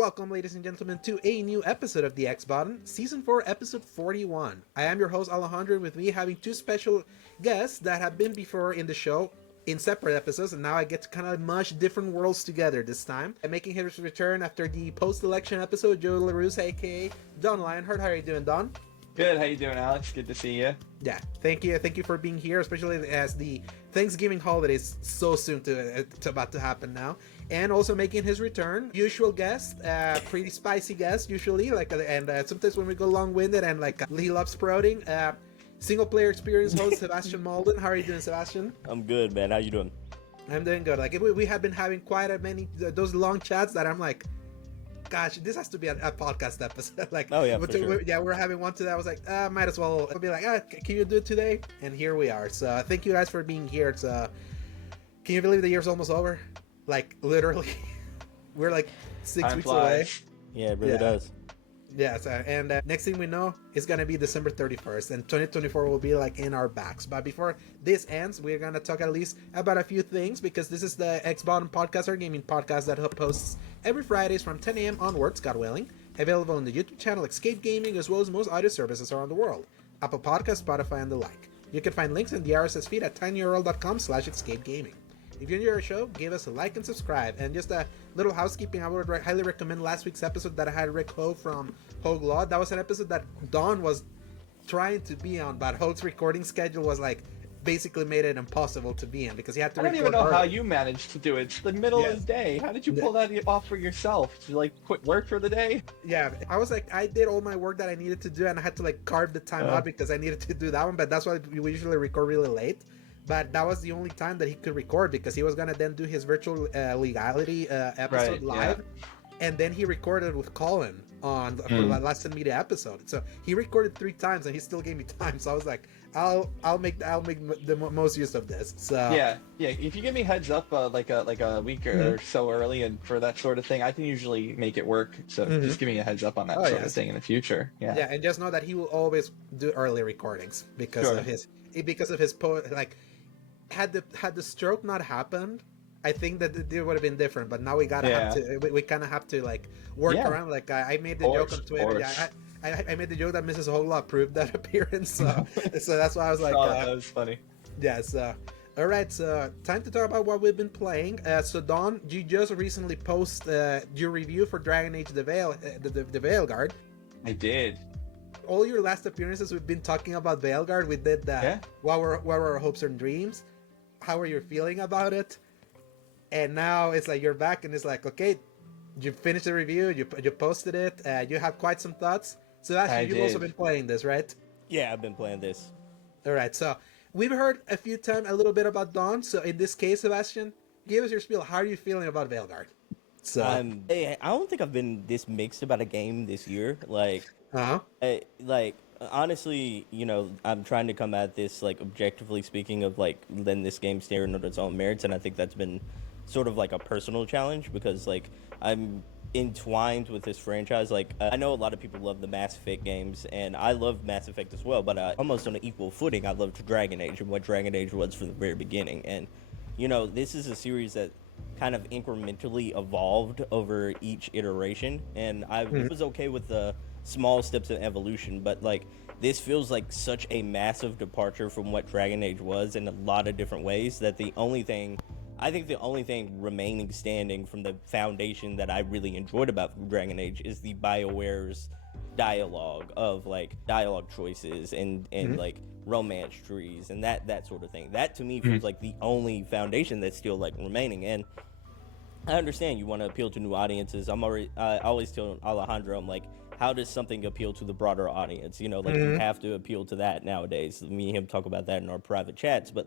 Welcome, ladies and gentlemen, to a new episode of the X Button, Season 4, Episode 41. I am your host, Alejandro, and with me having two special guests that have been before in the show in separate episodes, and now I get to kind of mush different worlds together this time. And making his return after the post-election episode, Joseph La Russa AKA DonLionheart. How are you doing, Don? Good. How you doing, Alex? Good to see you. Yeah, thank you for being here, especially as the Thanksgiving holiday is so soon to about to happen now. And also making his return, usual guest, pretty spicy guest usually, and sometimes when we go long-winded and he loves sprouting. Single player experience host Sebastion Mauldin. How are you doing, Sebastion? I'm good, man. How you doing? I'm doing good. We have been having quite a many those long chats that I'm like, gosh, this has to be a podcast episode. Oh yeah, for sure. We're having one today. I was like, might as well be like, can you do it today? And here we are. So thank you guys for being here. It's can you believe the year's almost over? Like literally, we're like 6 weeks away. Yeah, it really does. Yeah, and next thing we know, it's gonna be December 31st, and 2024 will be like in our backs. But before this ends, we're gonna talk at least about a few things, because this is the X-Bottom podcast, our gaming podcast that posts every Fridays from 10 a.m. onwards, God willing. Available on the YouTube channel Escape Gaming, as well as most audio services around the world, Apple Podcasts, Spotify, and the like. You can find links in the RSS feed at tinyurl.com/escapegaming. If you enjoy our show, give us a like and subscribe. And just a little housekeeping, I would highly recommend last week's episode that I had Rick Ho from Hogue Law. That was an episode that Don was trying to be on, but Hogue's recording schedule was basically made it impossible to be in because he had to record. I don't even know early. how you managed to do it. It's the middle of the day. How did you pull that off for yourself? Did you quit work for the day? Yeah, I was I did all my work that I needed to do, and I had to carve the time out because I needed to do that one. But that's why we usually record really late. But that was the only time that he could record, because he was gonna then do his virtual legality episode live, and then he recorded with Colin for the Last Media episode. So he recorded 3 times, and he still gave me time. So I was like, I'll make the most use of this. So yeah. If you give me heads up like a week or so early, and for that sort of thing, I can usually make it work. So just give me a heads up on that sort of thing in the future. Yeah, and just know that he will always do early recordings because of his Had the stroke not happened, I think that it would have been different. But now we we kind of have to work around. I made the joke on Twitter. I made the joke that Mrs. Hogla approved that appearance. So that's why I was like, that was funny. Yeah. So all right. So time to talk about what we've been playing. So Don, you just recently posted your review for Dragon Age: the Veilguard. I did. All your last appearances, we've been talking about Veilguard. We did that. What were our hopes and dreams? How are you feeling about it? And now it's you're back, and it's okay, you finished the review, you posted it, you have quite some thoughts. So actually, you've also been playing this, right? Yeah, I've been playing this. All right, so we've heard a few times a little bit about Dawn. So in this case, Sebastion, give us your spiel. How are you feeling about Veilguard? So I don't think I've been this mixed about a game this year. Honestly, I'm trying to come at this objectively speaking of letting this game stand on its own merits, and I think that's been sort of a personal challenge, because I'm entwined with this franchise. I know a lot of people love the Mass Effect games, and I love Mass Effect as well, but almost on an equal footing, I loved Dragon Age and what Dragon Age was from the very beginning. And this is a series that kind of incrementally evolved over each iteration, and I was okay with the small steps of evolution, but this feels like such a massive departure from what Dragon Age was in a lot of different ways, that the only thing remaining standing from the foundation that I really enjoyed about Dragon Age is the BioWare's dialogue of dialogue choices and romance trees and that sort of thing. That to me feels like the only foundation that's still remaining. And I understand you want to appeal to new audiences. I always tell Alejandro, I'm how does something appeal to the broader audience? You have to appeal to that nowadays. Me and him talk about that in our private chats, but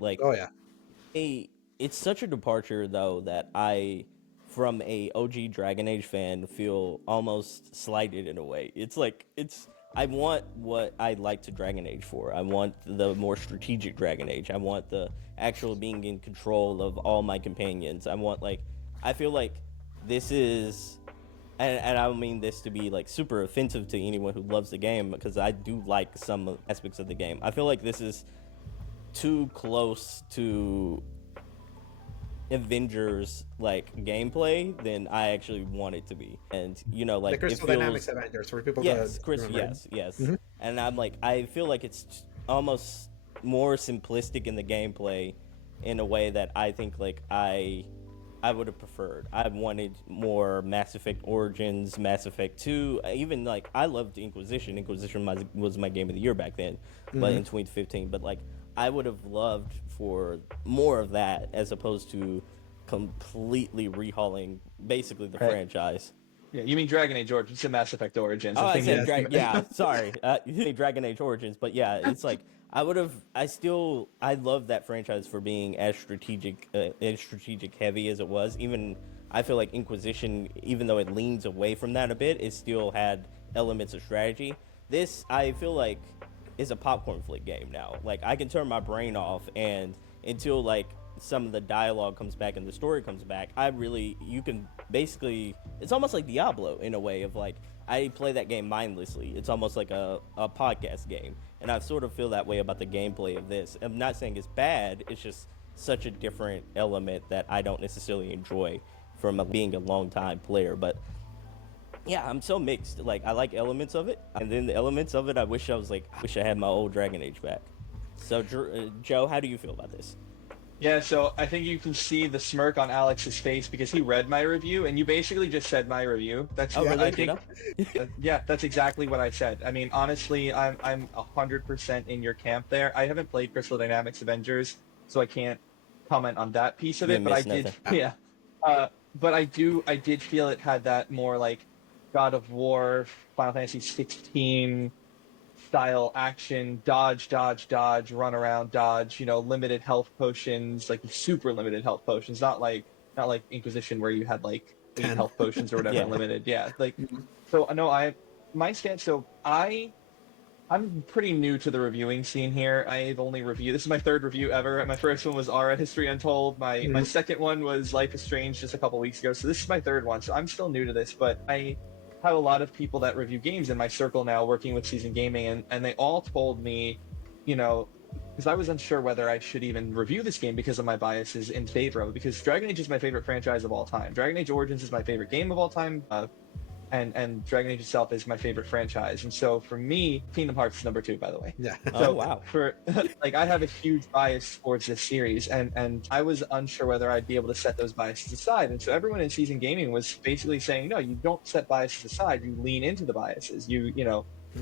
it's such a departure though that I, from a OG Dragon Age fan, feel almost slighted in a way. I want what I liked to Dragon Age for. I want the more strategic Dragon Age. I want the actual being in control of all my companions. I feel like this is, and I don't mean this to be super offensive to anyone who loves the game, because I do like some aspects of the game. I feel like this is too close to Avengers like gameplay than I actually want it to be. And you know, The like Crystal it feels Dynamics Avengers for people yes, to Chris, remember. yes. And I'm like, I feel like it's almost more simplistic in the gameplay in a way that I think like I would have preferred. I wanted more Mass Effect Origins, Mass Effect 2. Even like I loved Inquisition. Inquisition was my game of the year back then, but in 2015. But like I would have loved for more of that as opposed to completely rehauling basically the franchise. Yeah, you mean Dragon Age Origins, it's a Mass Effect Origins. Oh, I said yeah. yeah. Sorry, you say Dragon Age Origins, but yeah, it's like I would have. I love that franchise for being as strategic heavy as it was. Even I feel like Inquisition, even though it leans away from that a bit, it still had elements of strategy. This I feel like is a popcorn flick game now. Like I can turn my brain off, and until like some of the dialogue comes back and the story comes back, you can basically, it's almost like Diablo in a way of like, I play that game mindlessly. It's almost like a podcast game. And I sort of feel that way about the gameplay of this. I'm not saying it's bad, it's just such a different element that I don't necessarily enjoy from being a long time player. But yeah, I'm so mixed. Like I like elements of it, and then the elements of it I wish I had my old Dragon Age back. So Joe, how do you feel about this? Yeah, so I think you can see the smirk on Alex's face because he read my review, and you basically just said my review. That's really? I think, yeah, that's exactly what I said. I mean, honestly, I'm 100% in your camp there. I haven't played Crystal Dynamics Avengers, so I can't comment on that piece of it. But I did, yeah. But I did feel it had that more like God of War, Final Fantasy 16 style action, dodge, run around, dodge, limited health potions, like super limited health potions, not like Inquisition where you had like 8 10 health potions or whatever Yeah. limited. Yeah, like so no, my stance, so I'm pretty new to the reviewing scene here. I've only reviewed, this is my 3rd review ever. My first one was Aura History Untold. My second one was Life is Strange just a couple weeks ago. So this is my 3rd one. So I'm still new to this, but I have a lot of people that review games in my circle now working with Season Gaming, and they all told me, because I was unsure whether I should even review this game because of my biases in favor of it, because Dragon Age is my favorite franchise of all time. Dragon Age Origins is my favorite game of all time, and Dragon Age itself is my favorite franchise. And so for me, Kingdom Hearts is number 2, by the way. Yeah. Oh, wow. For like, I have a huge bias towards this series, and I was unsure whether I'd be able to set those biases aside. And so everyone in Season Gaming was basically saying, no, you don't set biases aside. You lean into the biases. You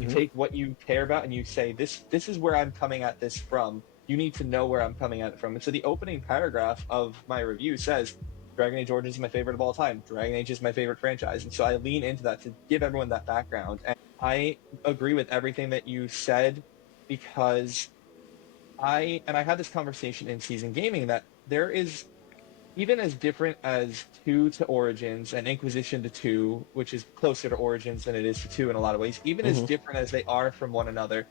take what you care about and you say, this is where I'm coming at this from. You need to know where I'm coming at it from. And so the opening paragraph of my review says, Dragon Age Origins is my favorite of all time. Dragon Age is my favorite franchise. And so I lean into that to give everyone that background. And I agree with everything that you said, because I had this conversation in Season Gaming that there is, even as different as 2 to Origins and Inquisition to 2, which is closer to Origins than it is to 2 in a lot of ways, even as different as they are from one another,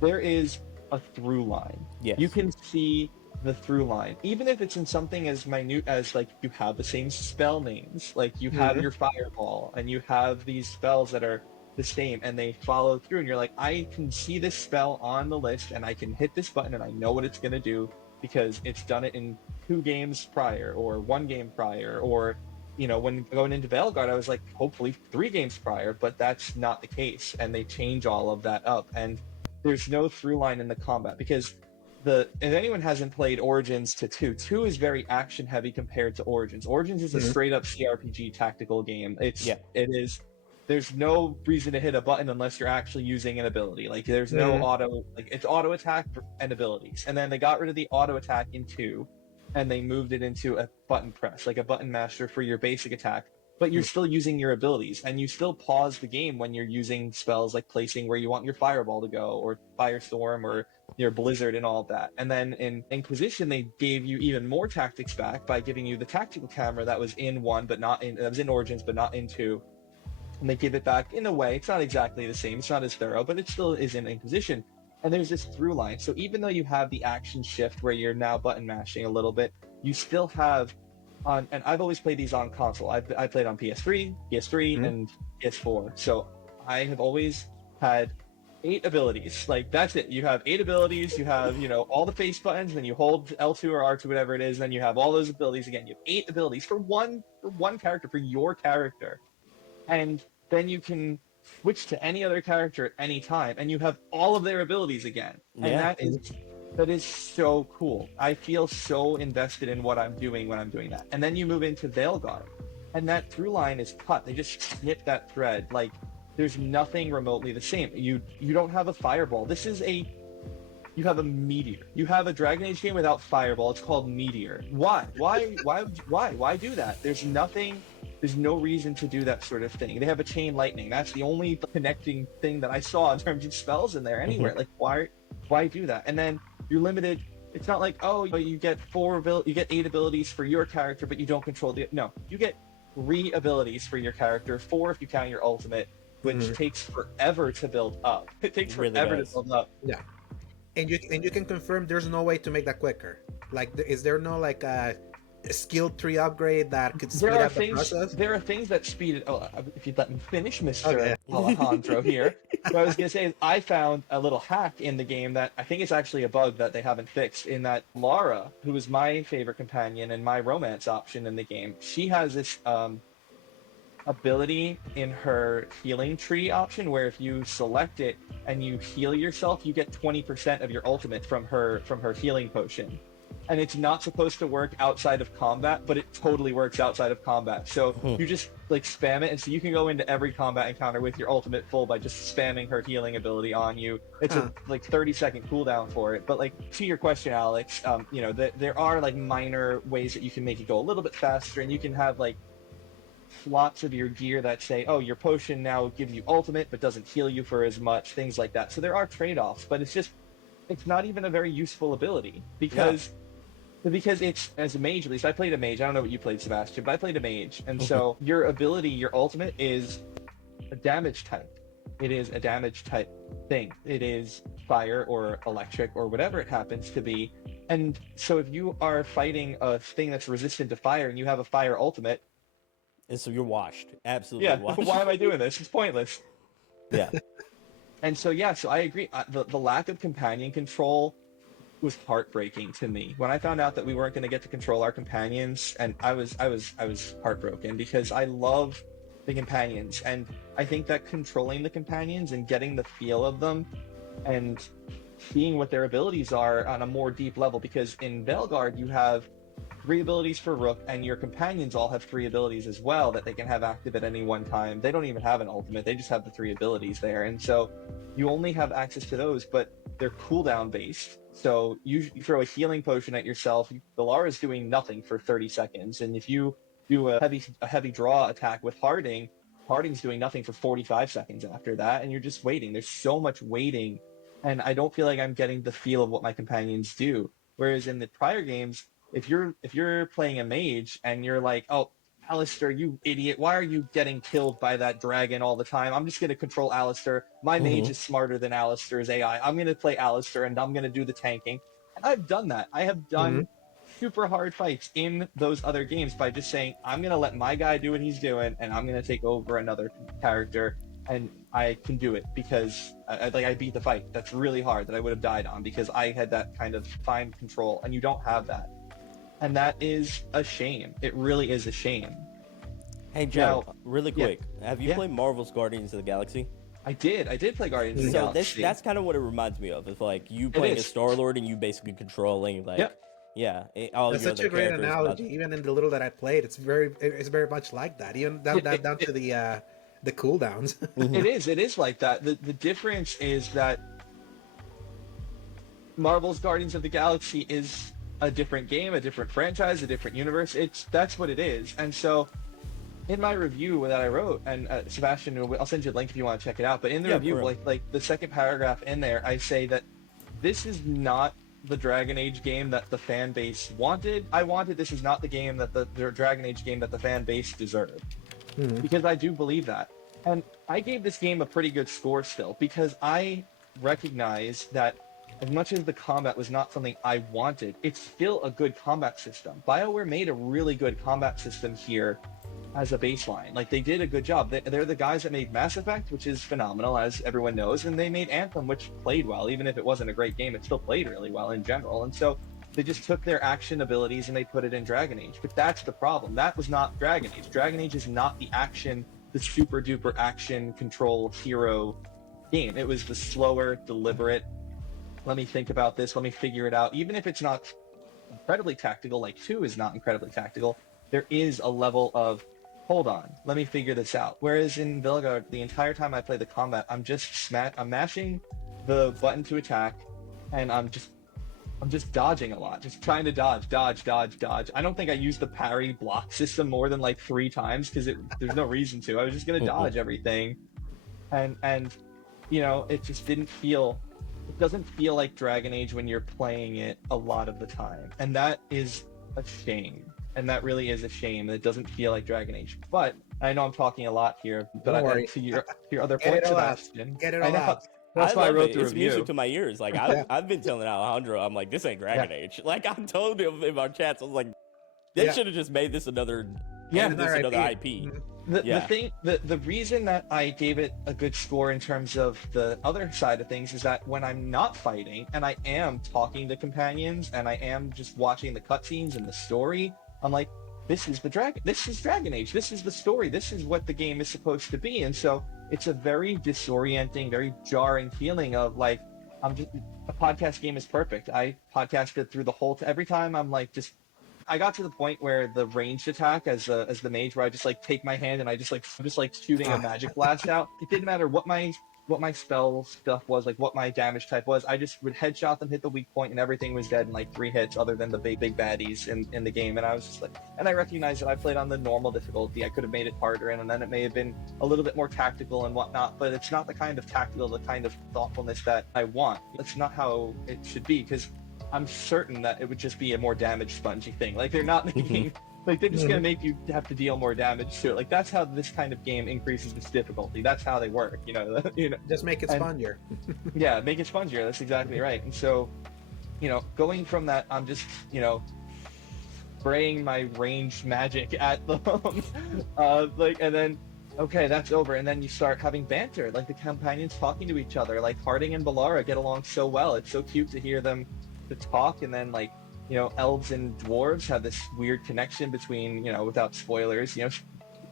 there is a through line. Yes. You can see the through line, even if it's in something as minute as like you have the same spell names, like you have your fireball and you have these spells that are the same and they follow through, and you're like, I can see this spell on the list and I can hit this button and I know what it's going to do because it's done it in 2 games prior or 1 game prior, or when going into Veilguard I was like, hopefully 3 games prior, but that's not the case, and they change all of that up, and there's no through line in the combat because if anyone hasn't played Origins to 2 is very action heavy compared to Origins. Origins is a straight up CRPG tactical game. It is. There's no reason to hit a button unless you're actually using an ability. Like there's no it's auto attack and abilities. And then they got rid of the auto attack in 2, and they moved it into a button press, like a button master for your basic attack. But you're still using your abilities, and you still pause the game when you're using spells like placing where you want your fireball to go, or firestorm, or your blizzard, and all of that. And then in Inquisition, they gave you even more tactics back by giving you the tactical camera that was in 1, but not in, that was in Origins, but not in 2. And they give it back in a way. It's not exactly the same. It's not as thorough, but it still is in Inquisition. And there's this through line. So even though you have the action shift where you're now button mashing a little bit, you still have and I've always played these on console. I played on PS3, and PS4. So I have always had 8 abilities. Like, that's it. You have 8 abilities. You have, you know, all the face buttons, and then you hold L2 or R2, whatever it is, and then you have all those abilities again. You have 8 abilities for one character, for your character. And then you can switch to any other character at any time, and you have all of their abilities again. And Yeah. that is so cool. I feel so invested in what I'm doing when I'm doing that. And then you move into Veilguard, and that through line is cut. They just snip that thread. Like, there's nothing remotely the same. You don't have a fireball. You have a meteor. You have a Dragon Age game without fireball. It's called Meteor. Why? Why do that? There's no reason to do that sort of thing. They have a chain lightning. That's the only connecting thing that I saw in terms of spells in there anywhere. Like, why do that? And then you're limited. It's not like, oh, you get 8 abilities for your character, but you don't control no. You get 3 abilities for your character, 4 if you count your ultimate, which takes forever to build up. It takes forever to build up. Yeah. And you can confirm there's no way to make that quicker. Like, is there no like a skill tree upgrade that could speed up the process? There are things that speed it. Oh, if you'd let me finish, Mr. Alejandro here. What I was gonna say is I found a little hack in the game that I think is actually a bug that they haven't fixed. In that Lara, who is my favorite companion and my romance option in the game, she has this ability in her healing tree option where if you select it and you heal yourself, you get 20% of your ultimate from her healing potion. And it's not supposed to work outside of combat, but it totally works outside of combat. So you just like spam it, and so you can go into every combat encounter with your ultimate full by just spamming her healing ability on you. It's a like 30-second cooldown for it. But like, to your question, Alex, you know, there are like minor ways that you can make it go a little bit faster, and you can have like slots of your gear that say, oh, your potion now gives you ultimate but doesn't heal you for as much, things like that. So there are trade-offs, but it's not even a very useful ability because it's, as a mage at least, I played a mage. I don't know what you played, Sebastion, but I played a mage. And so your ability, your ultimate, is a damage type. It is a damage type thing. It is fire or electric or whatever it happens to be. And so if you are fighting a thing that's resistant to fire and you have a fire ultimate, and so you're washed. Absolutely washed. Why am I doing this? It's pointless. Yeah. And so, so I agree. The lack of companion control was heartbreaking to me. When I found out that we weren't going to get to control our companions, and I was heartbroken because I love the companions, and I think that controlling the companions and getting the feel of them and seeing what their abilities are on a more deep level, because in Veilguard you have 3 abilities for Rook, and your companions all have 3 abilities as well that they can have active at any one time. They don't even have an ultimate, they just have the 3 abilities there, and so you only have access to those, but they're cooldown based. So you throw a healing potion at yourself, Valara's doing nothing for 30 seconds, and if you do a heavy draw attack with Harding's doing nothing for 45 seconds after that, and you're just waiting. There's so much waiting, and I don't feel like I'm getting the feel of what my companions do. Whereas in the prior games, if you're playing a mage and you're like, oh, Alistair, you idiot, why are you getting killed by that dragon all the time? I'm just going to control Alistair. My mage is smarter than Alistair's AI. I'm going to play Alistair and I'm going to do the tanking. And I've done that. I have done super hard fights in those other games by just saying, I'm going to let my guy do what he's doing and I'm going to take over another character, and I can do it because I beat the fight. That's really hard that I would have died on because I had that kind of fine control, and you don't have that. And that is a shame. It really is a shame. Hey, Joe, really quick. Have you played Marvel's Guardians of the Galaxy? I did play Guardians of the Galaxy. So that's kind of what it reminds me of. It's like you playing a Star-Lord and you basically contrling, like, all that's your such other a great characters. analogy. Even in the little that I played, it's very much like that. Even down to the cooldowns. It is like that. The difference is that Marvel's Guardians of the Galaxy is a different game, a different franchise, a different universe. That's what it is. And so in my review that I wrote, and Sebastion, I'll send you a link if you want to check it out, but in the review, like the second paragraph in there, I say that this is not the Dragon Age game that the fan base wanted. This is not the game that the Dragon Age game that the fan base deserved. Because I do believe that. And I gave this game a pretty good score still, because I recognize that as much as the combat was not something I wanted, it's still a good combat system. BioWare made a really good combat system here as a baseline. Like, they did a good job. They're the guys that made Mass Effect, which is phenomenal, as everyone knows, and they made Anthem, which played well. Even if it wasn't a great game, it still played really well in general. And so they just took their action abilities and they put it in Dragon Age. But that's the problem. That was not Dragon Age. Dragon Age is not the action, the super duper action control hero game. It was the slower, deliberate, let me think about this, let me figure it out. Even if it's not incredibly tactical, like 2 is not incredibly tactical, there is a level of, hold on, let me figure this out. Whereas in Veilguard, the entire time I play the combat, I'm mashing the button to attack, and I'm just dodging a lot, just trying to dodge. I don't think I used the parry block system more than like 3 times because there's no reason to. I was just gonna dodge everything, and you know, it just didn't feel. It doesn't feel like Dragon Age when you're playing it a lot of the time, and that is a shame. And that really is a shame. It doesn't feel like Dragon Age. But I know I'm talking a lot here, but to your other point, Sebastion, Get it all out. That's why I wrote the It's review. music to my ears. Like I've been telling Alejandro, I'm like, this ain't Dragon Age. Like I told him in our chats, I was like, they should have just made this another IP. The reason that I gave it a good score in terms of the other side of things is that when I'm not fighting and I am talking to companions and I am just watching the cutscenes and the story, I'm like, this is Dragon Age, this is the story, this is what the game is supposed to be. And so it's a very disorienting, very jarring feeling of like, a podcast game is perfect. I podcasted through the whole every time I'm like, I got to the point where the ranged attack as the mage, where I just like take my hand and I'm just like shooting a magic blast out. It didn't matter what my spell stuff was, like what my damage type was. I just would headshot them, hit the weak point, and everything was dead in like 3 hits, other than the big baddies in the game. And I was just like, and I recognized that I played on the normal difficulty. I could have made it harder, and then it may have been a little bit more tactical and whatnot. But it's not the kind of tactical, the kind of thoughtfulness that I want. That's not how it should be, because I'm certain that it would just be a more damage spongy thing. Like, they're not making, like, they're just gonna make you have to deal more damage to it. Like, that's how this kind of game increases its difficulty. That's how they work, you know. Just make it spongier. Yeah, make it spongier. That's exactly right. And so, you know, going from that, I'm just, you know, spraying my ranged magic at them, and then, okay, that's over. And then you start having banter, like the companions talking to each other. Like, Harding and Ballara get along so well. It's so cute to hear them to talk. And then, like, you know, elves and dwarves have this weird connection between, you know, without spoilers, you know,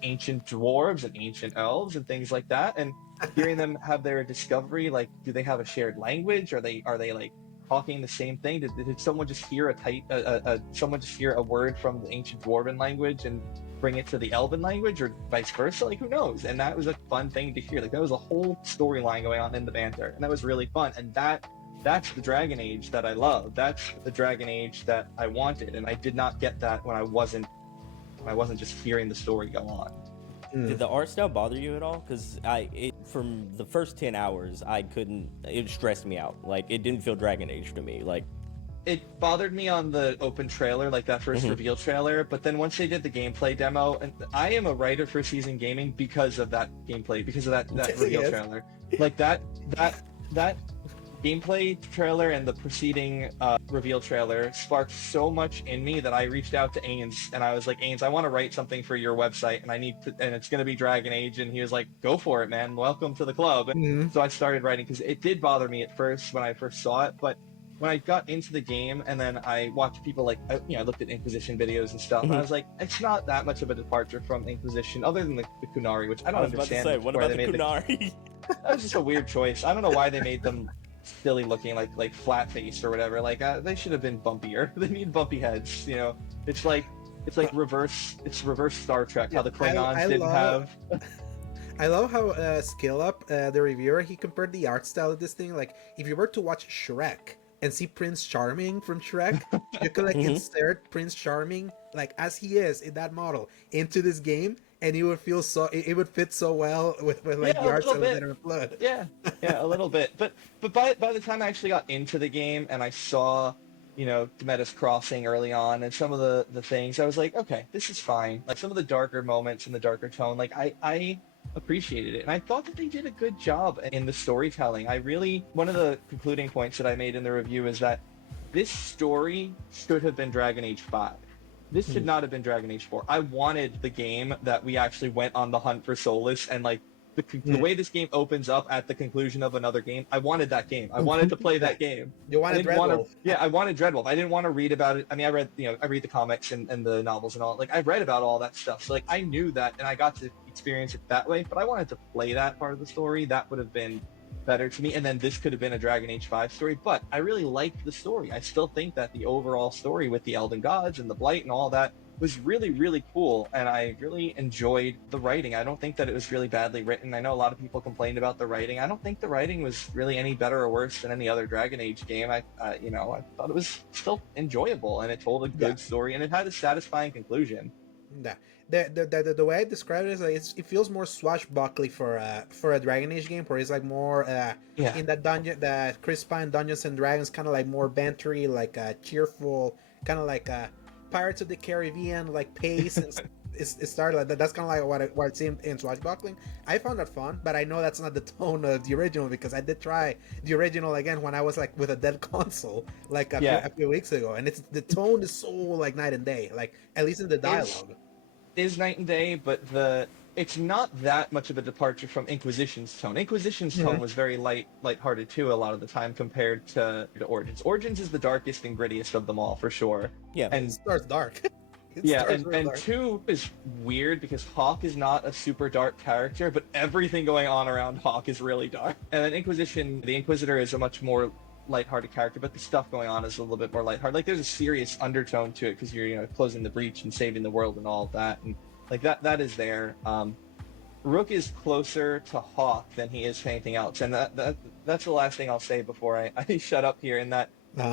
ancient dwarves and ancient elves and things like that. And hearing them have their discovery, like, do they have a shared language? Are they like talking the same thing? Did someone just hear a word from the ancient dwarven language and bring it to the elven language, or vice versa? Like, who knows? And that was a fun thing to hear. Like, there was a whole storyline going on in the banter, and that was really fun. And that's the Dragon Age that I love. That's the Dragon Age that I wanted, and I did not get that when I wasn't just hearing the story go on. Did the art style bother you at all? Because from the first 10 hours, it stressed me out. Like, it didn't feel Dragon Age to me. Like, it bothered me on the open trailer, like that first reveal trailer, but then once they did the gameplay demo, and I am a writer for Season Gaming because of that gameplay, because of that reveal trailer. Like, that gameplay trailer and the preceding reveal trailer sparked so much in me that I reached out to Ains, and I was like, Ains, I want to write something for your website, and and it's going to be Dragon Age. And he was like, go for it, man, welcome to the club. So I started writing, because it did bother me at first when I first saw it, but when I got into the game and then I watched people, like, you know, I looked at Inquisition videos and stuff, and I was like, it's not that much of a departure from Inquisition, other than the Kunari, which I don't understand. I was about to say, what about the Kunari? That was just a weird choice. I don't know why they made them silly looking, like flat faced or whatever. Like, they should have been bumpier. They need bumpy heads, you know. It's like reverse Star Trek, how the Klingons didn't have. I love how Skill Up, the reviewer, he compared the art style of this thing. Like, if you were to watch Shrek and see Prince Charming from Shrek, you could like insert Prince Charming, like as he is in that model, into this game, and it would fit so well with like the art style of Blood. Yeah, a little bit. But by the time I actually got into the game and I saw, you know, Demetis Crossing early on and some of the things, I was like, okay, this is fine. Like, some of the darker moments and the darker tone, like I appreciated it, and I thought that they did a good job in the storytelling. One of the concluding points that I made in the review is that this story should have been Dragon Age 5. This should not have been Dragon Age 4. I wanted the game that we actually went on the hunt for Solus, and like the way this game opens up at the conclusion of another game, I wanted that game. I wanted to play that game. You wanted Dreadwolf. Yeah, I wanted Dreadwolf. I didn't want to read about it. I mean, I read the comics and the novels and all. Like, I've read about all that stuff. So like, I knew that, and I got to experience it that way. But I wanted to play that part of the story. That would have been better to me. And then this could have been a Dragon Age 5 story. But I really liked the story. I still think that the overall story with the Elden Gods and the Blight and all that was really, really cool, and I really enjoyed the writing. I don't think that it was really badly written. I know a lot of people complained about the writing. I don't think the writing was really any better or worse than any other Dragon Age game. I thought it was still enjoyable, and it told a good story, and it had a satisfying conclusion. Yeah. The way I describe it is like it feels more swashbuckly for a Dragon Age game, where it's like more in that dungeon, the Chris Pine Dungeons and Dragons, kind of like more bantery, like cheerful, kind of like Pirates of the Caribbean like pace. And it started like that. That's kind of like what it seemed in swashbuckling. I found that fun, but I know that's not the tone of the original, because I did try the original again when I was like with a dead console like a few weeks ago, and the tone is so like night and day, like at least in the dialogue. Is night and day, but it's not that much of a departure from Inquisition's tone. Inquisition's tone was very lighthearted too a lot of the time compared to Origins. Origins is the darkest and grittiest of them all for sure. Yeah, and it starts dark. And dark. 2 is weird because Hawk is not a super dark character, but everything going on around Hawk is really dark. And then Inquisition, the Inquisitor is a much more lighthearted character, but the stuff going on is a little bit more lighthearted. Like, there's a serious undertone to it because you're closing the breach and saving the world and all of that, and like that is there. Rook is closer to Hawk than he is to anything else, and that's the last thing I'll say before I shut up here. In that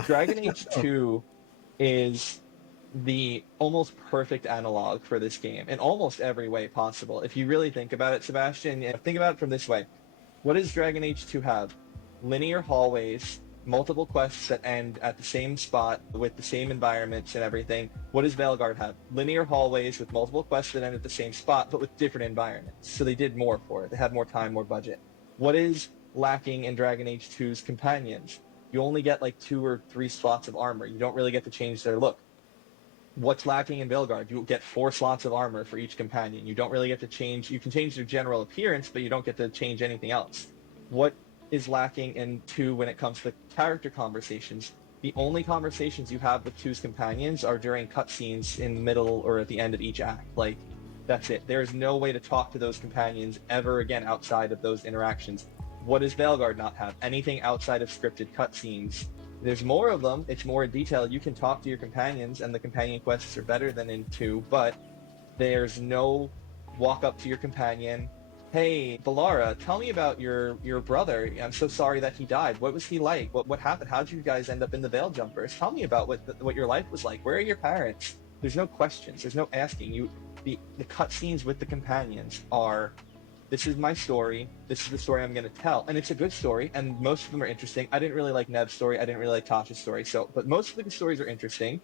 Dragon Age 2 is the almost perfect analog for this game in almost every way possible. If you really think about it, Sebastian, think about it from this way. What does Dragon Age 2 have? Linear hallways, multiple quests that end at the same spot with the same environments and everything. What does Veilguard have? Linear hallways with multiple quests that end at the same spot, but with different environments. So they did more for it. They had more time, more budget. What is lacking in Dragon Age 2's companions? You only get like 2 or 3 slots of armor. You don't really get to change their look. What's lacking in Veilguard? You get 4 slots of armor for each companion. You don't really get to change. You can change their general appearance, but you don't get to change anything else. What is lacking in 2 when it comes to character conversations? The only conversations you have with 2's companions are during cutscenes in the middle or at the end of each act. Like, that's it. There is no way to talk to those companions ever again outside of those interactions. What does Veilguard not have? Anything outside of scripted cutscenes. There's more of them. It's more in detail. You can talk to your companions, and the companion quests are better than in 2, but there's no walk up to your companion. Hey, Valara, tell me about your brother. I'm so sorry that he died. What was he like? What happened? How did you guys end up in the Veil Jumpers? Tell me about what your life was like. Where are your parents? There's no questions. There's no asking. The cutscenes with the companions are, this is my story. This is the story I'm going to tell. And it's a good story, and most of them are interesting. I didn't really like Nev's story. I didn't really like Tasha's story. But most of the stories are interesting,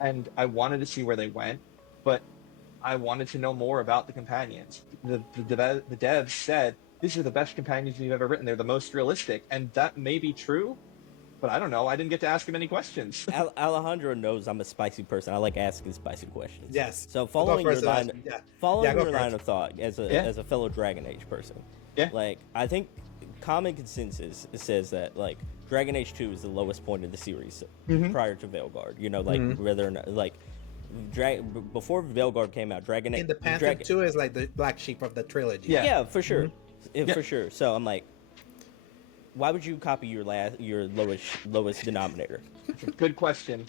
and I wanted to see where they went. But I wanted to know more about the companions. The devs said, these are the best companions we've ever written. They're the most realistic. And that may be true, but I don't know. I didn't get to ask him any questions. Alejandro knows I'm a spicy person. I like asking spicy questions. Yes. So following your line of thought as a fellow Dragon Age person, like, I think common consensus says that like Dragon Age 2 is the lowest point of the series prior to Veilguard. Whether or not like before Veilguard came out, Dragon Age... In the Panther 2 is like the black sheep of the trilogy. Yeah, for sure. For sure. So I'm like, why would you copy your lowest denominator? Good question.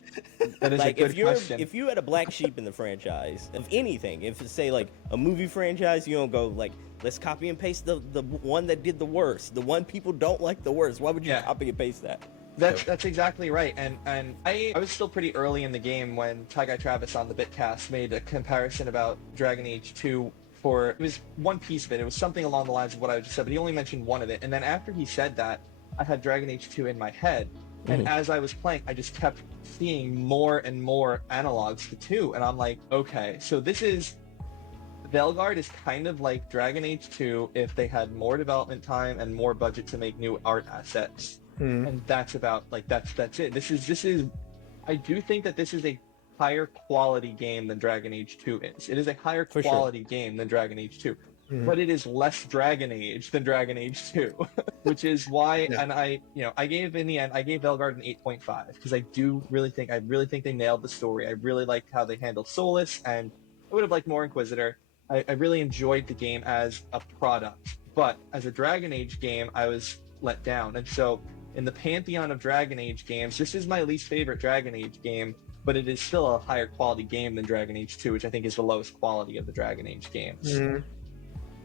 That is like, a good question. If you had a black sheep in the franchise of anything, if it's say like a movie franchise, you don't go like, let's copy and paste the one that did the worst, the one people don't like the worst. Why would you copy and paste that? That's exactly right, and I was still pretty early in the game when Ty Guy Travis on the Bitcast made a comparison about Dragon Age 2 it was one piece of it. It was something along the lines of what I just said, but he only mentioned one of it. And then after he said that, I had Dragon Age 2 in my head, and as I was playing, I just kept seeing more and more analogs to 2, and I'm like, okay, so Veilguard is kind of like Dragon Age 2 if they had more development time and more budget to make new art assets. And that's about, like, that's it. This is I do think that this is a higher quality game than Dragon Age 2 is. It is a higher For sure. quality game than Dragon Age 2. But it is less Dragon Age than Dragon Age 2, which is why, Yeah. and I gave Veilguard an 8.5 because I really think they nailed the story. I really liked how they handled Solus, and I would have liked more Inquisitor. I really enjoyed the game as a product, but as a Dragon Age game, I was let down. And so, in the pantheon of Dragon Age games, this is my least favorite Dragon Age game, but it is still a higher quality game than Dragon Age 2, which I think is the lowest quality of the Dragon Age games.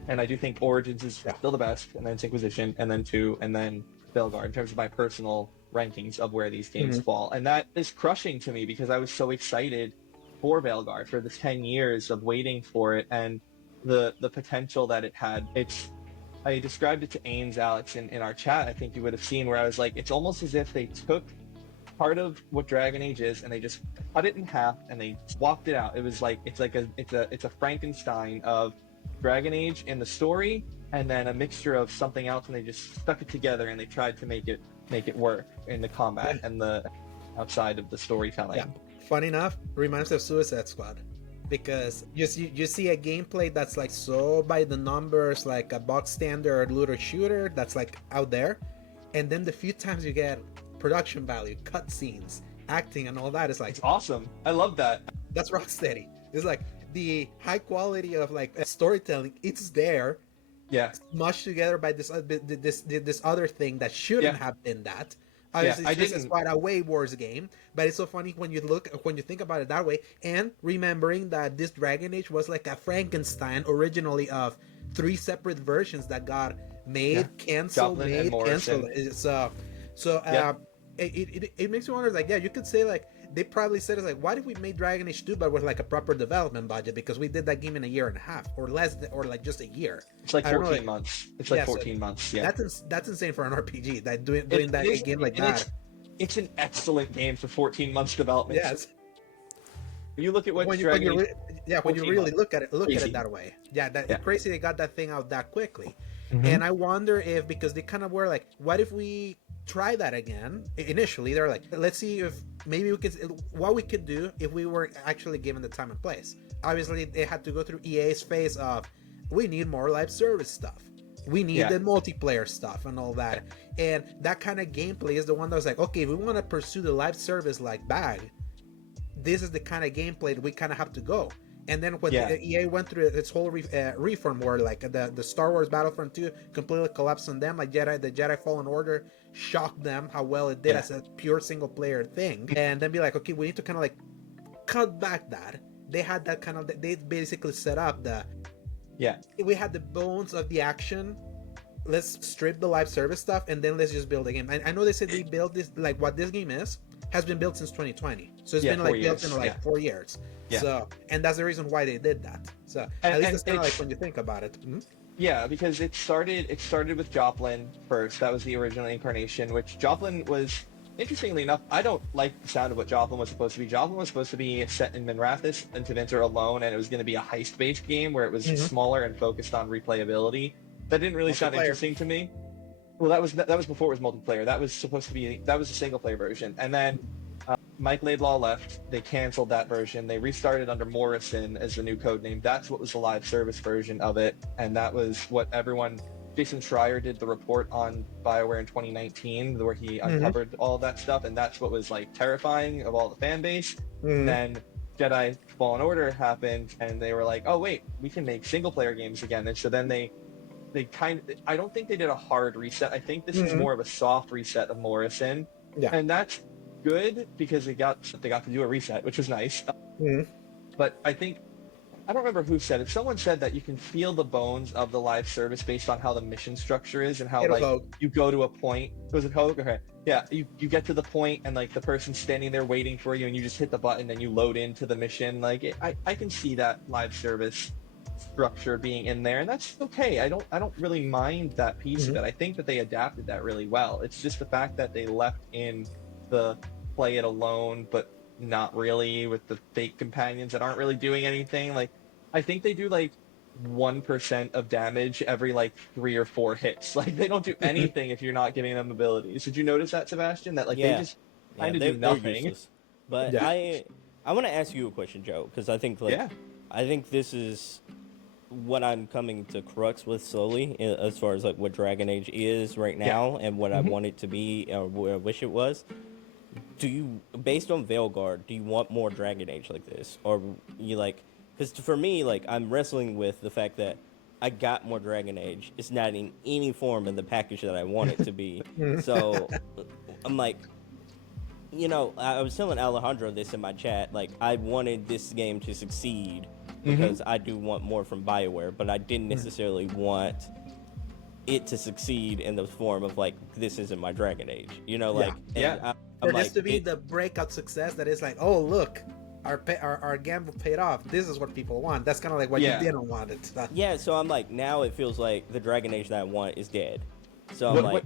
And I do think Origins is still the best, and then it's Inquisition, and then 2, and then Veilguard, in terms of my personal rankings of where these games fall. And that is crushing to me because I was so excited for Veilguard, for the 10 years of waiting for it, and the potential that it had. I described it to Ains, Alex, in our chat, I think you would have seen, where I was like, it's almost as if they took part of what Dragon Age is, and they just cut it in half, and they swapped it out. It was like, it's a Frankenstein of Dragon Age in the story, and then a mixture of something else, and they just stuck it together, and they tried to make it work in the combat and the outside of the storytelling. Yeah. Funny enough, reminds me of Suicide Squad, because you see a gameplay that's like so by the numbers, like a box standard looter shooter that's like out there, and then the few times you get production value, cutscenes, acting, and all that is like, It's awesome. I love that. That's Rocksteady. It's like the high quality of like storytelling, it's there, Yeah. smushed together by this other thing that shouldn't have been that. Obviously, this is quite a way worse game, but it's so funny when you think about it that way, and remembering that this Dragon Age was like a Frankenstein originally of 3 separate versions that got made, canceled, made, canceled. It makes me wonder, like, yeah, you could say like they probably said, it's like, what if we made Dragon Age 2 but with like a proper development budget, because we did that game in a year and a half or less, or like just a year. It's like 14 months. It's like 14 months. Yeah, that's insane for an RPG. That doing that a game like that. It's an excellent game for 14 months development. Yes. You look at what when you really look at it that way. Yeah, crazy they got that thing out that quickly. And I wonder if, because they kind of were like, what if we try that again? Initially they're like, let's see if maybe what we could do if we were actually given the time and place. Obviously they had to go through EA's phase of, we need more live service stuff, we need the multiplayer stuff and all that, and that kind of gameplay is the one that was like, okay, if we want to pursue the live service like bag, this is the kind of gameplay that we kind of have to go. And then when EA went through its whole reform, where like the Star Wars Battlefront 2 completely collapsed on them, like the Jedi Fallen Order shocked them how well it did as a pure single player thing, and then be like, okay, we need to kind of like cut back that. They had that kind of, they basically set up we had the bones of the action, let's strip the live service stuff, and then let's just build a game. I know they said they built this, like what this game has been built since 2020, so it's been like built in like 4 years. So, and that's the reason why they did that. So at least it's kind of like when you think about it. Yeah, because it started with Joplin first. That was the original incarnation, which Joplin was, interestingly enough, I don't like the sound of what Joplin was supposed to be. Joplin was supposed to be set in Minrathous and Tevinter alone, and it was going to be a heist-based game where it was smaller and focused on replayability. That didn't really sound interesting to me. Well, that was before it was multiplayer. That was supposed to be, that was a single-player version. And then Mike Laidlaw left. They canceled that version. They restarted under Morrison as the new code name. That's what was the live service version of it, and that was what everyone. Jason Schreier did the report on BioWare in 2019, where he uncovered all of that stuff, and that's what was like terrifying of all the fan base. Then Jedi Fallen Order happened, and they were like, "Oh wait, we can make single player games again." And so then they I don't think they did a hard reset. I think this is more of a soft reset of Morrison, and that's good because they got to do a reset, which was nice. But I don't remember who said it. Someone said that you can feel the bones of the live service based on how the mission structure is and how you go to a point. Was it Hogue? Okay. Yeah, you get to the point and like the person's standing there waiting for you, and you just hit the button and you load into the mission. Like I can see that live service structure being in there, and that's okay. I don't really mind that piece of it. I think that they adapted that really well. It's just the fact that they left in the play it alone, but not really, with the fake companions that aren't really doing anything. Like, I think they do like 1% of damage every like 3 or 4 hits. Like, they don't do anything if you're not giving them abilities. Did you notice that, Sebastion? That like they just kind of do nothing. But I want to ask you a question, Joe, because I think Yeah. I think this is what I'm coming to crux with slowly, as far as like what Dragon Age is right Yeah. now and what I Mm-hmm. want it to be, or what I wish it was. Do you, based on Veilguard, do you want more Dragon Age like this, or you like? Because for me, like I'm wrestling with the fact that I got more Dragon Age. It's not in any form in the package that I want it to be. So I'm like, I was telling Alejandro this in my chat. Like, I wanted this game to succeed Mm-hmm. because I do want more from BioWare, but I didn't necessarily want it to succeed in the form of like, this isn't my Dragon Age. Like, Yeah. and For I'm this like, to be the breakout success that is like, oh look, our gamble paid off. This is what people want. That's kind of like what you didn't want it. yeah. So I'm like, now it feels like the Dragon Age that I want is dead. So I'm What, like,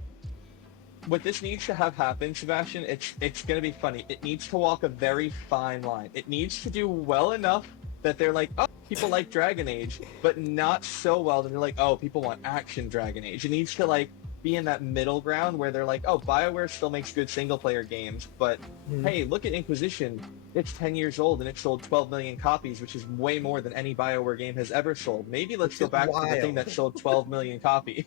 what this needs to have happen, Sebastian, it's gonna be funny. It needs to walk a very fine line. It needs to do well enough that they're like, oh, people like Dragon Age, but not so well that they're like, oh, people want action Dragon Age. It needs to like be in that middle ground where they're like, oh, BioWare still makes good single player games, but hey, look at Inquisition. It's 10 years old and it sold 12 million copies, which is way more than any BioWare game has ever sold. Maybe let's go back to the thing that sold 12 million copies.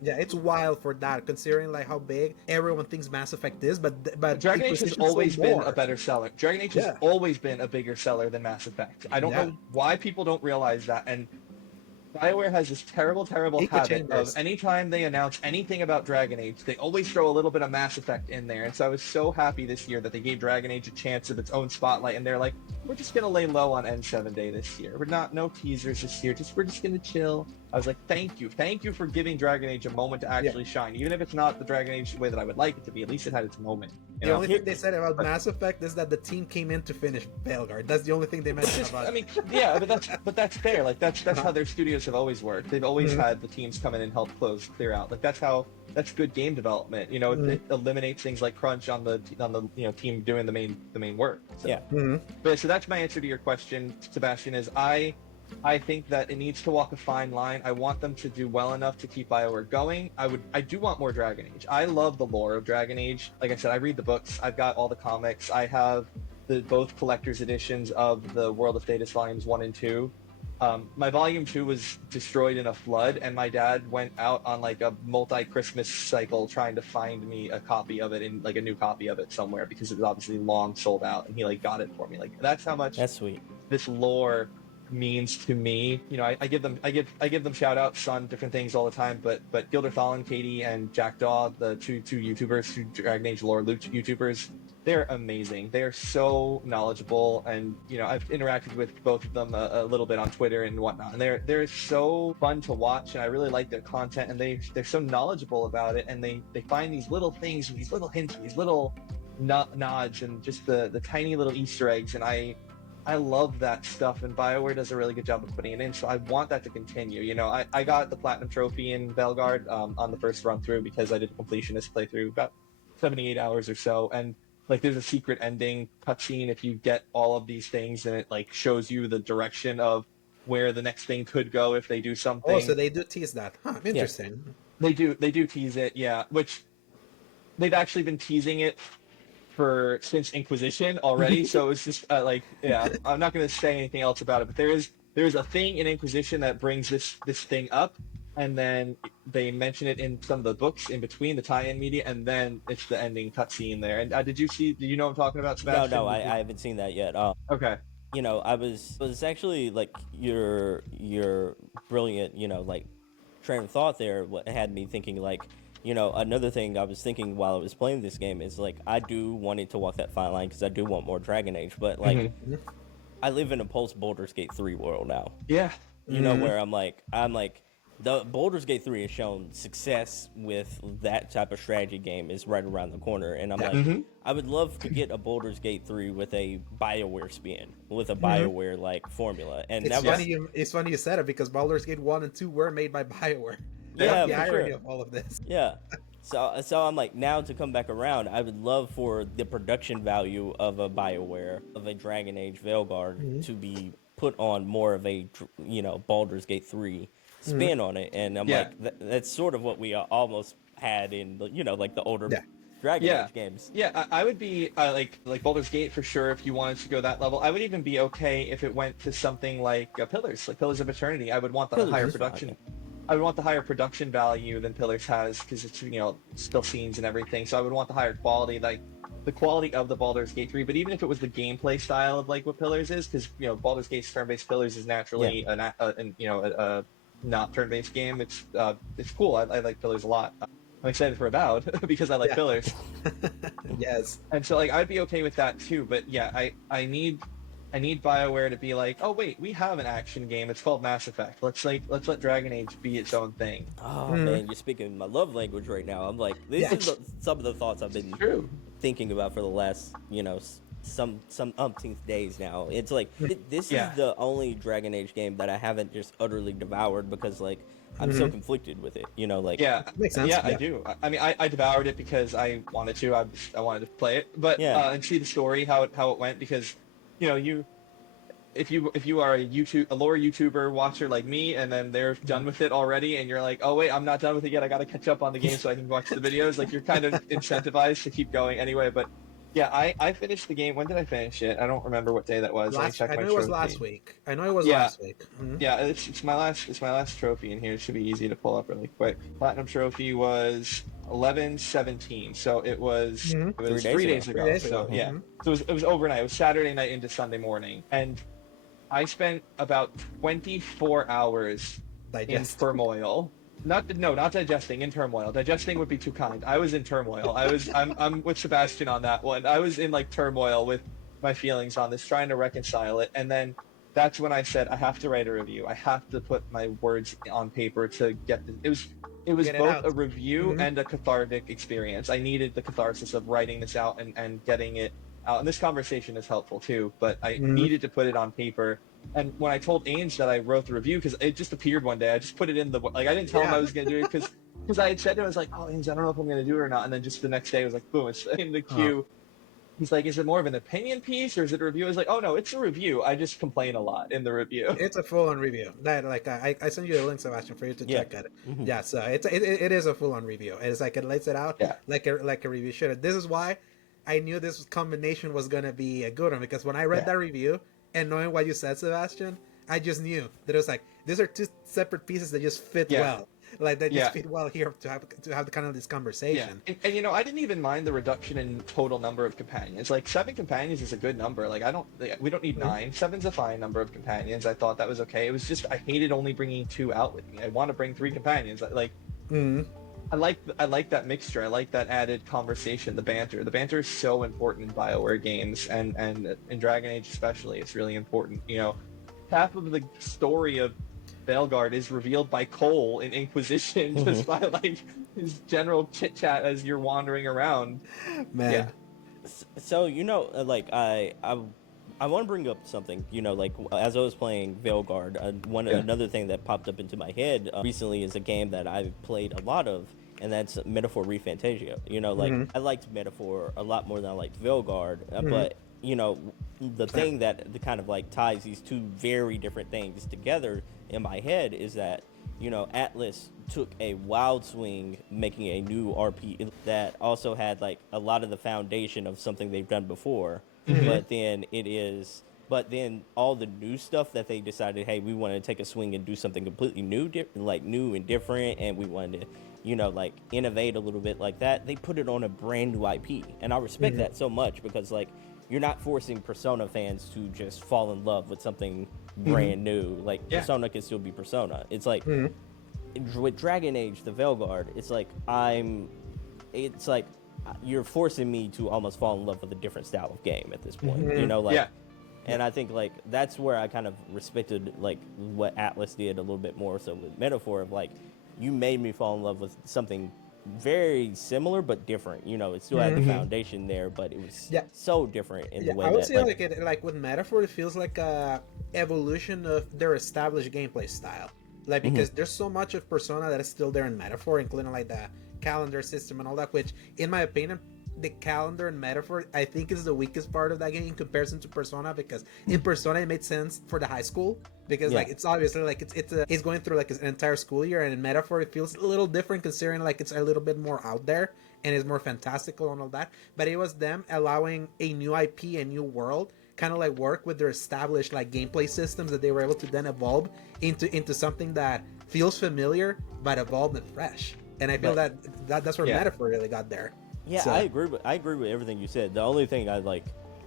Yeah, it's wild for that, considering like how big everyone thinks Mass Effect is, but Dragon Age has Inquisition always sold been more. a better seller. Dragon Age has always been a bigger seller than Mass Effect. I don't know why people don't realize that, and BioWare has this terrible Echo habit of chambers. anytime they announce anything about Dragon Age, they always throw a little bit of Mass Effect in there. And so I was so happy this year that they gave Dragon Age a chance of its own spotlight, and they're like, we're just gonna lay low on N7 Day this year. We're not, no teasers this year. We're just gonna chill. I was like, thank you for giving Dragon Age a moment to actually shine. Even if it's not the Dragon Age the way that I would like it to be, at least it had its moment. The only thing they said about Mass Effect is that the team came in to finish Veilguard. That's the only thing they mentioned about it. I mean, yeah, but that's fair. Like that's how their studios have always worked. They've always had the teams come in and help clear out. Like that's good game development. It eliminates things like crunch on the team doing the main work. So. Yeah. But so that's my answer to your question, Sebastian. Is I think that it needs to walk a fine line. I want them to do well enough to keep BioWare going. I do want more Dragon Age. I love the lore of Dragon Age. Like I said, I read the books. I've got all the comics. I have both collector's editions of the World of Thetis volumes 1 and 2. My volume 2 was destroyed in a flood, and my dad went out on like a multi-Christmas cycle trying to find me a copy of it, in like a new copy of it somewhere, because it was obviously long sold out, and he like got it for me. Like that's how much that's sweet. this lore means to me. I give them shout outs on different things all the time, but Gilder Thalin, Katie, and Jackdaw, the two YouTubers, two Dragon Age lore YouTubers, they're amazing. They're so knowledgeable, and I've interacted with both of them a little bit on Twitter and whatnot, and they're so fun to watch, and I really like their content, and they're so knowledgeable about it, and they find these little things, these little hints, these little nods, and just the tiny little Easter eggs, and I love that stuff, and BioWare does a really good job of putting it in, so I want that to continue. I got the Platinum Trophy in Veilguard on the first run through because I did a completionist playthrough, about 78 hours or so, and like there's a secret ending cutscene if you get all of these things, and it like shows you the direction of where the next thing could go if they do something. Oh, so they do tease that. Huh, interesting. Yeah. They do tease it, yeah, which they've actually been teasing it since Inquisition already, so it's just I'm not going to say anything else about it, but there's a thing in Inquisition that brings this thing up, and then they mention it in some of the books in between the tie-in media, and then it's the ending cutscene there. And do you know what I'm talking about, Sebastian? No, I haven't seen that yet. Okay. I was actually like your brilliant, like train of thought there. What had me thinking like, another thing I was thinking while I was playing this game is like I do want it to walk that fine line because I do want more Dragon Age, but like I live in a post Baldur's Gate 3 world now. Yeah. Where I'm like the Baldur's Gate 3 has shown success with that type of strategy game is right around the corner, and I'm like I would love to get a Baldur's Gate 3 with a BioWare spin, with a BioWare like formula, and it's funny you said it because Baldur's Gate 1 and 2 were made by BioWare. Yeah, the for irony sure. of all of this. Yeah. So I'm like, now to come back around, I would love for the production value of a BioWare, of a Dragon Age Veilguard to be put on more of a, Baldur's Gate 3 spin on it. And I'm like, that's sort of what we almost had in, like the older Dragon Age games. Yeah, I would be like Baldur's Gate for sure if you wanted to go that level. I would even be okay if it went to something like Pillars, like Pillars of Eternity. I would want the Pillars higher is production. fine. I would want the higher production value than Pillars has because it's still scenes and everything. So I would want the higher quality, like the quality of the Baldur's Gate 3. But even if it was the gameplay style of like what Pillars is, because Baldur's Gate's turn-based, Pillars is naturally a not turn-based game. It's cool. I like Pillars a lot. I'm excited for Avowed because I like Pillars. Yes. And so like I'd be okay with that too. But yeah, I need BioWare to be like, oh wait, we have an action game. It's called Mass Effect. Let's let Dragon Age be its own thing. Oh man, you're speaking my love language right now. I'm like, this is some of the thoughts I've been thinking about for the last some umpteenth days now. It's like this is the only Dragon Age game that I haven't just utterly devoured because like I'm so conflicted with it. Makes sense. I do. I mean, I devoured it because I wanted to. I wanted to play it, but and see the story how it went because if you are a lore YouTuber watcher like me, and then they're done with it already, and you're like, oh wait, I'm not done with it yet. I got to catch up on the game so I can watch the videos. Like you're kind of incentivized to keep going anyway. But yeah, I finished the game. When did I finish it? I don't remember what day that was. I know it was last week. Yeah, it's my last trophy in here. It should be easy to pull up really quick. Platinum trophy was 11/17, so it was 3 days ago. So it was overnight. It was Saturday night into Sunday morning, and I spent about 24 hours in turmoil. Not digesting, in turmoil. Digesting would be too kind. I was in turmoil. I'm with Sebastion on that one. I was in like turmoil with my feelings on this, trying to reconcile it, and then that's when I said I have to write a review. I have to put my words on paper to get this. It was both a review and a cathartic experience. I needed the catharsis of writing this out and getting it out. And this conversation is helpful too, but I needed to put it on paper. And when I told Ainge that I wrote the review, because it just appeared one day, I just put it in I didn't tell him I was going to do it because I had said to him, I was like, oh, Ainge, I don't know if I'm going to do it or not. And then just the next day, it was like, boom, it's in the queue. He's like, is it more of an opinion piece or is it a review? I was like, oh no, it's a review. I just complain a lot in the review. It's a full-on review. I send you a link, Sebastion, for you to check it. Yeah, so it is a full-on review. It's like it lays it out like a review should. This is why I knew this combination was gonna be a good one, because when I read that review and knowing what you said, Sebastion, I just knew that it was like these are two separate pieces that just fit well. Like they just fit well here to have the kind of this conversation. And I didn't even mind the reduction in total number of companions. Like 7 companions is a good number. Like we don't need 9. 7's a fine number of companions. I thought that was okay. It was just I hated only bringing 2 out with me. I want to bring 3 companions. I like that mixture. I like that added conversation, the banter. The banter is so important in BioWare games, and in Dragon Age especially, it's really important. Half of the story of Veilguard is revealed by Cole in Inquisition, just by like his general chit chat as you're wandering around. Man. Yeah. So I want to bring up something. As I was playing Veilguard, another thing that popped up into my head recently is a game that I've played a lot of, and that's Metaphor ReFantasia. I liked Metaphor a lot more than I liked Veilguard, but the thing that kind of like ties these two very different things together in my head is that Atlas took a wild swing making a new RP that also had like a lot of the foundation of something they've done before, but then all the new stuff that they decided, hey, we want to take a swing and do something completely new and different, and we wanted to innovate a little bit like that. They put it on a brand new IP, and I respect that so much, because you're not forcing Persona fans to just fall in love with something brand new. Persona can still be Persona. It's like with Dragon Age, the Veilguard, it's like you're forcing me to almost fall in love with a different style of game at this point. And I think that's where I kind of respected what Atlas did a little bit more so with Metaphor of you made me fall in love with something very similar but different. It still had the foundation there, but it was so different in the way I would say with Metaphor, it feels like a evolution of their established gameplay style. Because there's so much of Persona that is still there in Metaphor, including the calendar system and all that, which in my opinion the calendar and metaphor, I think, is the weakest part of that game in comparison to Persona, because in Persona it made sense for the high school, because like it's obviously like it's going through like an entire school year, and in metaphor it feels a little different considering like it's a little bit more out there and it's more fantastical and all that. But it was them allowing a new IP, a new world, kind of like work with their established like gameplay systems that they were able to then evolve into something that feels familiar but evolved and fresh. And I feel that's where metaphor really got there. Yeah, so. I agree with everything you said. The only thing I like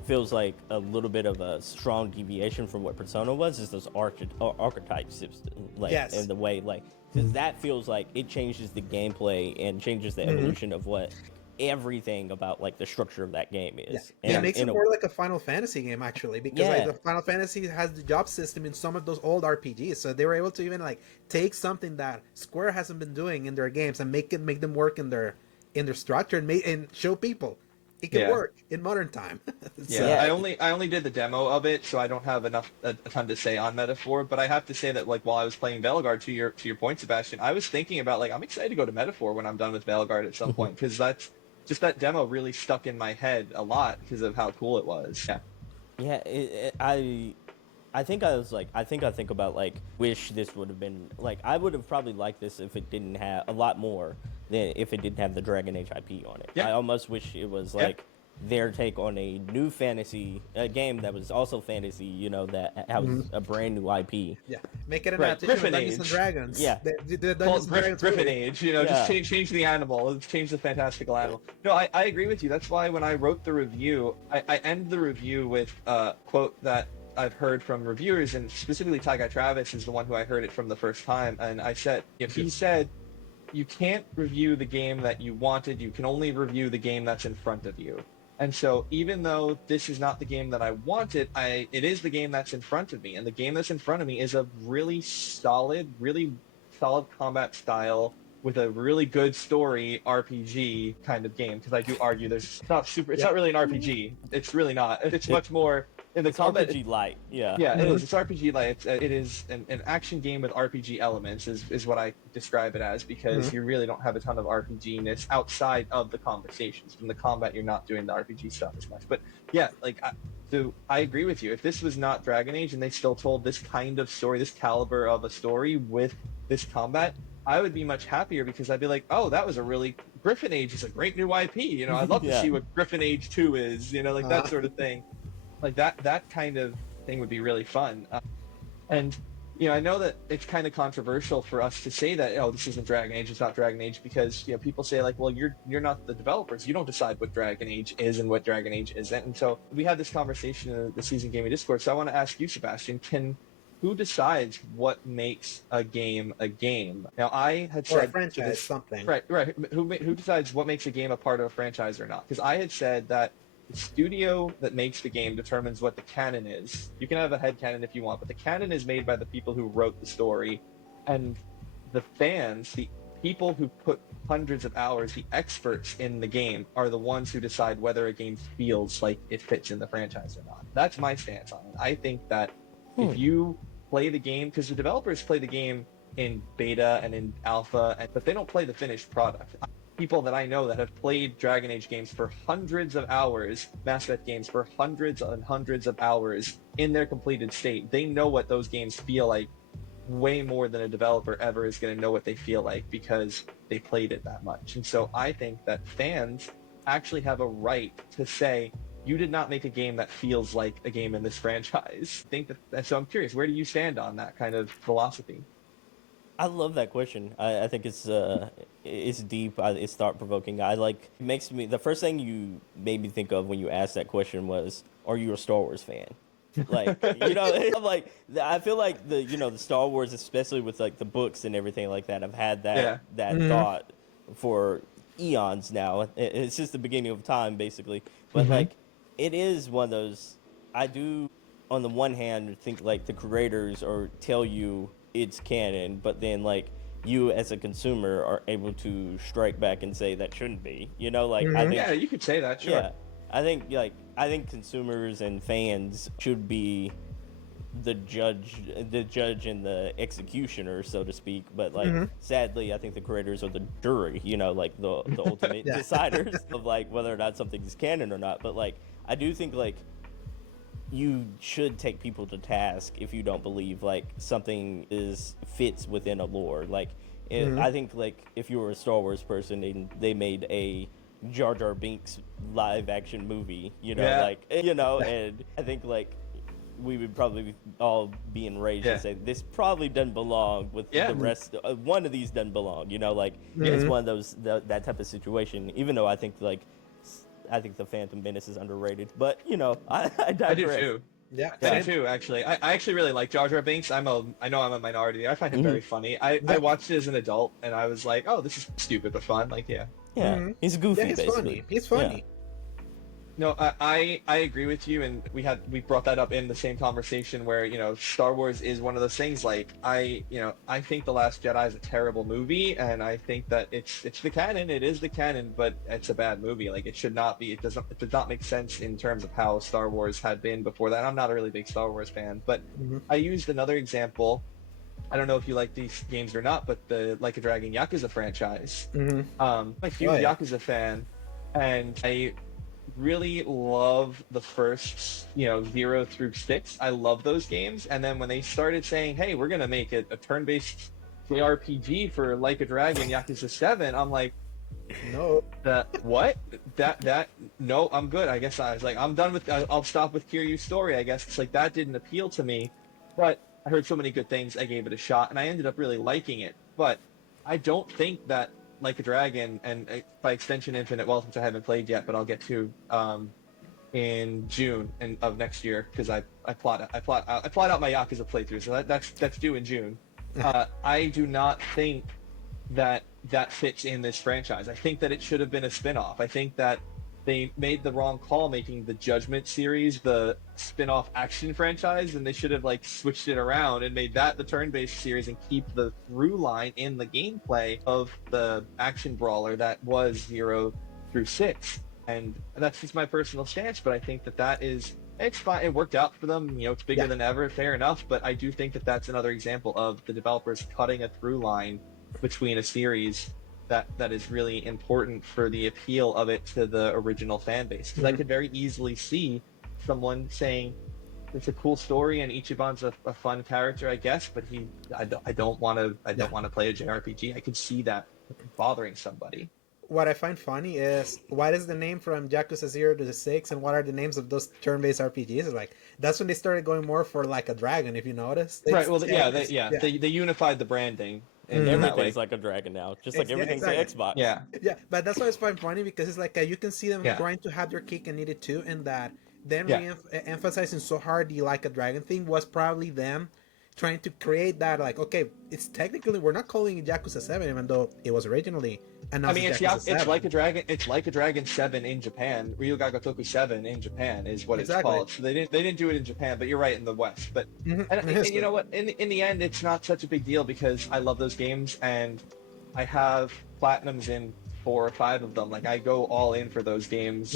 feels like a little bit of a strong deviation from what Persona was is those archetype system, like in the way like, because that feels like it changes the gameplay and changes the evolution of what everything about like the structure of that game is. And it makes it more like a Final Fantasy game actually, because like the Final Fantasy has the job system in some of those old RPGs, so they were able to even like take something that Square hasn't been doing in their games and make them work in their structure and show people it can work in modern time. I only did the demo of it, so I don't have a ton to say on Metaphor. But I have to say that like while I was playing Veilguard, to your point, Sebastion, I was thinking about like I'm excited to go to Metaphor when I'm done with Veilguard at some point, because that's just that demo really stuck in my head a lot because of how cool it was. I think I think about like wish this would have been like I would have probably liked this if it didn't have a lot more than if it didn't have the Dragon Age IP on it. I almost wish it was like their take on a new fantasy game that was also fantasy, you know, that has a brand new IP. Make it an adaptation of Dungeons and Dragons. Griffin Age, you know, just change the animal, change the fantastical animal. No, I agree with you. That's why when I wrote the review, I end the review with a quote that I've heard from reviewers, and specifically Ty Guy Travis is the one who I heard it from the first time, and I said, he said, you can't review the game that you wanted, you can only review the game that's in front of you. And so even though this is not the game that I wanted, it is the game that's in front of me, and the game that's in front of me is a really solid combat style with a really good story RPG kind of game, because I do argue it's not really an RPG. It's really not. It's much more in the combat. RPG light, it is. It's RPG light. It is an action game with RPG elements is what I describe it as, because you really don't have a ton of RPG-ness outside of the conversations. In the combat, you're not doing the RPG stuff as much. But so I agree with you. If this was not Dragon Age and they still told this kind of story, this caliber of a story with this combat, I would be much happier, because I'd be like, oh, that was a really Griffin Age is a great new IP. You know, I'd love to see what Griffin Age 2 is. You know, like that sort of thing. Like that kind of thing would be really fun. And you know, I know that it's kind of controversial for us to say that, oh, this isn't Dragon Age, it's not Dragon Age, because you know people say like, well, you're not the developers, you don't decide what Dragon Age is and what Dragon Age isn't. And so we had this conversation in the Season Gaming Discord. So I want to ask you, Sebastion, who decides what makes a game a game? Now, I had said... Or a franchise, something. Right. Who decides what makes a game a part of a franchise or not? Because I had said that the studio that makes the game determines what the canon is. You can have a headcanon if you want, but the canon is made by the people who wrote the story. And the fans, the people who put hundreds of hours, the experts in the game, are the ones who decide whether a game feels like it fits in the franchise or not. That's my stance on it. I think that if you play the game, because the developers play the game in beta and in alpha, but they don't play the finished product. People that I know that have played Dragon Age games for hundreds of hours, Mass Effect games for hundreds and hundreds of hours in their completed state, they know what those games feel like way more than a developer ever is going to know what they feel like, because they played it that much. And so I think that fans actually have a right to say, you did not make a game that feels like a game in this franchise. So I'm curious, where do you stand on that kind of philosophy? I love that question. I think it's deep. It's thought provoking. It makes me, the first thing you made me think of when you asked that question was, are you a Star Wars fan? Like, you know, I'm like, I feel like the Star Wars, especially with like the books and everything like that, I've had that thought for eons now. It's just the beginning of time, basically. But like, it is one of those, I do, on the one hand, think like the creators or tell you it's canon, but then like you as a consumer are able to strike back and say that shouldn't be, you know, like I think, yeah, you could say that, sure. Yeah, I think consumers and fans should be the judge and the executioner, so to speak. But like, sadly, I think the creators are the jury. You know, like the ultimate deciders of like whether or not something is canon or not. But like, I do think like you should take people to task if you don't believe like something fits within a lore. Like, I think like if you were a Star Wars person and they made a Jar Jar Binks live action movie, you know, and I think like we would probably all be enraged and say this probably doesn't belong with the rest. One of these doesn't belong, you know, like it's one of those that type of situation. Even though I think the Phantom Menace is underrated, but you know, I digress. I do too. Yeah, I do too. Actually, I actually really like Jar Jar Binks. I know I'm a minority. I find him very funny. I watched it as an adult, and I was like, oh, this is stupid but fun. Like, he's goofy. Yeah, he's basically. funny. He's funny. Yeah. No, I agree with you, and we brought that up in the same conversation where, you know, Star Wars is one of those things. Like, I think The Last Jedi is a terrible movie, and I think that it's the canon. It is the canon, but it's a bad movie. Like, it should not be. It does not make sense in terms of how Star Wars had been before that. I'm not a really big Star Wars fan, but I used another example. I don't know if you like these games or not, but the Like a Dragon Yakuza franchise. I'm a huge Yakuza fan, and I really love the first, 0 through 6. I love those games. And then when they started saying, hey, we're going to make it a turn-based JRPG for Like a Dragon Yakuza 7, I'm like, no. What? No, I'm good. I guess I was like, I'm done with, I'll stop with Kiryu's story, I guess. It's like, that didn't appeal to me. But I heard so many good things, I gave it a shot, and I ended up really liking it. But I don't think that Like a Dragon, and by extension Infinite Wealth, which I haven't played yet, but I'll get to in June of next year, because I plot out my Yakuza playthrough, so that's due in June. I do not think that fits in this franchise. I think that it should have been a spin-off. I think that they made the wrong call making the Judgment series the spin-off action franchise, and they should have like switched it around and made that the turn-based series and keep the through line in the gameplay of the action brawler that was 0 through 6. And that's just my personal stance, but I think it's fine. It worked out for them. It's bigger than ever, fair enough, but I do think that that's another example of the developers cutting a through line between a series that is really important for the appeal of it to the original fan base. Because I could very easily see someone saying, it's a cool story and Ichiban's a fun character, I guess, but I don't want to play a JRPG. I could see that bothering somebody. What I find funny is, what is the name from Yakuza 0 to 6, and what are the names of those turn-based RPGs? It's like, that's when they started going more for Like a Dragon, if you notice. Right, well, they unified the branding. And everything's Like a Dragon now, just like everything's an Xbox. Yeah, but that's why it's quite funny, because it's like you can see them trying to have their cake and eat it too, and that them emphasizing so hard the Like a Dragon thing was probably them trying to create that, like, okay, it's technically, we're not calling it Yakuza 7, even though it was originally announced. It's Like a Dragon. It's Like a Dragon 7 in Japan. Ryuga Gotoku 7 in Japan is what it's called. So they didn't do it in Japan, but you're right, in the West. But and you know what? In the end, it's not such a big deal, because I love those games and I have platinums in 4 or 5 of them. Like, I go all in for those games.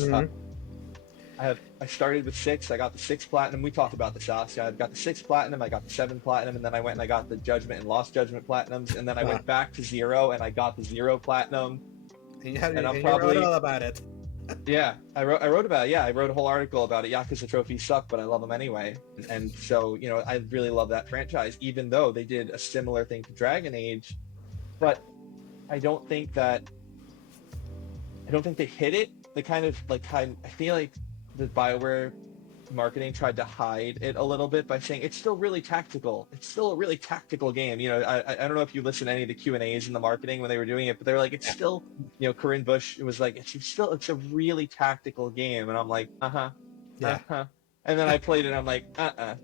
I started with 6. I got the 6 platinum. We talked about this, Alex. I got the 6 platinum. I got the 7 platinum, and then I went and I got the Judgment and Lost Judgment platinums, and then I went back to 0 and I got the 0 platinum. And you wrote all about it. I wrote about it. Yeah, I wrote a whole article about it. Yakuza trophies suck, but I love them anyway. And so, I really love that franchise, even though they did a similar thing to Dragon Age. But I don't think they hit it. They I feel like the BioWare marketing tried to hide it a little bit by saying it's still really tactical. It's still a really tactical game. I don't know if you listened to any of the Q&As in the marketing when they were doing it, but they were like, it's still, Corinne Bush, it was like, it's a really tactical game. And I'm like, And then I played it and I'm like,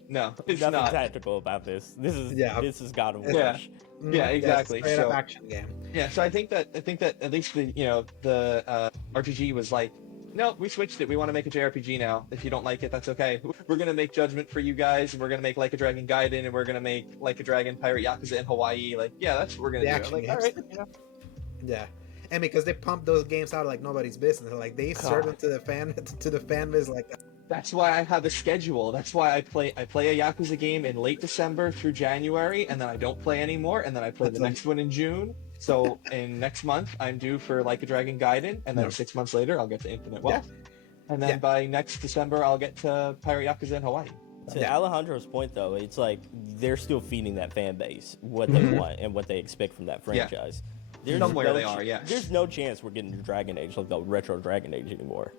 no, it's nothing not tactical about this. This is God of War. Yeah, exactly. Straight up action game. Yeah, so I think that at least the RTG was like, no, we switched it. We want to make a JRPG now. If you don't like it, that's okay. We're going to make Judgment for you guys, and we're going to make Like a Dragon Gaiden, and we're going to make Like a Dragon Pirate Yakuza in Hawaii. Like, yeah, that's what we're going to do. Like, all right, Yeah. And because they pump those games out like nobody's business. Like, they serve them to the fan base like that. That's why I have a schedule. That's why I play a Yakuza game in late December through January, and then I don't play anymore, and then I play the next one in June. So in next month I'm due for Like a Dragon Gaiden, and then 6 months later I'll get to Infinite Wealth. And then by next December I'll get to Pirate Yakuza in Hawaii. To Alejandro's point, though, it's like they're still feeding that fan base what they want and what they expect from that franchise. There's Somewhere they are, There's no chance we're getting to Dragon Age, like the retro Dragon Age anymore.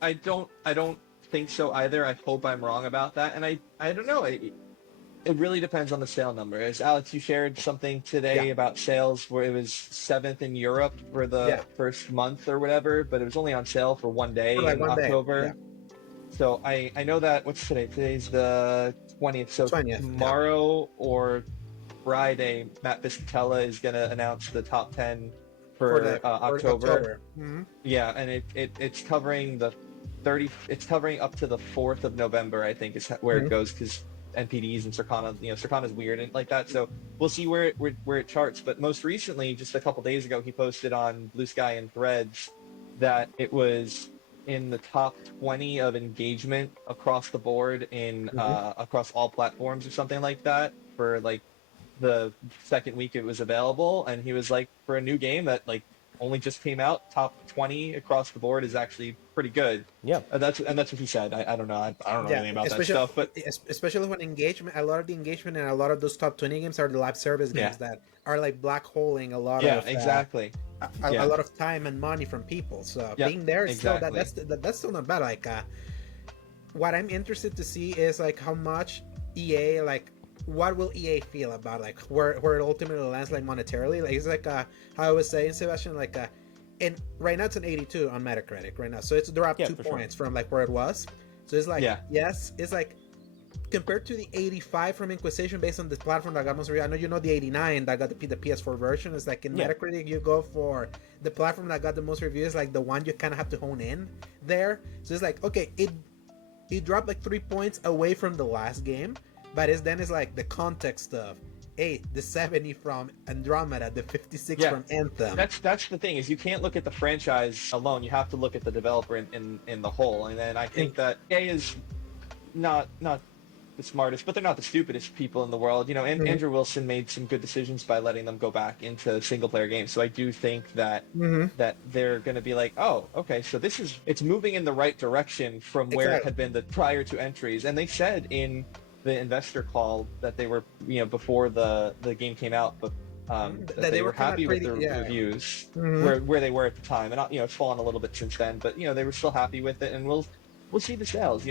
I don't think so either. I hope I'm wrong about that, and I don't know. It really depends on the sale number. As Alex, you shared something today about sales where it was 7th in Europe for the first month or whatever, but it was only on sale for one day in October. So I know that, what's today? Today's the 20th. So 20th, tomorrow or Friday, Matt Piscatella is going to announce the top 10 for October. Yeah, and it's covering it's covering up to the 4th of November, I think, is where it goes, because NPDs and Circana, Circana's weird and like that. So we'll see where it charts. But most recently, just a couple days ago, he posted on Blue Sky and Threads that it was in the top 20 of engagement across the board in across all platforms or something like that for like the second week it was available. And he was like, for a new game that like only just came out, top 20 across the board is actually pretty good. Yeah, that's what he said. I don't know. I don't know anything about that stuff, but especially when engagement, a lot of the engagement and a lot of those top 20 games are the live service games that are like black holing a lot of exactly a lot of time and money from people. So being there is still that's still not bad. Like what I'm interested to see is like how much EA, like what will EA feel about like where it ultimately lands, like monetarily. Like it's like how I was saying, Sebastian, like and right now it's an 82 on Metacritic right now, so it's dropped 2 points from like where it was. So it's like yes, it's like compared to the 85 from Inquisition based on the platform that got most reviews. I know you know the 89 that got the PS4 version. It's like in Metacritic you go for the platform that got the most reviews, like the one you kind of have to hone in there. So it's like, okay, it dropped like 3 points away from the last game, but it's like the context of the 70 from Andromeda, the 56 from Anthem. That's the thing, is you can't look at the franchise alone. You have to look at the developer in the whole. And then I think that EA is not the smartest, but they're not the stupidest people in the world. And Andrew Wilson made some good decisions by letting them go back into single player games. So I do think that that they're going to be like, oh, okay, so it's moving in the right direction from where it had been the prior two entries. And they said in the investor call that they were, before the game came out, but that they were happy with the reviews where they were at the time. And it's fallen a little bit since then, but they were still happy with it. And we'll see the sales.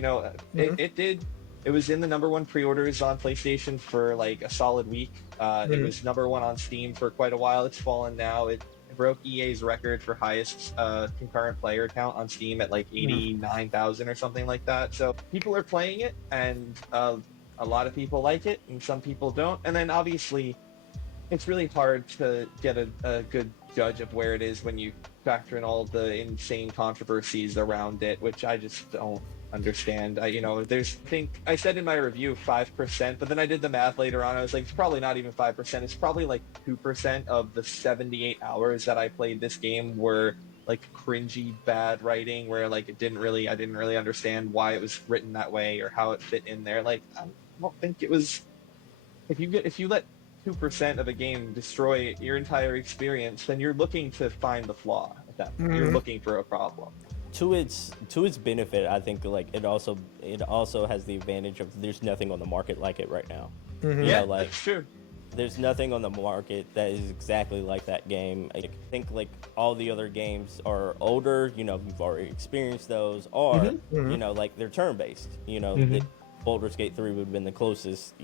It was in the #1 pre-orders on PlayStation for like a solid week. It was #1 on Steam for quite a while. It's fallen now. It broke EA's record for highest concurrent player count on Steam at like 89,000 or something like that. So people are playing it, and a lot of people like it, and some people don't. And then obviously, it's really hard to get a good judge of where it is when you factor in all the insane controversies around it, which I just don't understand. I said in my review 5%, but then I did the math later on. I was like, it's probably not even 5%. It's probably like 2% of the 78 hours that I played this game were like cringy bad writing, where like I didn't really understand why it was written that way or how it fit in there. Like, I don't think it was. If you let 2% of a game destroy your entire experience, then you're looking to find the flaw at that point. You're looking for a problem. To its benefit, I think like it also has the advantage of there's nothing on the market like it right now. That's true. There's nothing on the market that is exactly like that game. I think like all the other games are older. You've already experienced those, or like they're turn-based. Baldur's Gate 3 would have been the closest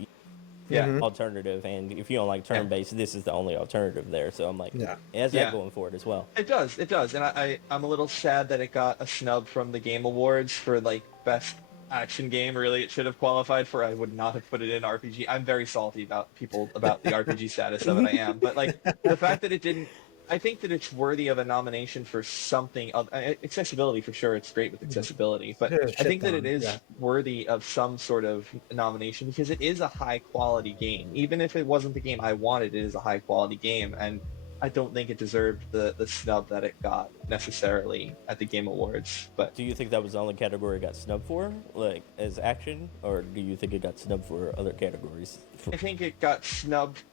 alternative, and if you don't like turn-based, this is the only alternative there. So I'm like, it has that going for it as well. It does, and I'm a little sad that it got a snub from the Game Awards for like best action game. Really, it should have qualified for. I would not have put it in RPG. I'm very salty about the RPG status of it. I am, but like the fact that it didn't. I think that it's worthy of a nomination for something. Accessibility, for sure, it's great with accessibility, but I think that it is worthy of some sort of nomination, because it is a high-quality game. Even if it wasn't the game I wanted, it is a high-quality game, and I don't think it deserved the snub that it got necessarily at the Game Awards. But Do you think that was the only category it got snubbed for, like as action, or do you think it got snubbed for other categories? I think it got snubbed.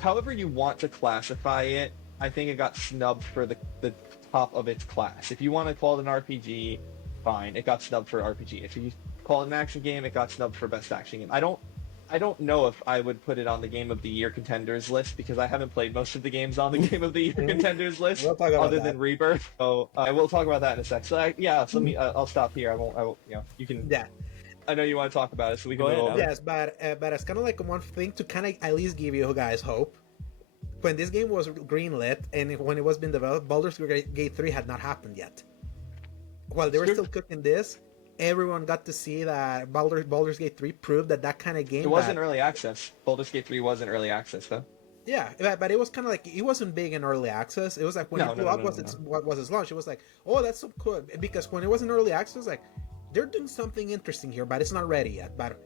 However you want to classify it, I think it got snubbed for the top of its class. If you want to call it an RPG, fine. It got snubbed for RPG. If you call it an action game, it got snubbed for best action game. I don't know if I would put it on the Game of the Year contenders list because I haven't played most of the games on the Game of the Year contenders list We'll talk about other that. than Rebirth. So I will talk about that in a sec. So so let me. I'll stop here. I won't. You know, you can. Yeah. I know you want to talk about it, so we can Go move ahead, over. Yes, but it's kind of like one thing to kind of at least give you guys hope. When this game was greenlit and when it was being developed, Baldur's Gate 3 had not happened yet. While they were Sure. still cooking this, everyone got to see that Baldur's Gate 3 proved that kind of game. It wasn't early access. Baldur's Gate 3 wasn't early access though. Yeah, but it was kind of like it wasn't big in early access. It was like when No, it blew no, up no, was no, its what was its launch. It was like, oh, that's so cool because when it was in early access, it was like they're doing something interesting here, but it's not ready yet. But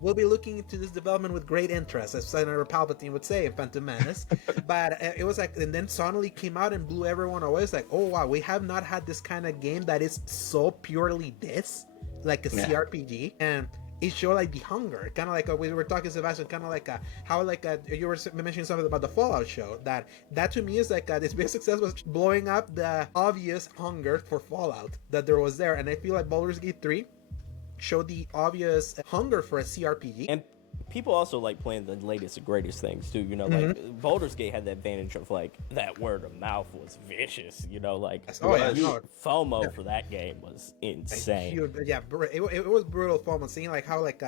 we'll be looking into this development with great interest, as Senator Palpatine would say in Phantom Menace. But it was like, and then suddenly came out and blew everyone away. It's like, oh wow, we have not had this kind of game that is so purely this, like a CRPG, and it showed like the hunger, kind of like we were talking, Sebastion, kind of like how like you were mentioning something about the Fallout show. That to me is like its biggest success was blowing up the obvious hunger for Fallout that there was there, and I feel like Baldur's Gate 3 showed the obvious hunger for a CRPG. And people also like playing the latest and greatest things too. You know, like Baldur's Gate had the advantage of like that word of mouth was vicious. You know, like FOMO for that game was insane. It was brutal FOMO, seeing like how like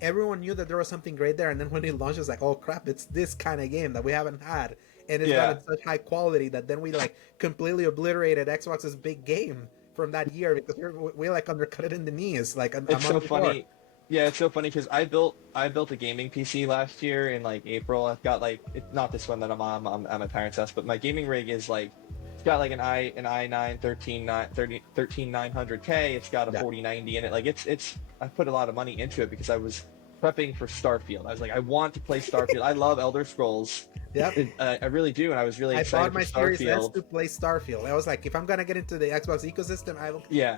everyone knew that there was something great there, and then when it launched, it's like, oh crap, it's this kind of game that we haven't had, and it's got such high quality that then we like completely obliterated Xbox's big game from that year because we like undercut it in the knees. Like It's so funny. Yeah, it's so funny because I built a gaming PC last year in like April. I've got like not this one that I'm on. I'm at my parents' house, but my gaming rig is like it's got like an i9 13900K. It's got a 4090 in it. Like it's I put a lot of money into it because I was prepping for Starfield. I was like, I want to play Starfield. I love Elder Scrolls. Yep. I really do, and I was really excited bought my for Series S Starfield. to play Starfield. I was like, if I'm gonna get into the Xbox ecosystem,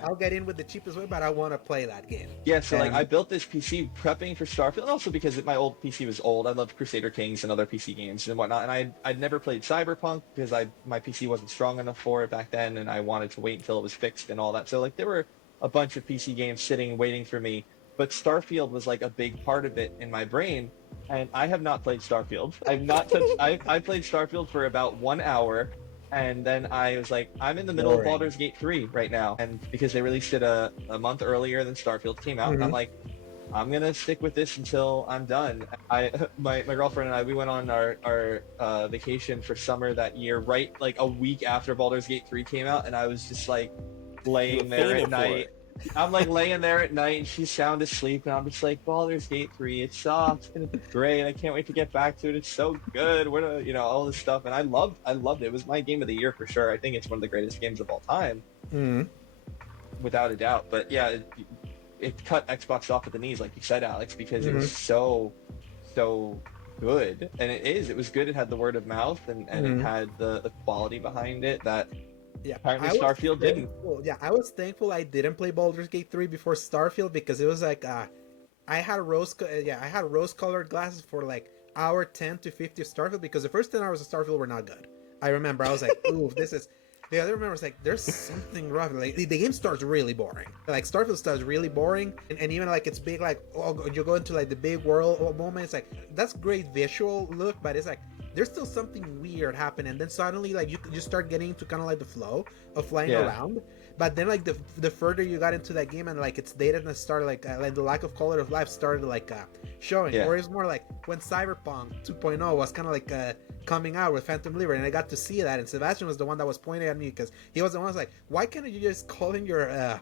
I'll get in with the cheapest way, but I want to play that game. Yeah, so like I built this PC prepping for Starfield, and also because my old PC was old. I loved Crusader Kings and other PC games and whatnot, and I'd never played Cyberpunk because my PC wasn't strong enough for it back then, and I wanted to wait until it was fixed and all that. So like there were a bunch of PC games sitting waiting for me, but Starfield was like a big part of it in my brain. And I have not played Starfield. I've not touched. I played Starfield for about 1 hour, and then I was like, I'm in the middle of Baldur's Gate 3 right now, and because they released it a month earlier than Starfield came out, and I'm like, I'm gonna stick with this until I'm done. My girlfriend and I, we went on our vacation for summer that year, right like a week after Baldur's Gate 3 came out, and I was just like laying there at night. I'm like laying there at night and she's sound asleep and I'm just like, Baldur's Gate 3, it sucks and it's great. I can't wait to get back to it. It's so good. All this stuff. And I loved it. It was my game of the year for sure. I think it's one of the greatest games of all time. Without a doubt. But yeah, it cut Xbox off at the knees, like you said, Alex, because it was so good. And it was good. It had the word of mouth and it had the quality behind it that apparently Starfield didn't. Yeah, I was thankful I didn't play Baldur's Gate 3 before Starfield because it was like I had rose-colored glasses for like hour 10 to 50 of Starfield because the first 10 hours of Starfield were not good. I remember I was like, ooh, this is. The other remember was like, there's something rough. Like the game starts really boring. Like Starfield starts really boring, and even like it's big. Like you go into like the big world moment. It's like that's great visual look, but it's like there's still something weird happening. And then suddenly like you start getting into kind of like the flow of flying around. But then like the further you got into that game and like its datedness started like the lack of quality of life started like showing. Or it's more like when Cyberpunk 2.0 was kind of like coming out with Phantom Liberty, and I got to see that. And Sebastion was the one that was pointing at me because he was the one who was like, "Why can't you just calling your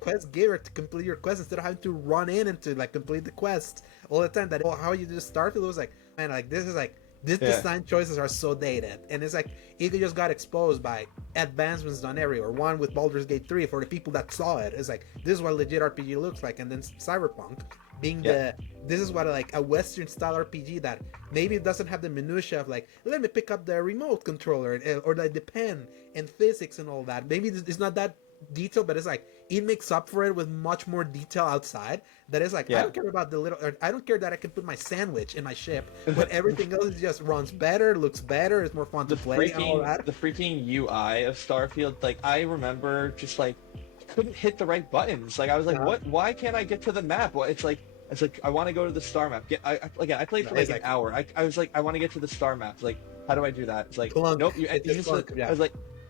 quest giver to complete your quest instead of having to run in and to like complete the quest all the time?" That how you just Starfield was like, man, like this is like. These design choices are so dated, and it's like it just got exposed by advancements done everywhere. One with Baldur's Gate 3 for the people that saw it. It's like this is what legit RPG looks like, and then Cyberpunk being Yeah. this is what like a Western style RPG that maybe it doesn't have the minutia of like, let me pick up the remote controller or like the pen and physics and all that. Maybe it's not that detailed, but it's like it makes up for it with much more detail outside. That is like, I Yeah. don't care about the little, or I don't care that I can put my sandwich in my ship, but everything else just runs better, looks better, it's more fun to play and all that. The freaking UI of Starfield, like I remember just like couldn't hit the right buttons. Like I was like, Uh-huh. what? Why can't I get to the map? Well, it's like I want to go to the star map. Again, I played for like an hour. I was like, I want to get to the star map. It's like, how do I do that? It's like, Clunk. nope. It's clunk, yeah. I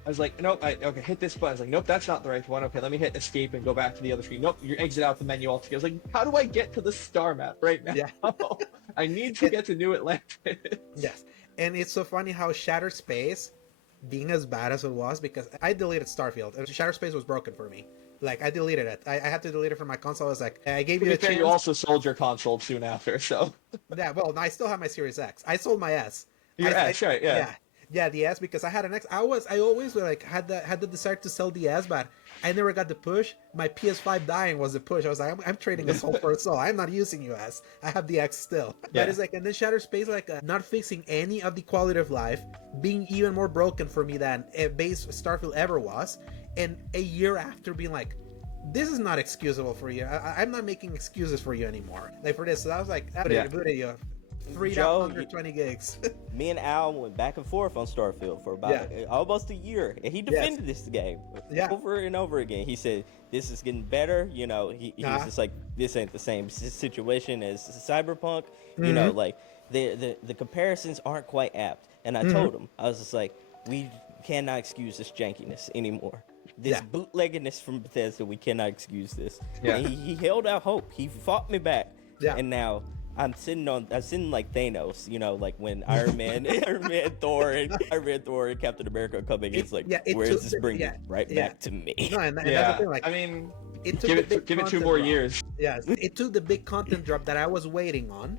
was like, nope. Okay, hit this button. I was like, nope, that's not the right one. Okay, let me hit escape and go back to the other screen. Nope, you exit out the menu altogether. I was like, how do I get to the star map right now? Yeah. I need to get to New Atlantis. Yes, and it's so funny how Shattered Space, being as bad as it was, because I deleted Starfield. Shattered Space was broken for me. Like, I deleted it. I had to delete it from my console. I was like, I gave you a chance. You also sold your console soon after, so. Yeah, well, I still have my Series X. I sold my S. Your S, right, yeah. Yeah, the S, because I had an X. I always like had the desire to sell the S, but I never got the push. My PS5 dying was the push. I was like, I'm trading a soul for a soul. I'm not using you S. I have the X still. Yeah. But it's like, and then Shattered Space, like, not fixing any of the quality of life, being even more broken for me than a base Starfield ever was, and a year after being like, this is not excusable for you. I'm not making excuses for you anymore. Like for this, so I was like, you freed up 120 gigs. Me and Al went back and forth on Starfield for about almost a year, and he defended this game over and over again. He said, this is getting better. You know, he was just like, this ain't the same situation as Cyberpunk. You know, like the comparisons aren't quite apt. And I told him, I was just like, we cannot excuse this jankiness anymore. This bootleggedness from Bethesda, we cannot excuse this. Yeah. And he held out hope. He fought me back. Yeah. And now I'm sitting like Thanos, you know, like when Iron Man, Thor, and Captain America are coming. It's like, where does this bring me? Right back to me. No, and that's the thing. Like, I mean, it took give it 2 more years. Yes, it took the big content drop that I was waiting on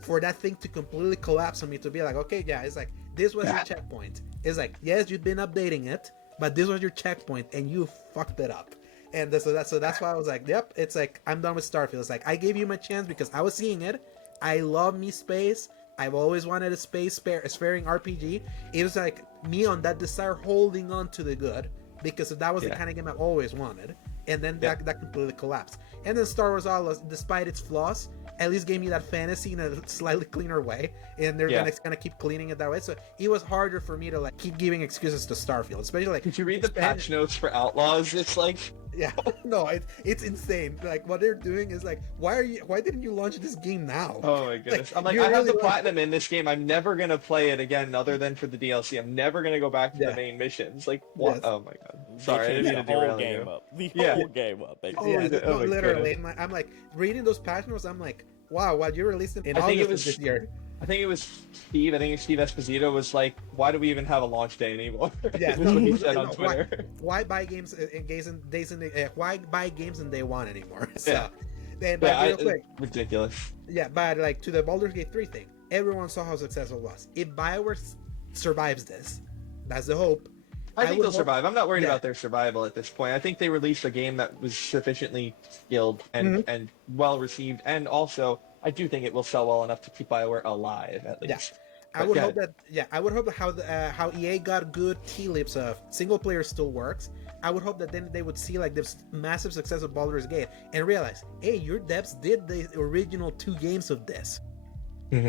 for that thing to completely collapse on me, to be like, okay, it's like, this was your checkpoint. It's like, yes, you've been updating it, but this was your checkpoint and you fucked it up. And so that's why I was like, yep, it's like, I'm done with Starfield. It's like, I gave you my chance because I was seeing it. I love me space. I've always wanted a sparing RPG. It was like me on that desire, holding on to the good, because that was the kind of game I've always wanted. And then that completely collapsed. And then Star Wars Outlaws, despite its flaws, at least gave me that fantasy in a slightly cleaner way, and they're gonna kind of keep cleaning it that way. So it was harder for me to like keep giving excuses to Starfield, especially like. Did you read the patch notes for Outlaws? It's like. Yeah, no, it's insane. Like what they're doing is like, why didn't you launch this game now? Oh my goodness! Like, I have the platinum in this game. I'm never gonna play it again, other than for the DLC. I'm never gonna go back to the main missions. Like what? Yes. Oh my god! Sorry, I didn't mean to derail you. The whole game up. Literally. I'm like reading those patch notes. I'm like, wow, you released it in August this year. I think it was Steve. I think Steve Esposito was like, "Why do we even have a launch day anymore?" Yeah, that's what he said on Twitter. Why buy games why buy games in day one anymore? So, real quick, ridiculous. Yeah, but like to the Baldur's Gate 3 thing, everyone saw how successful it was. If BioWare survives this, that's the hope. I think they'll survive. I'm not worried about their survival at this point. I think they released a game that was sufficiently skilled and well received, and also. I do think it will sell well enough to keep BioWare alive, at least. Yeah. I would hope that how EA got good tea lips of single player still works. I would hope that then they would see like this massive success of Baldur's Gate and realize, hey, your devs did the original 2 games of this.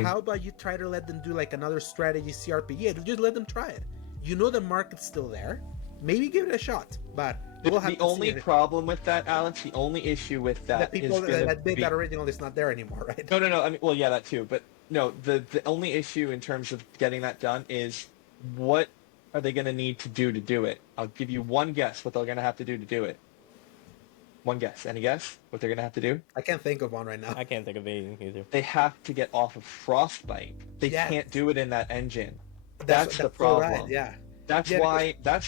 How about you try to let them do like another strategy CRPG? Just let them try it. You know the market's still there. Maybe give it a shot, but we'll have the only problem with that, Alex, the only issue with that the people that did that original is not there anymore, right? No. I mean, well, yeah, that too. But no, the only issue in terms of getting that done is what are they going to need to do it? I'll give you one guess what they're going to have to do it. One guess. Any guess what they're going to have to do? I can't think of one right now. I can't think of anything either. They have to get off of Frostbite. They can't do it in that engine. That's the problem. Right, yeah. That's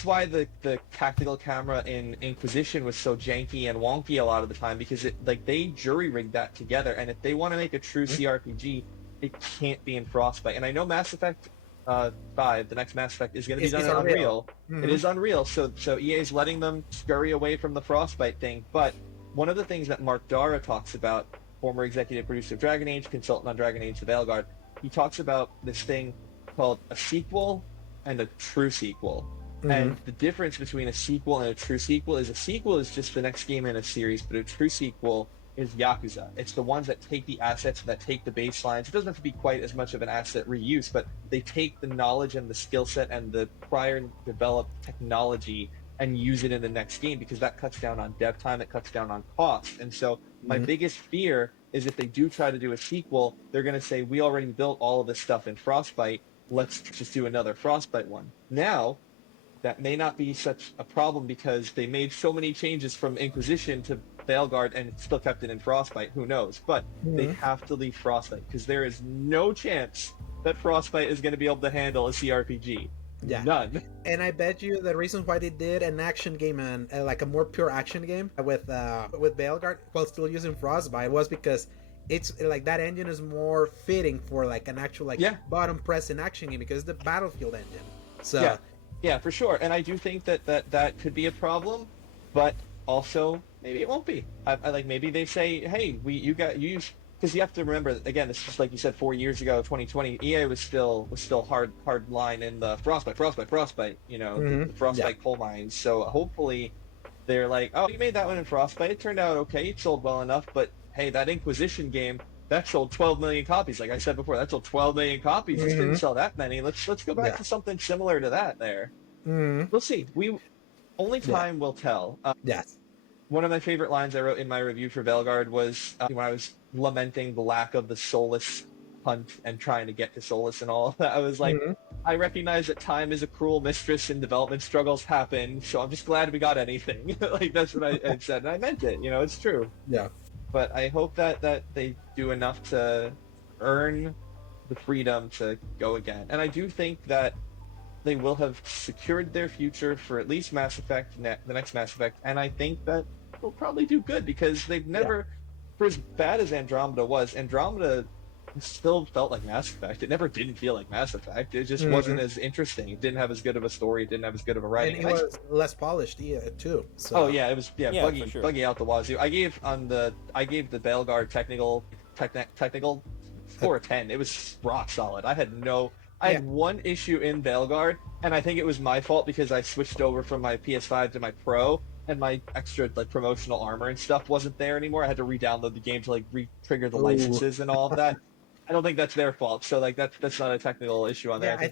why the tactical camera in Inquisition was so janky and wonky a lot of the time, because they jury rigged that together, and if they want to make a true CRPG, it can't be in Frostbite. And I know Mass Effect 5, the next Mass Effect, is going to be done in Unreal. It is Unreal, so EA is letting them scurry away from the Frostbite thing. But one of the things that Mark Dara talks about former executive producer of Dragon Age, consultant on Dragon Age: The Veilguard. He talks about this thing called a sequel and a true sequel. And the difference between a sequel and a true sequel is a sequel is just the next game in a series, but a true sequel is Yakuza. It's the ones that take the assets, that take the baselines. It doesn't have to be quite as much of an asset reuse, but they take the knowledge and the skill set and the prior developed technology and use it in the next game, because that cuts down on dev time, it cuts down on cost. And so my biggest fear is if they do try to do a sequel, they're going to say, we already built all of this stuff in Frostbite, let's just do another Frostbite one. Now, that may not be such a problem because they made so many changes from Inquisition to Veilguard and still kept it in Frostbite. Who knows? But they have to leave Frostbite because there is no chance that Frostbite is going to be able to handle a CRPG. Yeah. None. And I bet you the reason why they did an action game and like a more pure action game with Veilguard while still using Frostbite was because it's like that engine is more fitting for like an actual bottom pressing action game because it's the Battlefield engine. So yeah, for sure. And I do think that could be a problem, but also maybe it won't be. I like maybe they say, hey, you use, because you have to remember again, this is like you said 4 years ago, 2020, EA was still hard line in the Frostbite, the Frostbite coal mines. So hopefully they're like, oh, you made that one in Frostbite. It turned out okay. It sold well enough, but hey, that Inquisition game, that sold 12 million copies. Like I said before, that sold 12 million copies. It didn't sell that many. Let's go back to something similar to that there. We'll see. Only time will tell. Yes. One of my favorite lines I wrote in my review for Veilguard was when I was lamenting the lack of the Solus hunt and trying to get to Solus and all of that. I was like, I recognize that time is a cruel mistress and development struggles happen, so I'm just glad we got anything. Like that's what I said, and I meant it. It's true. Yeah. But I hope that they do enough to earn the freedom to go again. And I do think that they will have secured their future for at least Mass Effect, the next Mass Effect, and I think that they'll probably do good because they've never, for as bad as Andromeda was, Andromeda still felt like Mass Effect. It never didn't feel like Mass Effect. It just wasn't as interesting. It didn't have as good of a story. It didn't have as good of a writing. And it was less polished, too. So. Oh yeah, it was buggy out the wazoo. I gave the Veilguard technical 4 of 10. It was rock solid. I had one issue in Veilguard, and I think it was my fault because I switched over from my PS5 to my Pro, and my extra promotional armor and stuff wasn't there anymore. I had to re-download the game to re-trigger the licenses and all of that. I don't think that's their fault. So that's not a technical issue on there. I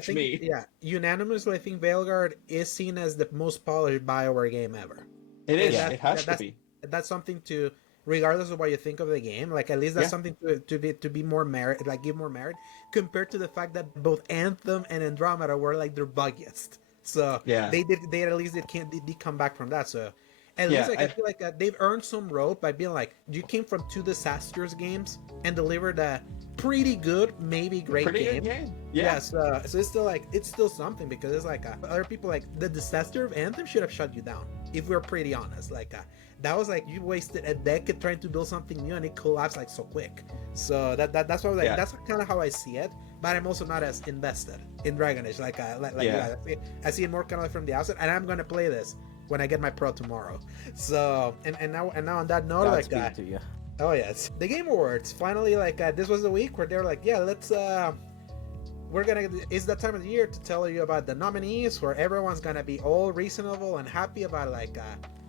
think me. Yeah, unanimously, I think Veilguard is seen as the most polished BioWare game ever. It is. It has to be. That's something to, regardless of what you think of the game, like at least that's something to be more merit, like give more merit compared to the fact that both Anthem and Andromeda were like their buggiest. So they at least did come back from that. So at least I feel like they've earned some rope by being like, you came from 2 disastrous games and delivered a pretty good, maybe great game. Good game. So it's still something because it's like other people like the disaster of Anthem should have shut you down if we're pretty honest. Like that was like you wasted a decade trying to build something new and it collapsed like so quick. So that's what I was like. That's kind of how I see it. But I'm also not as invested in Dragon Age. I see it more kind of like from the outside, and I'm gonna play this when I get my Pro tomorrow. So and now on that note, to you. Oh yes, the Game Awards finally this was the week where they're like, it's that time of the year to tell you about the nominees, where everyone's gonna be all reasonable and happy about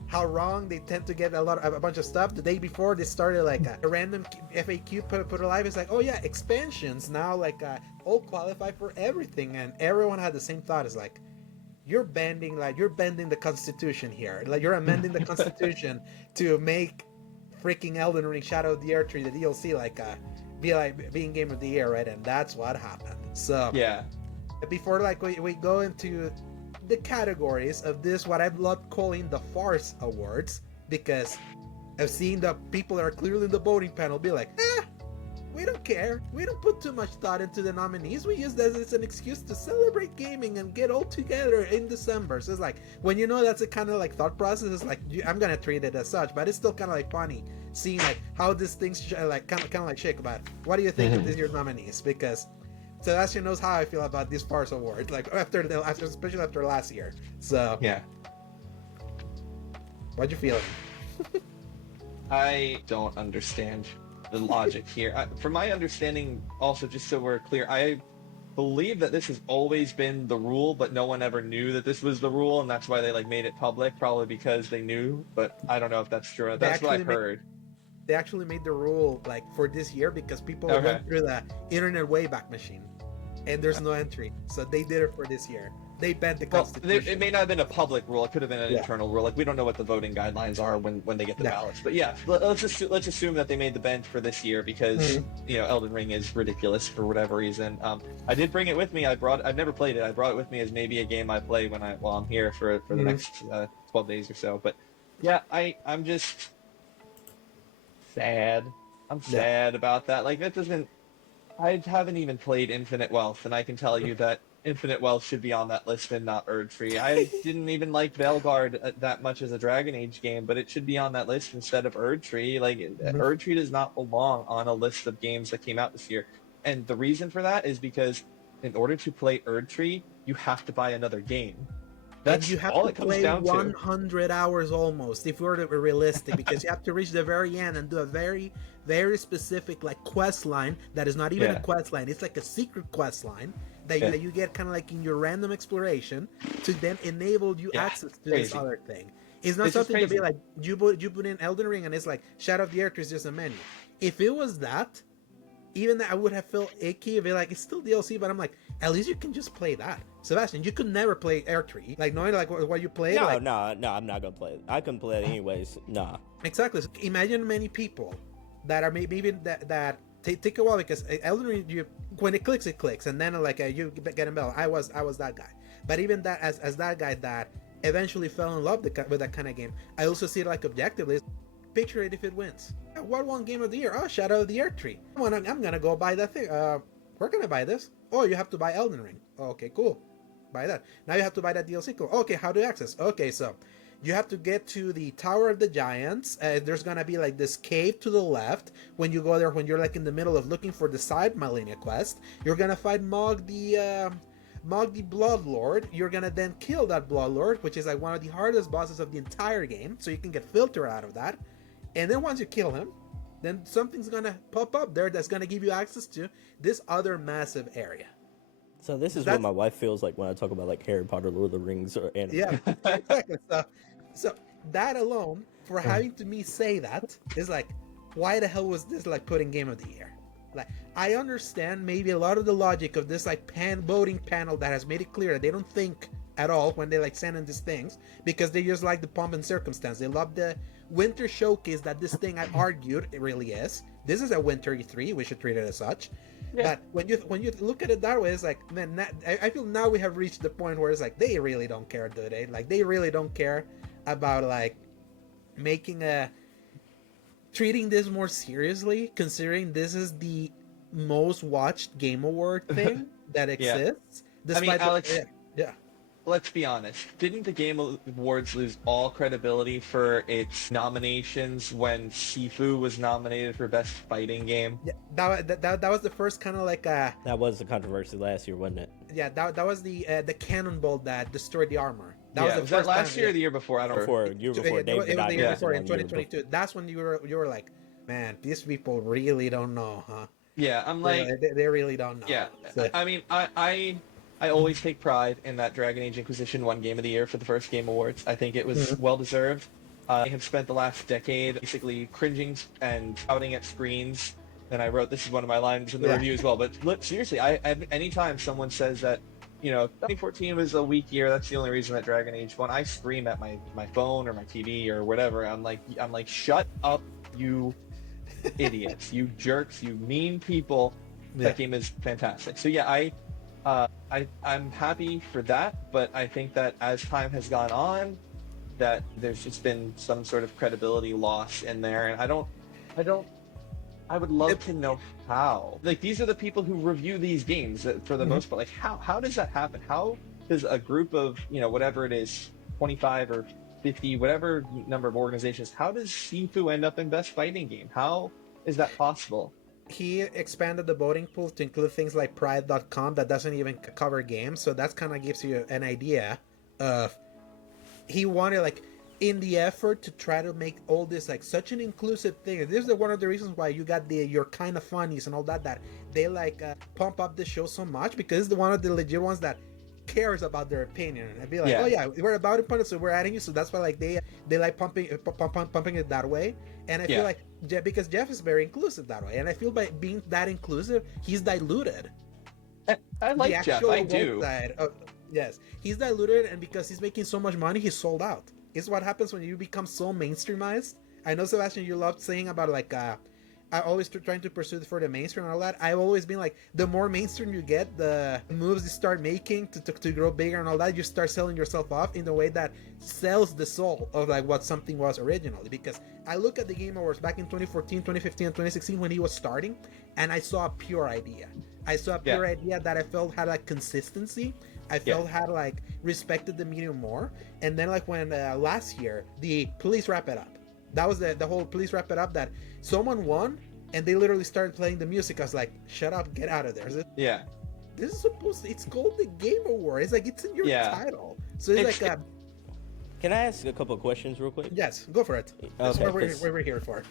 how wrong they tend to get a bunch of stuff. The day before they started a random FAQ put alive. It's like, oh yeah, expansions now all qualify for everything, and everyone had the same thought. It's like, you're bending the Constitution here. Like you're amending the Constitution to make freaking Elden Ring Shadow of the Erdtree, the DLC, being Game of the Year, right? And that's what happened. So before we go into the categories of this, what I love calling the farce awards, because I've seen the people that are clearly in the voting panel be like, we don't care. We don't put too much thought into the nominees. We use that as an excuse to celebrate gaming and get all together in December. So it's like, when that's a kind of thought process, it's like, I'm gonna treat it as such, but it's still kind of funny seeing how these things kind of shake about. What do you think of these year's nominees? Because Sebastion knows how I feel about these farce awards, especially after last year. So yeah, what you feeling? I don't understand the logic here. From my understanding, also, just so we're clear, I believe that this has always been the rule, but no one ever knew that this was the rule, and that's why they like made it public, probably because they knew. But I don't know if that's true. They That's what I actually made heard. they actually made the rule like for this year because people Okay. went through the Internet Wayback Machine, and there's no entry, so they did it for this year. They bent the Well, Constitution. it may not have been a public rule. It could have been an Yeah. internal rule. Like we don't know what the voting guidelines are when they get the Yeah. ballots. But yeah, let's assume that they made the bench for this year because you know Elden Ring is ridiculous for whatever reason. I did bring it with me. I've never played it. I brought it with me as maybe a game I play while I'm here for the next 12 days or so. But yeah, I'm just sad. I'm sad about that. Like that doesn't. I haven't even played Infinite Wealth, and I can tell you that Infinite Wealth should be on that list and not Erdtree. I didn't even like Veilguard that much as a Dragon Age game, but it should be on that list instead of Erdtree. Like Erdtree does not belong on a list of games that came out this year, and the reason for that is because in order to play Erdtree, you have to buy another game. That's and you have all to it comes play down to. 100 hours almost if we're to be realistic, because you have to reach the very end and do a very, very specific like quest line that is not even a quest line. It's like a secret quest line that you get kind of like in your random exploration to then enable you access to this other thing. It's not something to be like you put in Elden Ring and it's like Shadow of the Earth is just a menu. If it was that, even that I would have felt icky. Be like, it's still DLC, but I'm like, at least you can just play that. Sebastion, you could never play Erdtree. Like knowing like what you play. No, like, no, I'm not gonna play it. I can play it anyways. Nah. Exactly. So imagine many people that are maybe even that take a while, because Elden Ring, when it clicks, and then like you get a medal. I was that guy. But even that as that guy that eventually fell in love with that kind of game, I also see it like objectively. Picture it if it wins. What won Game of the Year? Oh, Shadow of the Erdtree. I'm gonna go buy that thing. We're gonna buy this. Oh, you have to buy Elden Ring. Okay, cool. Buy that. Now you have to buy that DLC. Cool. Okay, how do you access? Okay, so you have to get to the Tower of the Giants. There's gonna be like this cave to the left. When you go there, when you're like in the middle of looking for the side Malenia quest, you're gonna find Mog the Bloodlord. You're gonna then kill that Bloodlord, which is like one of the hardest bosses of the entire game. So you can get filter out of that. And then once you kill him, then something's gonna pop up there that's gonna give you access to this other massive area. So this is what my wife feels like when I talk about like Harry Potter, Lord of the Rings, or anime. Yeah, exactly. So that alone, for having to me say that, is like, why the hell was this like put in Game of the Year? Like, I understand maybe a lot of the logic of this like voting panel that has made it clear that they don't think at all when they like send in these things, because they just like the pomp and circumstance. They love the winter showcase that this thing, I argued, it really is. This is a winter E3. We should treat it as such. Yeah. But when you look at it that way, it's like, man, I feel now we have reached the point where it's like they really don't care, do they? Like they really don't care about like treating this more seriously, considering this is the most watched Game Award thing that exists. Despite Alex, yeah. Let's be honest. Didn't the Game Awards lose all credibility for its nominations when Sifu was nominated for Best Fighting Game? Yeah, that was the first kind of like that was the controversy last year, wasn't it? Yeah, that was the cannonball that destroyed the armor. Was that last year or the year before? I don't know. Year before. It was the year before, in 2022. That's when you were like, man, these people really don't know, huh? Yeah, I'm like, they really don't know. Yeah, so. I mean, I always take pride in that Dragon Age Inquisition won Game of the Year for the first Game Awards. I think it was well deserved. I have spent the last decade basically cringing and shouting at screens. And I wrote, this is one of my lines in the review as well. But look, seriously, anytime someone says that, 2014 was a weak year, that's the only reason that Dragon Age won, I scream at my phone or my TV or whatever. I'm like, shut up, you idiots, you jerks, you mean people. That game is fantastic. So yeah, I'm happy for that, but I think that as time has gone on, that there's just been some sort of credibility loss in there, and I would love to know how. Like, these are the people who review these games for the most part. Like, how does that happen? How does a group of, whatever it is, 25 or 50, whatever number of organizations, how does Sifu end up in Best Fighting Game? How is that possible? He expanded the voting pool to include things like Pride.com that doesn't even cover games, so that kind of gives you an idea of he wanted, like, in the effort to try to make all this like such an inclusive thing. This is one of the reasons why you got the your kind of funnies and all that, that they like pump up the show so much, because it's the one of the legit ones that cares about their opinion and be like, Yeah. oh yeah, we're about it, so we're adding you. So that's why like they like pumping it that way. And I feel Yeah. like because Jeff is very inclusive that way, and I feel by being that inclusive, he's diluted I like the Jeff. actual I work do. side of, yes, he's diluted, and because he's making so much money, he's sold out. It's what happens when you become so mainstreamized. I know, Sebastian, you love saying about like I always trying to pursue for the mainstream and all that. I've always been like, the more mainstream you get, the moves you start making to grow bigger and all that, you start selling yourself off in a way that sells the soul of like what something was originally. Because I look at the Game Awards back in 2014, 2015, and 2016 when he was starting, and I saw a pure idea. I saw a pure idea that I felt had like consistency. I felt had like respected the medium more. And then like when last year, the Please Wrap It Up. That was the whole Please Wrap It Up, that someone won and they literally started playing the music. I was like, shut up, get out of there. Yeah. This is supposed to, it's called the Game Award. It's like, it's in your title. So it's like Can I ask a couple of questions real quick? yes, go for it. That's Okay, what we're here for.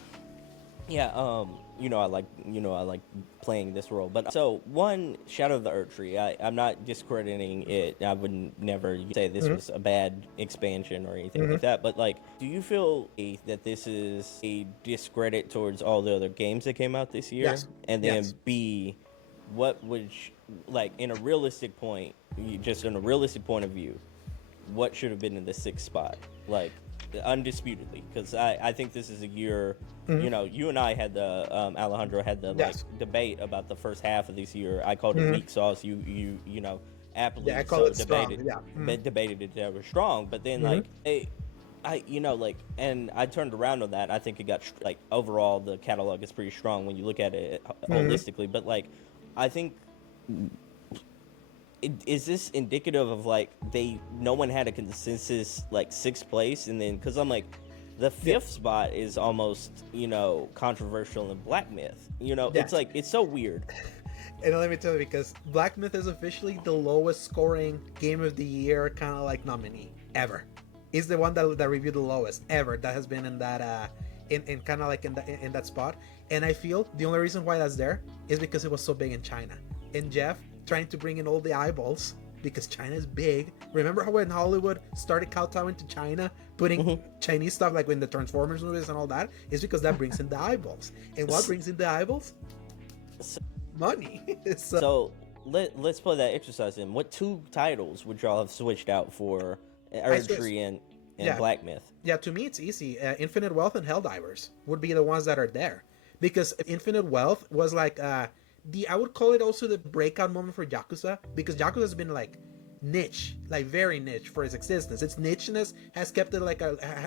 Yeah, I like playing this role. But so one, Shadow of the Earth Tree. I'm not discrediting it. I would never say this was a bad expansion or anything like that. But like, do you feel that this is a discredit towards all the other games that came out this year? Yes. And then Yes. B, what would like in a realistic point, just in a realistic point of view, what should have been in the 6th spot? Like, undisputedly, because I think this is a year. You know, you and I had the Alejandro had the like debate about the first half of this year. I called it weak sauce. You know, aptly I call so it strong. debated debated it that was strong. But then like I you know like, and I turned around on that. I think it got like overall the catalog is pretty strong when you look at it holistically. But like, I think. Is this indicative of like no one had a consensus like 6th place, and then because I'm like the 5th spot is almost, you know, controversial in Black Myth, you know, it's like it's so weird. And let me tell you, because Black Myth is officially the lowest scoring Game of the Year kind of like nominee ever. It's the one that reviewed the lowest ever that has been in that in kind of like in that spot. And I feel the only reason why that's there is because it was so big in China. And Jeff trying to bring in all the eyeballs because China is big. Remember how when Hollywood started kowtowing to China, putting Chinese stuff like in the Transformers movies and all that? Is because that brings in the eyeballs. And what brings in the eyeballs? Money. So let's play that exercise in. What 2 titles would y'all have switched out for Erdtree and Black Myth? Yeah, to me it's easy. Infinite Wealth and Helldivers would be the ones that are there, because Infinite Wealth was like I would call it also the breakout moment for Yakuza, because Yakuza has been like niche, like very niche for its existence. Its nicheness has kept it like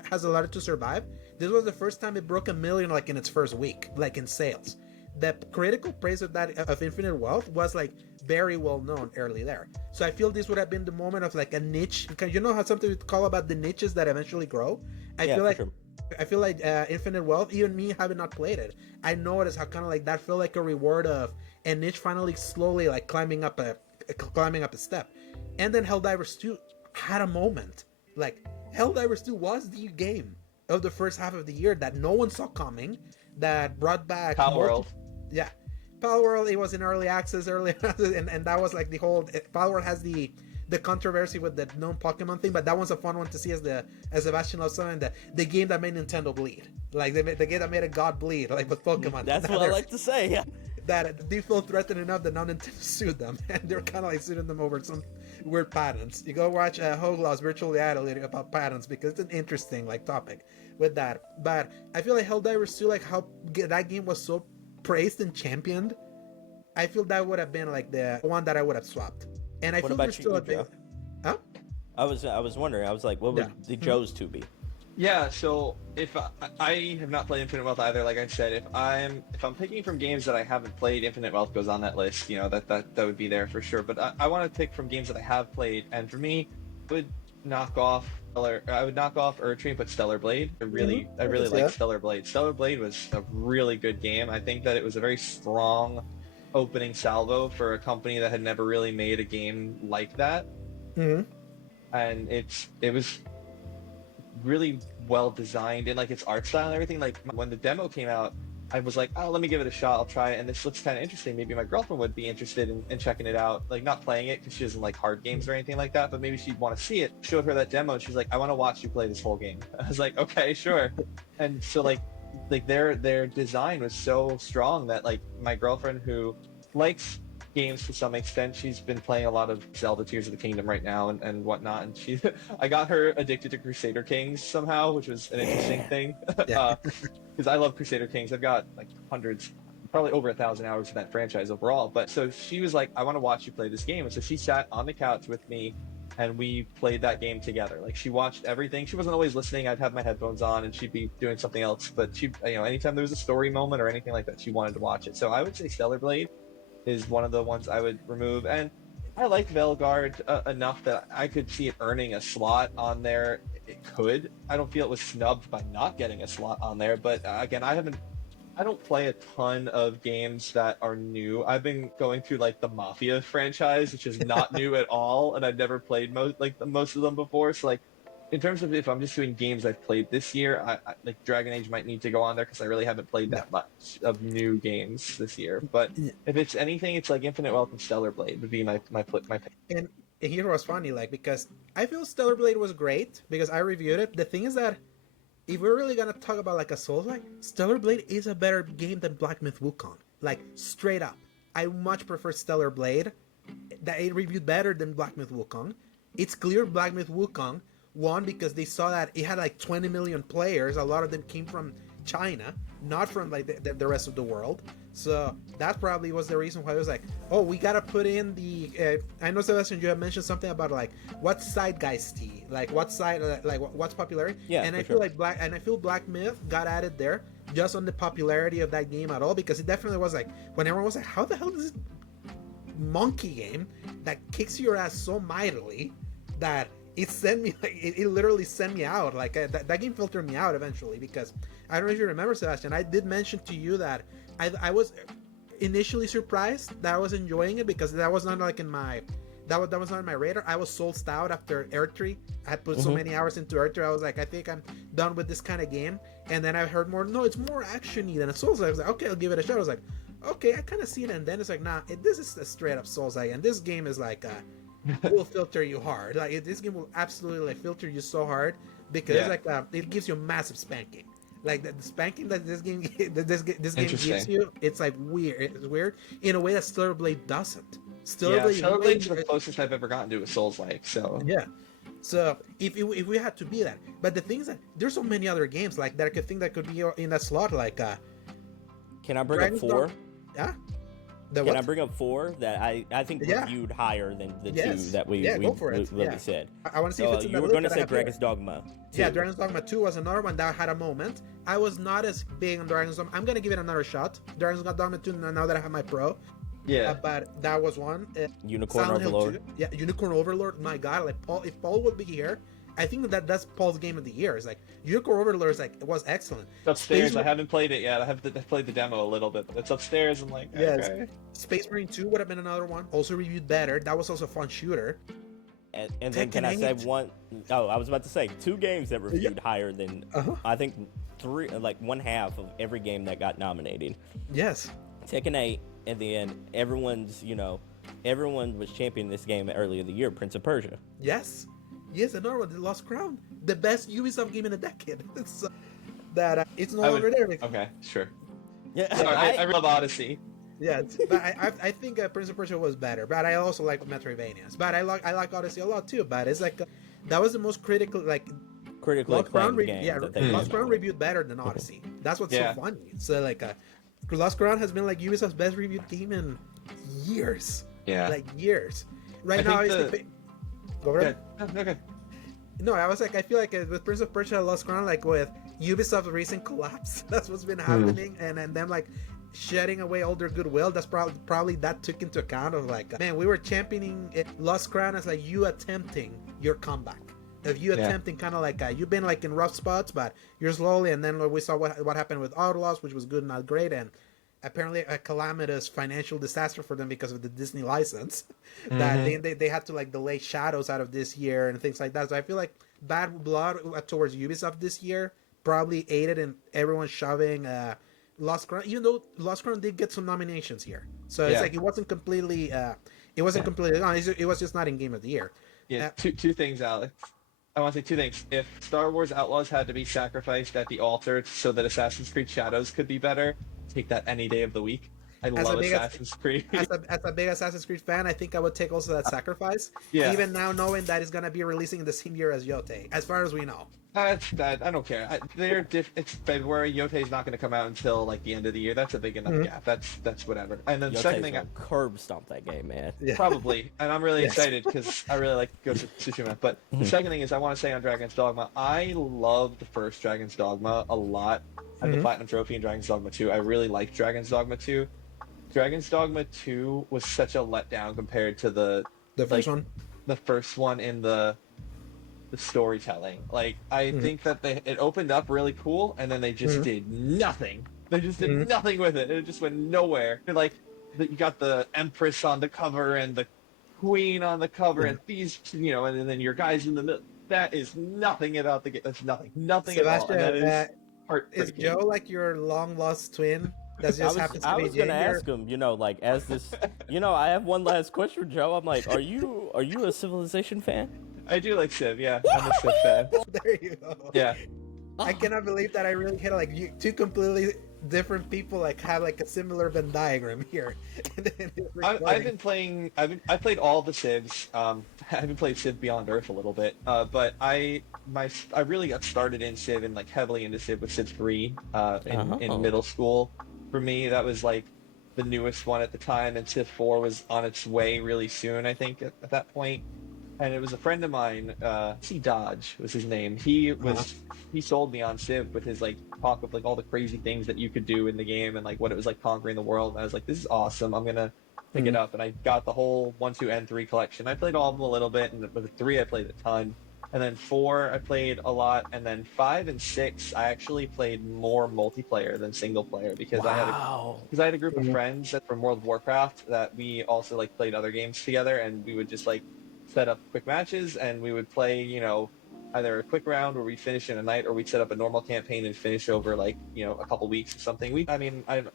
has allowed it to survive. This was the first time it broke 1 million like in its first week, like in sales. The critical praise of that of Infinite Wealth was like very well known early there. So I feel this would have been the moment of like a niche, because you know how something we call about the niches that eventually grow. I feel like Infinite Wealth, even me having not played it, I noticed how kind of like that felt like a reward of a niche finally slowly like climbing up a step. And then Helldivers 2 had a moment. Like Helldivers 2 was the game of the first half of the year that no one saw coming, that brought back Palworld. Yeah, Palworld. It was in early access early, and that was like the whole Palworld has the controversy with the known Pokemon thing, but that one's a fun one to see as Sebastion loves something, the game that made Nintendo bleed, like the game that made a god bleed, like with Pokemon. That's what I like to say. Yeah. That they feel threatened enough that now Nintendo sued them, and they're kind of like suing them over some weird patents. You go watch Hoglaw's Virtually Idle about patents, because it's an interesting like topic with that. But I feel like Helldivers 2, like how that game was so praised and championed, I feel that would have been like the one that I would have swapped. And I feel there's still a big... Huh? I was wondering. I was like, what would the Joe's 2 be? Yeah, so if I have not played Infinite Wealth either, like I said, if I'm picking from games that I haven't played, Infinite Wealth goes on that list. You know, that would be there for sure. But I want to pick from games that I have played, and for me, I would knock off Erdtree and put Stellar Blade. I really like Stellar Blade. Stellar Blade was a really good game. I think that it was a very strong opening salvo for a company that had never really made a game like that. And it was really well designed in like its art style and everything. Like when the demo came out, I was like, oh, let me give it a shot. I'll try it, and this looks kind of interesting. Maybe my girlfriend would be interested in checking it out. Like not playing it because she doesn't like hard games or anything like that, but maybe she'd want to see it. Showed her that demo, and she's like, I want to watch you play this whole game. I was like, okay, sure. And so like their design was so strong that like my girlfriend who likes games to some extent, she's been playing a lot of Zelda Tears of the Kingdom right now and whatnot, and she I got her addicted to Crusader Kings somehow, which was an interesting thing. Yeah. Because I love Crusader Kings. I've got like hundreds, probably over 1,000 hours in that franchise overall. But so she was like, I want to watch you play this game. And so she sat on the couch with me and we played that game together. Like she watched everything. She wasn't always listening. I'd have my headphones on and she'd be doing something else. But she, you know, anytime there was a story moment or anything like that, she wanted to watch it. So I would say Stellar Blade is one of the ones I would remove. And I like Veilguard enough that I could see it earning a slot on there. It could. I don't feel it was snubbed by not getting a slot on there, but again, I don't play a ton of games that are new. I've been going through like the Mafia franchise, which is not new at all, and I've never played most of them before. So like, in terms of if I'm just doing games I've played this year, I like Dragon Age might need to go on there because I really haven't played that much of new games this year. But if it's anything, it's like Infinite Wealth and Stellar Blade would be my pick. And here was funny, like, because I feel Stellar Blade was great because I reviewed it. The thing is that if we're really gonna talk about like a Souls-like, Stellar Blade is a better game than Black Myth Wukong. Like straight up, I much prefer Stellar Blade. That it reviewed better than Black Myth Wukong. It's clear Black Myth Wukong won because they saw that it had like 20 million players. A lot of them came from China, not from like the rest of the world. So that probably was the reason why I was like, oh, we gotta put in the. I know, Sebastion, you have mentioned something about like what's zeitgeisty, like what side, like what's popularity. Yeah, and I sure. feel like Black Myth got added there just on the popularity of that game at all, because it definitely was like when everyone was like, how the hell is this monkey game that kicks your ass so mightily that it sent me like it literally sent me out. Like that game filtered me out eventually, because I don't know if you remember, Sebastion, I did mention to you that I was initially surprised that I was enjoying it because that was not like in my that was not in my radar. I was sold out after Earth-3. I had put so many hours into Earth-3. I was like, I think I'm done with this kind of game. And then I heard more. No, it's more actiony than a Souls. I was like, okay, I'll give it a shot. I was like, okay, I kind of see it. And then it's like, nah, this is a straight up Souls. And this game is like, will filter you hard. Like this game will absolutely like filter you so hard because like it gives you a massive spanking. Like the spanking that this game this game gives you, it's like weird. It's weird in a way that Stellar Blade doesn't. Stellar Blade's the closest I've ever gotten to a Souls-like. So yeah. So if we had to be that, but the thing is that there's so many other games like that I could think that could be in that slot. Like, can I bring up 4? Yeah. Can I bring up 4 that I think reviewed higher than the 2 that we said? I want to see if it's in you were going to say Dragon's Dogma 2. Yeah, Dragon's Dogma 2 was another one that had a moment. I was not as big on Dragon's Dogma. I'm going to give it another shot. Dragon's Dogma 2 now that I have my Pro. Yeah. But that was one. Unicorn Silent Overlord. 2. Yeah, Unicorn Overlord. My God, like Paul, if Paul would be here, I think that's Paul's game of the year. It's like Unicorn Overlord is like it was excellent. It's upstairs. I haven't played it yet. I played the demo a little bit, but it's upstairs. I'm like, okay. Space Marine 2 would have been another one. Also reviewed better. That was also a fun shooter. And then can I say one? Oh, I was about to say 2 games that reviewed higher than I think 3, like 1/2 of every game that got nominated. Yes. Tekken 8, and then everyone was championing this game earlier in the year, Prince of Persia. Yes, another one, The Lost Crown, the best Ubisoft game in a decade. It's no longer there. Okay, sure. Yeah, sorry, I love Odyssey. Yeah, but I think Prince of Persia was better, but I also like Metroidvanias. But I like Odyssey a lot too. But it's like that was the most critically acclaimed game. Yeah, Lost Crown reviewed better than Odyssey. That's what's so funny. So like, Lost Crown has been like Ubisoft's best reviewed game in years. Yeah, like years. Right now, go ahead. Okay. No, I was like, I feel like with Prince of Persia Lost Crown, like with Ubisoft's recent collapse, that's what's been happening, and them like shedding away all their goodwill. That's probably that took into account of like, man, we were championing Lost Crown as like you attempting your comeback. Of you attempting kind of like you've been like in rough spots, but you're slowly, and then we saw what happened with Outlaws, which was good, not great, and apparently a calamitous financial disaster for them because of the Disney license that they had to like delay Shadows out of this year and things like that. So I feel like bad blood towards Ubisoft this year probably aided in everyone shoving Lost Crown, even though Lost Crown did get some nominations here. So it's like it wasn't completely gone. It was just not in Game of the Year. Yeah, two things, Alex. I want to say two things. If Star Wars Outlaws had to be sacrificed at the altar so that Assassin's Creed Shadows could be better, take that any day of the week. I love Assassin's Creed. As a big Assassin's Creed fan, I think I would take also that sacrifice. Yeah. Even now knowing that it's gonna be releasing in the same year as Yote, as far as we know. That's that. I don't care. It's February. Yote's not going to come out until like the end of the year. That's a big enough gap. That's whatever. And then the second thing, curb stomp that game, man. Yeah. Probably. And I'm really excited because I really like Ghost of Tsushima. But the second thing is I want to say on Dragon's Dogma, I love the first Dragon's Dogma a lot. I have the Platinum Trophy in Dragon's Dogma 2. I really like Dragon's Dogma 2. Dragon's Dogma 2 was such a letdown compared to the first one. The first one in the storytelling. Like I think that it opened up really cool, and then they just did nothing. They just did nothing with it. It just went nowhere. And like you got the Empress on the cover and the Queen on the cover, and these, and then your guys in the middle. That is nothing about the game. That's nothing. Nothing Sebastian, at all. And that is is Joe like your long lost twin? That just happens to I be was gonna ask him, like as this, I have one last question for Joe. I'm like, are you a Civilization fan? I do like Civ, yeah. I'm a Civ fan. There you go. Yeah. I cannot believe that I really hit two completely different people like have like a similar Venn diagram here. I've been playing. I played all the Civs. I haven't played Civ Beyond Earth a little bit, but I really got started in Civ and like heavily into Civ with Civ 3 in middle school. For me, that was like the newest one at the time, and Civ 4 was on its way really soon. I think at that point. And it was a friend of mine, C. Dodge was his name. He sold me on Civ with his like talk of like all the crazy things that you could do in the game and like what it was like conquering the world. And I was like, this is awesome. I'm gonna pick it up. And I got the whole 1, 2, and 3 collection. I played all of them a little bit, and with 3 I played a ton. And then 4 I played a lot, and then 5 and 6 I actually played more multiplayer than single player because I had a group of friends from World of Warcraft that we also like played other games together, and we would just like set up quick matches, and we would play, either a quick round where we finish in a night, or we'd set up a normal campaign and finish over like, a couple weeks or something. I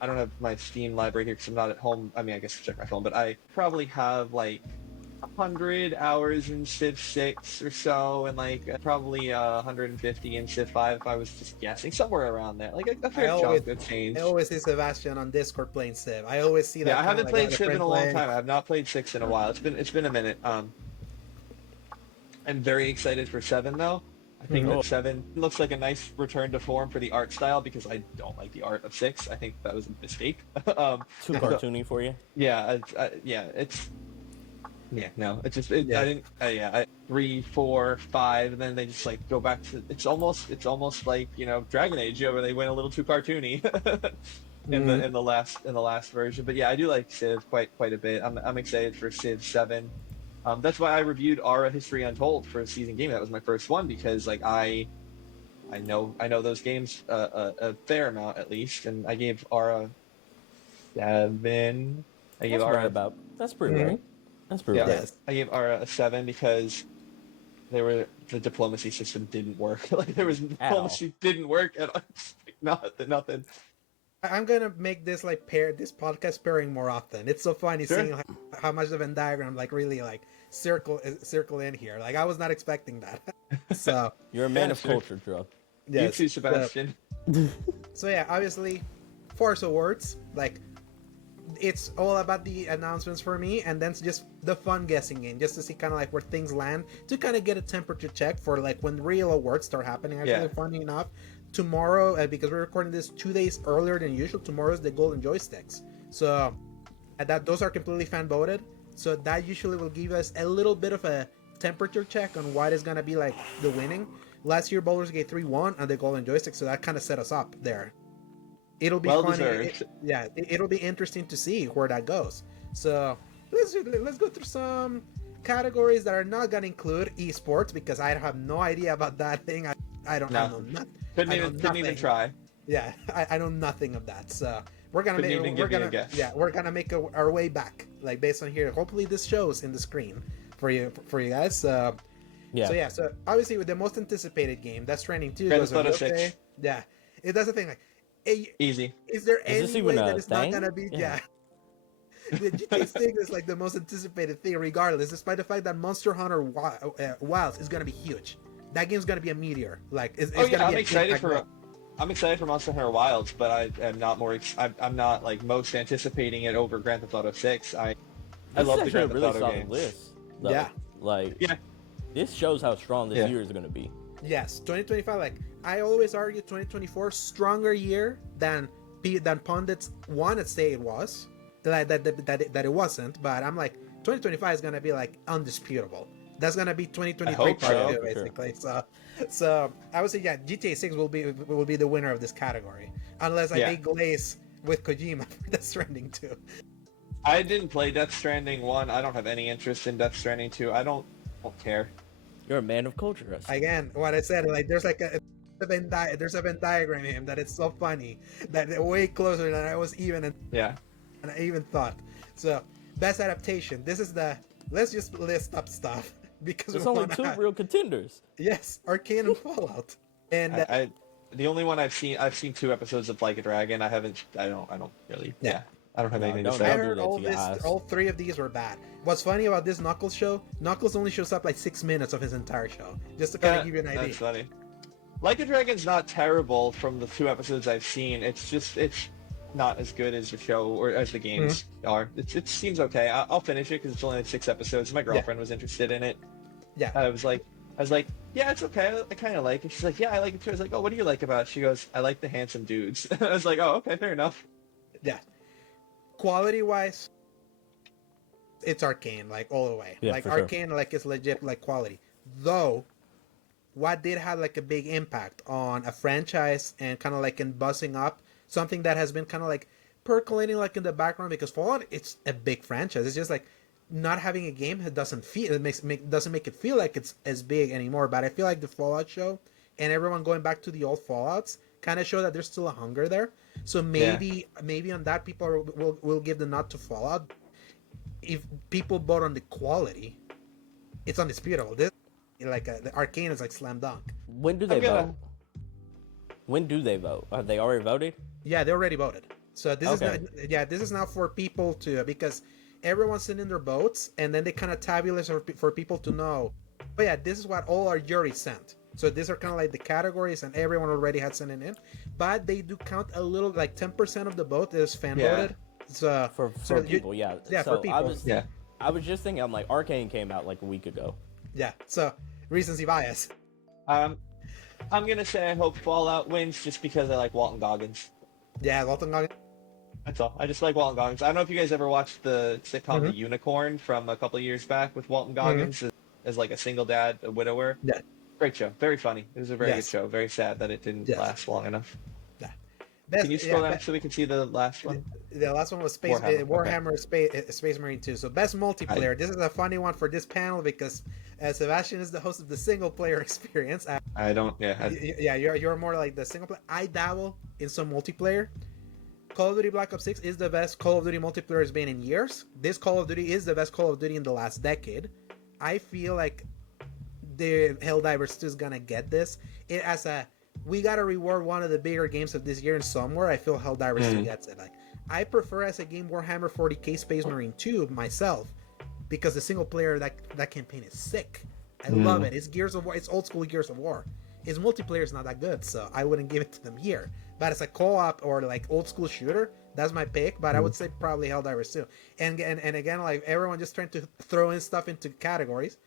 don't have my Steam library here because I'm not at home. I mean, I guess I'll check my phone, but I probably have like 100 hours in Civ 6 or so, and like probably 150 in Civ 5 if I was just guessing, somewhere around there. Like a fair chunk of change. I always see Sebastian on Discord playing Civ. I always see that. Yeah, I haven't played Civ in a long time. I have not played 6 in a while. It's been a minute. I'm very excited for 7 though. I think that 7 looks like a nice return to form for the art style because I don't like the art of 6. I think that was a mistake. Too cartoony for you? Yeah, it's just I didn't. 3, 4, 5, and then they just like go back to it's almost like Dragon Age where they went a little too cartoony in the last version. But yeah, I do like Civ quite a bit. I'm excited for Civ 7. That's why I reviewed Aura History Untold for a season game. That was my first one because like I know those games a fair amount at least, and I gave Aura 7. I gave Aura that's pretty right. That's pretty right. Yes. I gave Aura a 7 because the diplomacy system didn't work. Like diplomacy didn't work at all. Nothing. I'm gonna make this like this podcast pairing more often. It's so funny seeing how much the Venn diagram like really like circle in here. Like I was not expecting that. So you're a man of culture, Joe. Yes. You too, Sebastian. So yeah, obviously, Force Awards, like it's all about the announcements for me, and then just the fun guessing game, just to see kind of like where things land, to kind of get a temperature check for like when real awards start happening. Actually, funny enough, tomorrow, because we're recording this 2 days earlier than usual, tomorrow's the Golden Joysticks. So those are completely fan voted. So that usually will give us a little bit of a temperature check on what is gonna be like the winning. Last year, Baldur's Gate 3 won on the Golden Joystick, so that kind of set us up there. It'll be funny. It'll be interesting to see where that goes. So let's go through some categories that are not gonna include esports because I have no idea about that thing. I don't know nothing. Couldn't even try. Yeah, I know nothing of that. So we're gonna make our way back, like based on here. Hopefully this shows in the screen for you guys. Yeah. So obviously with the most anticipated game, Death Stranding 2 Grand goes Theft Auto okay. 6. Yeah, that's the thing. Like, Easy. is there Is this any even way a that it's not thing? gonna be? Yeah. The GTA 6 is like the most anticipated thing, regardless, despite the fact that Monster Hunter Wilds is gonna be huge. That game's gonna be a meteor. Like, it's gonna be I'm excited for. game. I'm excited for Monster Hunter Wilds, but I am not I'm not like most anticipating it over Grand Theft Auto 6. I This love is the actually Grand a Theft really Auto solid games. list. Though. Yeah. Like, Yeah. this shows how strong this Yeah. year is going to be. Yes, 2025. Like, I always argue 2024 stronger year than pundits want to say it was. That it wasn't, but I'm like 2025 is gonna be like undisputable. That's gonna be 2023 hope part so. two, basically. So I would say GTA 6 will be the winner of this category, unless I make glaze with Kojima for Death Stranding 2. I didn't play Death Stranding 1. I don't have any interest in Death Stranding 2. I don't care. You're a man of culture. Russ. Again, what I said, like there's like there's a Venn diagram in him that it's so funny that way closer than I was even. Yeah. And I even thought. So, best adaptation. This is let's just list up stuff because There's only two real contenders. Yes, Arcane and Fallout. And the only one I've seen 2 episodes of Like a Dragon. I don't really. Yeah. I don't have anything to I say. heard all 3 of these were bad. What's funny about this Knuckles show? Knuckles only shows up like 6 minutes of his entire show, just to kind of give you an idea. That's funny. Like a Dragon's not terrible from the 2 episodes I've seen. It's not as good as the show or as the games are. It seems okay. I'll finish it because it's only like 6 episodes. My girlfriend was interested in it. Yeah. I was like, yeah, it's okay. I kind of like it. She's like, yeah, I like it too. I was like, oh, what do you like about it? She goes, I like the handsome dudes. I was like, oh, okay, fair enough. Yeah. Quality wise, it's Arcane, like all the way. Yeah, like for Arcane, like it's legit like quality. Though, what did have like a big impact on a franchise and kind of like in buzzing up something that has been kind of like percolating like in the background, because Fallout, it's a big franchise. It's just like not having a game doesn't make it feel like it's as big anymore. But I feel like the Fallout show and everyone going back to the old Fallouts kind of show that there's still a hunger there. So maybe on that people will give the nod to Fallout. If people vote on the quality, it's undisputable. This like the Arcane is like slam dunk. When do they vote? When do they vote? Have they already voted? Yeah, they already voted. So this is now for people to, because everyone's sending their votes, and then they kind of tabulate for people to know. But yeah, this is what all our juries sent. So these are kind of like the categories, and everyone already had sent it in. But they do count a little, like 10% of the vote is fan voted. So for people. For people. I was just thinking, I'm like, Arcane came out like a week ago. Yeah. So recency bias. I'm gonna say I hope Fallout wins just because I like Walton Goggins. Yeah, Walton Goggins. That's all. I just like Walton Goggins. I don't know if you guys ever watched the sitcom The Unicorn from a couple of years back with Walton Goggins as like a single dad, a widower. Yeah. Great show. Very funny. It was a very good show. Very sad that it didn't last long enough. Yeah. Can you scroll down so we can see the last one? The last one was Warhammer Space Marine 2. So best multiplayer. This is a funny one for this panel because Sebastion is the host of the single player experience. You're more like the single player. I dabble in some multiplayer. Call of Duty Black Ops 6 is the best Call of Duty multiplayer has been in years. This Call of Duty is the best Call of Duty in the last decade. I feel like the Helldivers 2 is gonna get this. We gotta reward one of the bigger games of this year, and somewhere I feel Helldivers 2 gets it. Like, I prefer as a game Warhammer 40k Space Marine 2 myself, because the single player that campaign is sick. I love it. It's Gears of War. It's old school Gears of War. Its multiplayer is not that good, so I wouldn't give it to them here. But as a co-op or like old school shooter, that's my pick. But I would say probably Helldivers 2. And again, like everyone just trying to throw in stuff into categories.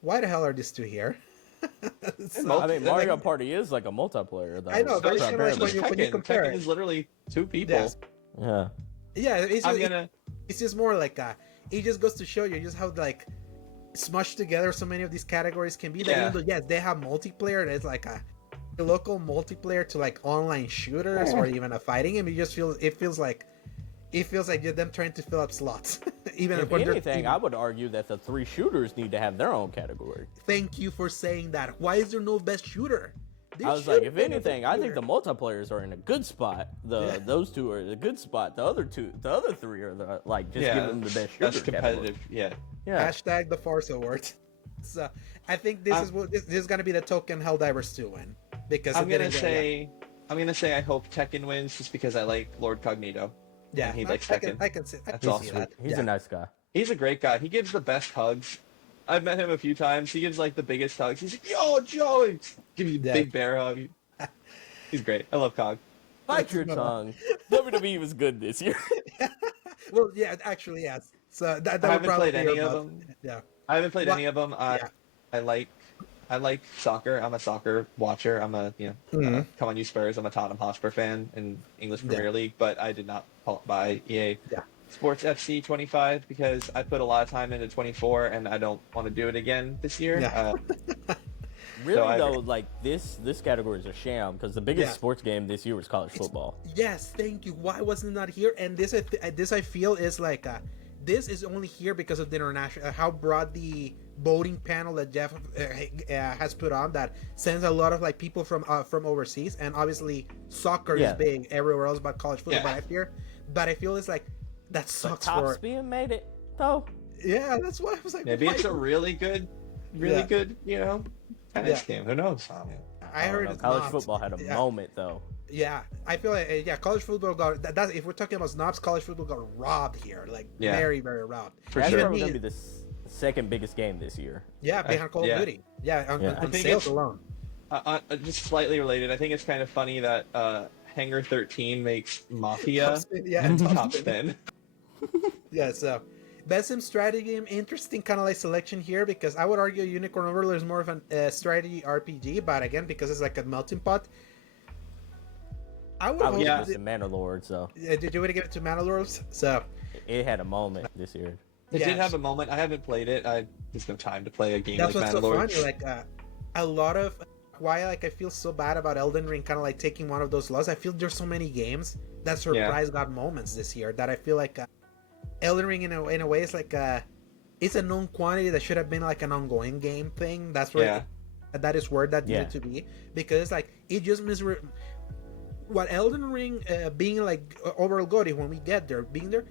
Why the hell are these two here? I mean, Mario Party is like a multiplayer, though. I know, but it's kind of like when you compare Tekken it. is literally 2 people. Yes. Yeah. Yeah, it's just more like it just goes to show you just how like smushed together so many of these categories can be. That even though, yes, they have multiplayer, there's like a local multiplayer to like online shooters or even a fighting game. It feels like you're them trying to fill up slots. Even if anything, I would argue that the 3 shooters need to have their own category. Thank you for saying that. Why is there no best shooter? I was like, if anything, I think the multiplayers are in a good spot. Those 2 are in a good spot. The other 3 are give them the best shooter. That's competitive. Category. Yeah. Hashtag the Farce Award. So I think this is gonna be the token Helldivers 2 win because I'm gonna say I hope Tekken wins just because I like Lord Cognito. Yeah, and he likes Tekken. I can see that. He's a nice guy. He's a great guy. He gives the best hugs. I've met him a few times. He gives like the biggest hugs. He's like, "Yo, Joey," gives you a big bear hug. He's great. I love Cog. Bite your tongue. WWE was good this year. Well, yeah, actually, yes. So that I would haven't probably played be any your of vote. them. Yeah. I haven't played any of them. Yeah. I like soccer. I'm a soccer watcher. I'm a come on you Spurs. I'm a Tottenham Hotspur fan in English Premier League, but I did not buy EA Sports FC 25 because I put a lot of time into 24 and I don't want to do it again this year. Yeah. Really though, like this category is a sham because the biggest sports game this year was college football. Yes, thank you. Why wasn't it not here? And this I feel is like this is only here because of the international how broad the voting panel that Jeff has put on that sends a lot of like people from overseas, and obviously soccer is big everywhere else but college football. But I feel it's like that sucks Top's for being made it though. Yeah, that's why I was like, maybe it's a really good, tennis game. Who knows? I heard it's college not. football had a moment though. Yeah, I feel like college football got that's if we're talking about snobs, college football got robbed here, like very very robbed. For sure, sure. It's gonna be the second biggest game this year. Yeah, behind Call of Duty. On sales alone. Just slightly related. I think it's kind of funny that Hangar 13 makes Mafia top spin. Yeah, so best sim strategy game, interesting kind of like selection here because I would argue Unicorn Overlord is more of a strategy RPG, but again because it's like a melting pot. I would give it to Mandalore, so did you want to give it to Mandalore? So it had a moment this year. It did have a moment. I haven't played it. There's no time to play a game like Mandalore. That's what's so funny. Like a lot of why like I feel so bad about Elden Ring kind of like taking one of those loss. I feel there's so many games that surprise got moments this year that I feel like Elden Ring in a way is like it's a known quantity that should have been like an ongoing game thing. That's where that is where that needed to be because like it just what Elden Ring being like overall good when we get there being there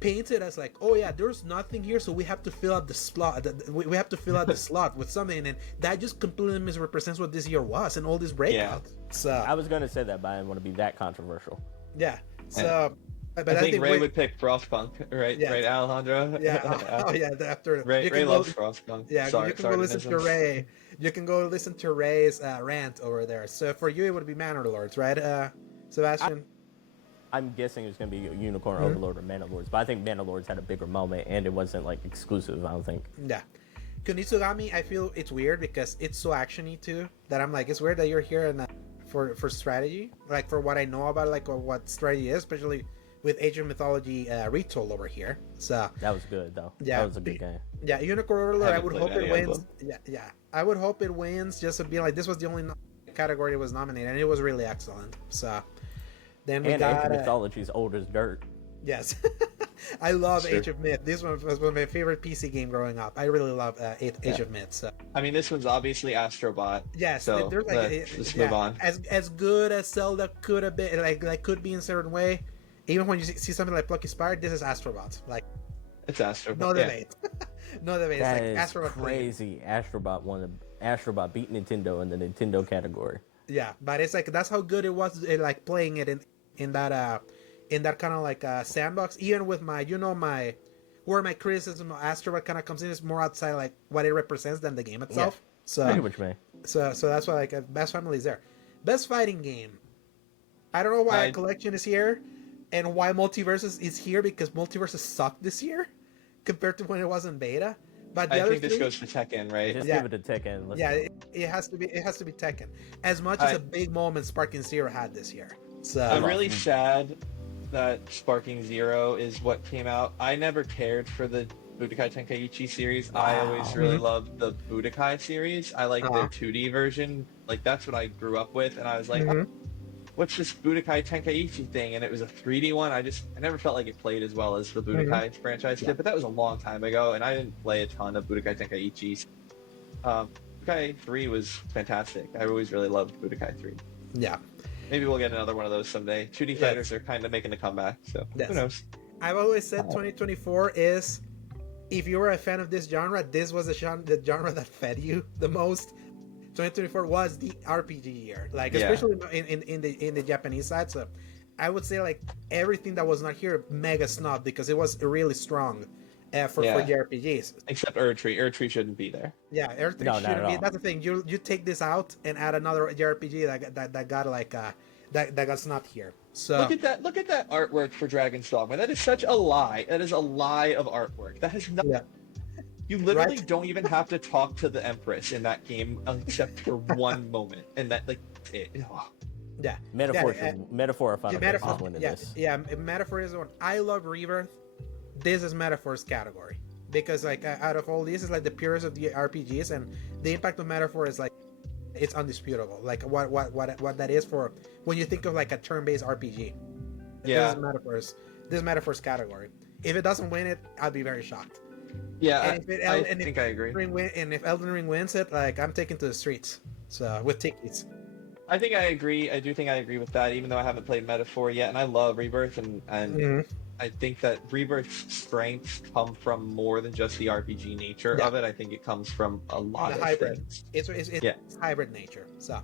painted as like, oh yeah, there's nothing here, so we have to fill out the slot. We have to fill out the slot with something, and that just completely misrepresents what this year was and all this breakout. So I was gonna say that, but I didn't want to be that controversial. Yeah. So, but I think Ray would pick Frostpunk, right? Yeah. Right, Alejandro. Yeah. Oh yeah. After Ray loves Frostpunk. Yeah. You can go listen to Ray. You can go listen to Ray's rant over there. So for you, it would be Manor Lords, right, Sebastion? I'm guessing it's going to be Unicorn Overlord or Mandalords, but I think Mandalords had a bigger moment, and it wasn't like exclusive. I don't think. Yeah, Kunitsugami, I feel it's weird because it's so actiony too that I'm like, it's weird that you're here and for strategy, like for what I know about like what strategy is, especially with Age of Mythology retold over here. So that was good though. Yeah, that was a good game. Yeah, Unicorn Overlord. I would hope it wins. Yeah. I would hope it wins just to be like this was the only category that was nominated, and it was really excellent. So. Then we got Age of Mythology is old as dirt. Yes, I love Age of Myth. This one was my favorite PC game growing up. I really love Age of Myth. So. I mean, this one's obviously Astrobot. Yes, so let's move on. As good as Zelda could have been, like could be in a certain way. Even when you see something like Plucky Spire, this is Astrobot. Like it's Astrobot. No debate. No debate. That it's like is Astrobot crazy. Astrobot beat Nintendo in the Nintendo category. Yeah, but it's like that's how good it was, like playing it in that kind of like sandbox. Even with my where my criticism of Astrobot kind of comes in is more outside like what it represents than the game itself. Yeah. So that's why like Best Family is there. Best fighting game. I don't know why a collection is here, and why Multiverses is here because Multiverses sucked this year compared to when it was in beta. But I think this goes to Tekken, right? Just give it to Tekken. It has to be Tekken. As much as a big moment Sparking Zero had this year. So I'm really sad that Sparking Zero is what came out. I never cared for the Budokai Tenkaichi series. Wow. I always really loved the Budokai series. I like their 2D version. Like that's what I grew up with, and I was like, what's this Budokai Tenkaichi thing? And it was a 3D one. I never felt like it played as well as the Budokai franchise did, but that was a long time ago, and I didn't play a ton of Budokai Tenkaichi. Budokai 3 was fantastic. I always really loved Budokai 3. Yeah. Maybe we'll get another one of those someday. 2D fighters are kind of making a comeback, so who knows? I've always said 2024 is if you were a fan of this genre, this was the genre that fed you the most. 2024 was the RPG year, like especially in the Japanese side. So I would say like everything that was not here mega snob because it was really strong for JRPGs. Except Erdtree. Erdtree shouldn't be there. Yeah, Erdtree No, shouldn't be. That's the thing. You take this out and add another JRPG that got like that got snubbed here. So Look at that artwork for Dragon's Dogma. That is such a lie. That is a lie of artwork. That has nothing. yeah. You literally don't even have to talk to the Empress in that game except for one moment, and that like it. Oh. Yeah, Metaphor or Final Fantasy one in this. Yeah, metaphor is the one. I love Rebirth. This is metaphor's category because like out of all these, is like the purest of the RPGs, and the impact of metaphor is like it's undisputable. Like what that is for when you think of like a turn-based RPG. Yeah, this is metaphor's category. If it doesn't win it, I'll be very shocked. Yeah, I think I agree. And if Elden Ring wins it, like I'm taking to the streets. So with tickets. I think I agree. I do think I agree with that, even though I haven't played Metaphor yet, and I love Rebirth, and I think that Rebirth's strengths come from more than just the RPG nature of it. I think it comes from a lot of hybrid. things. It's hybrid nature. So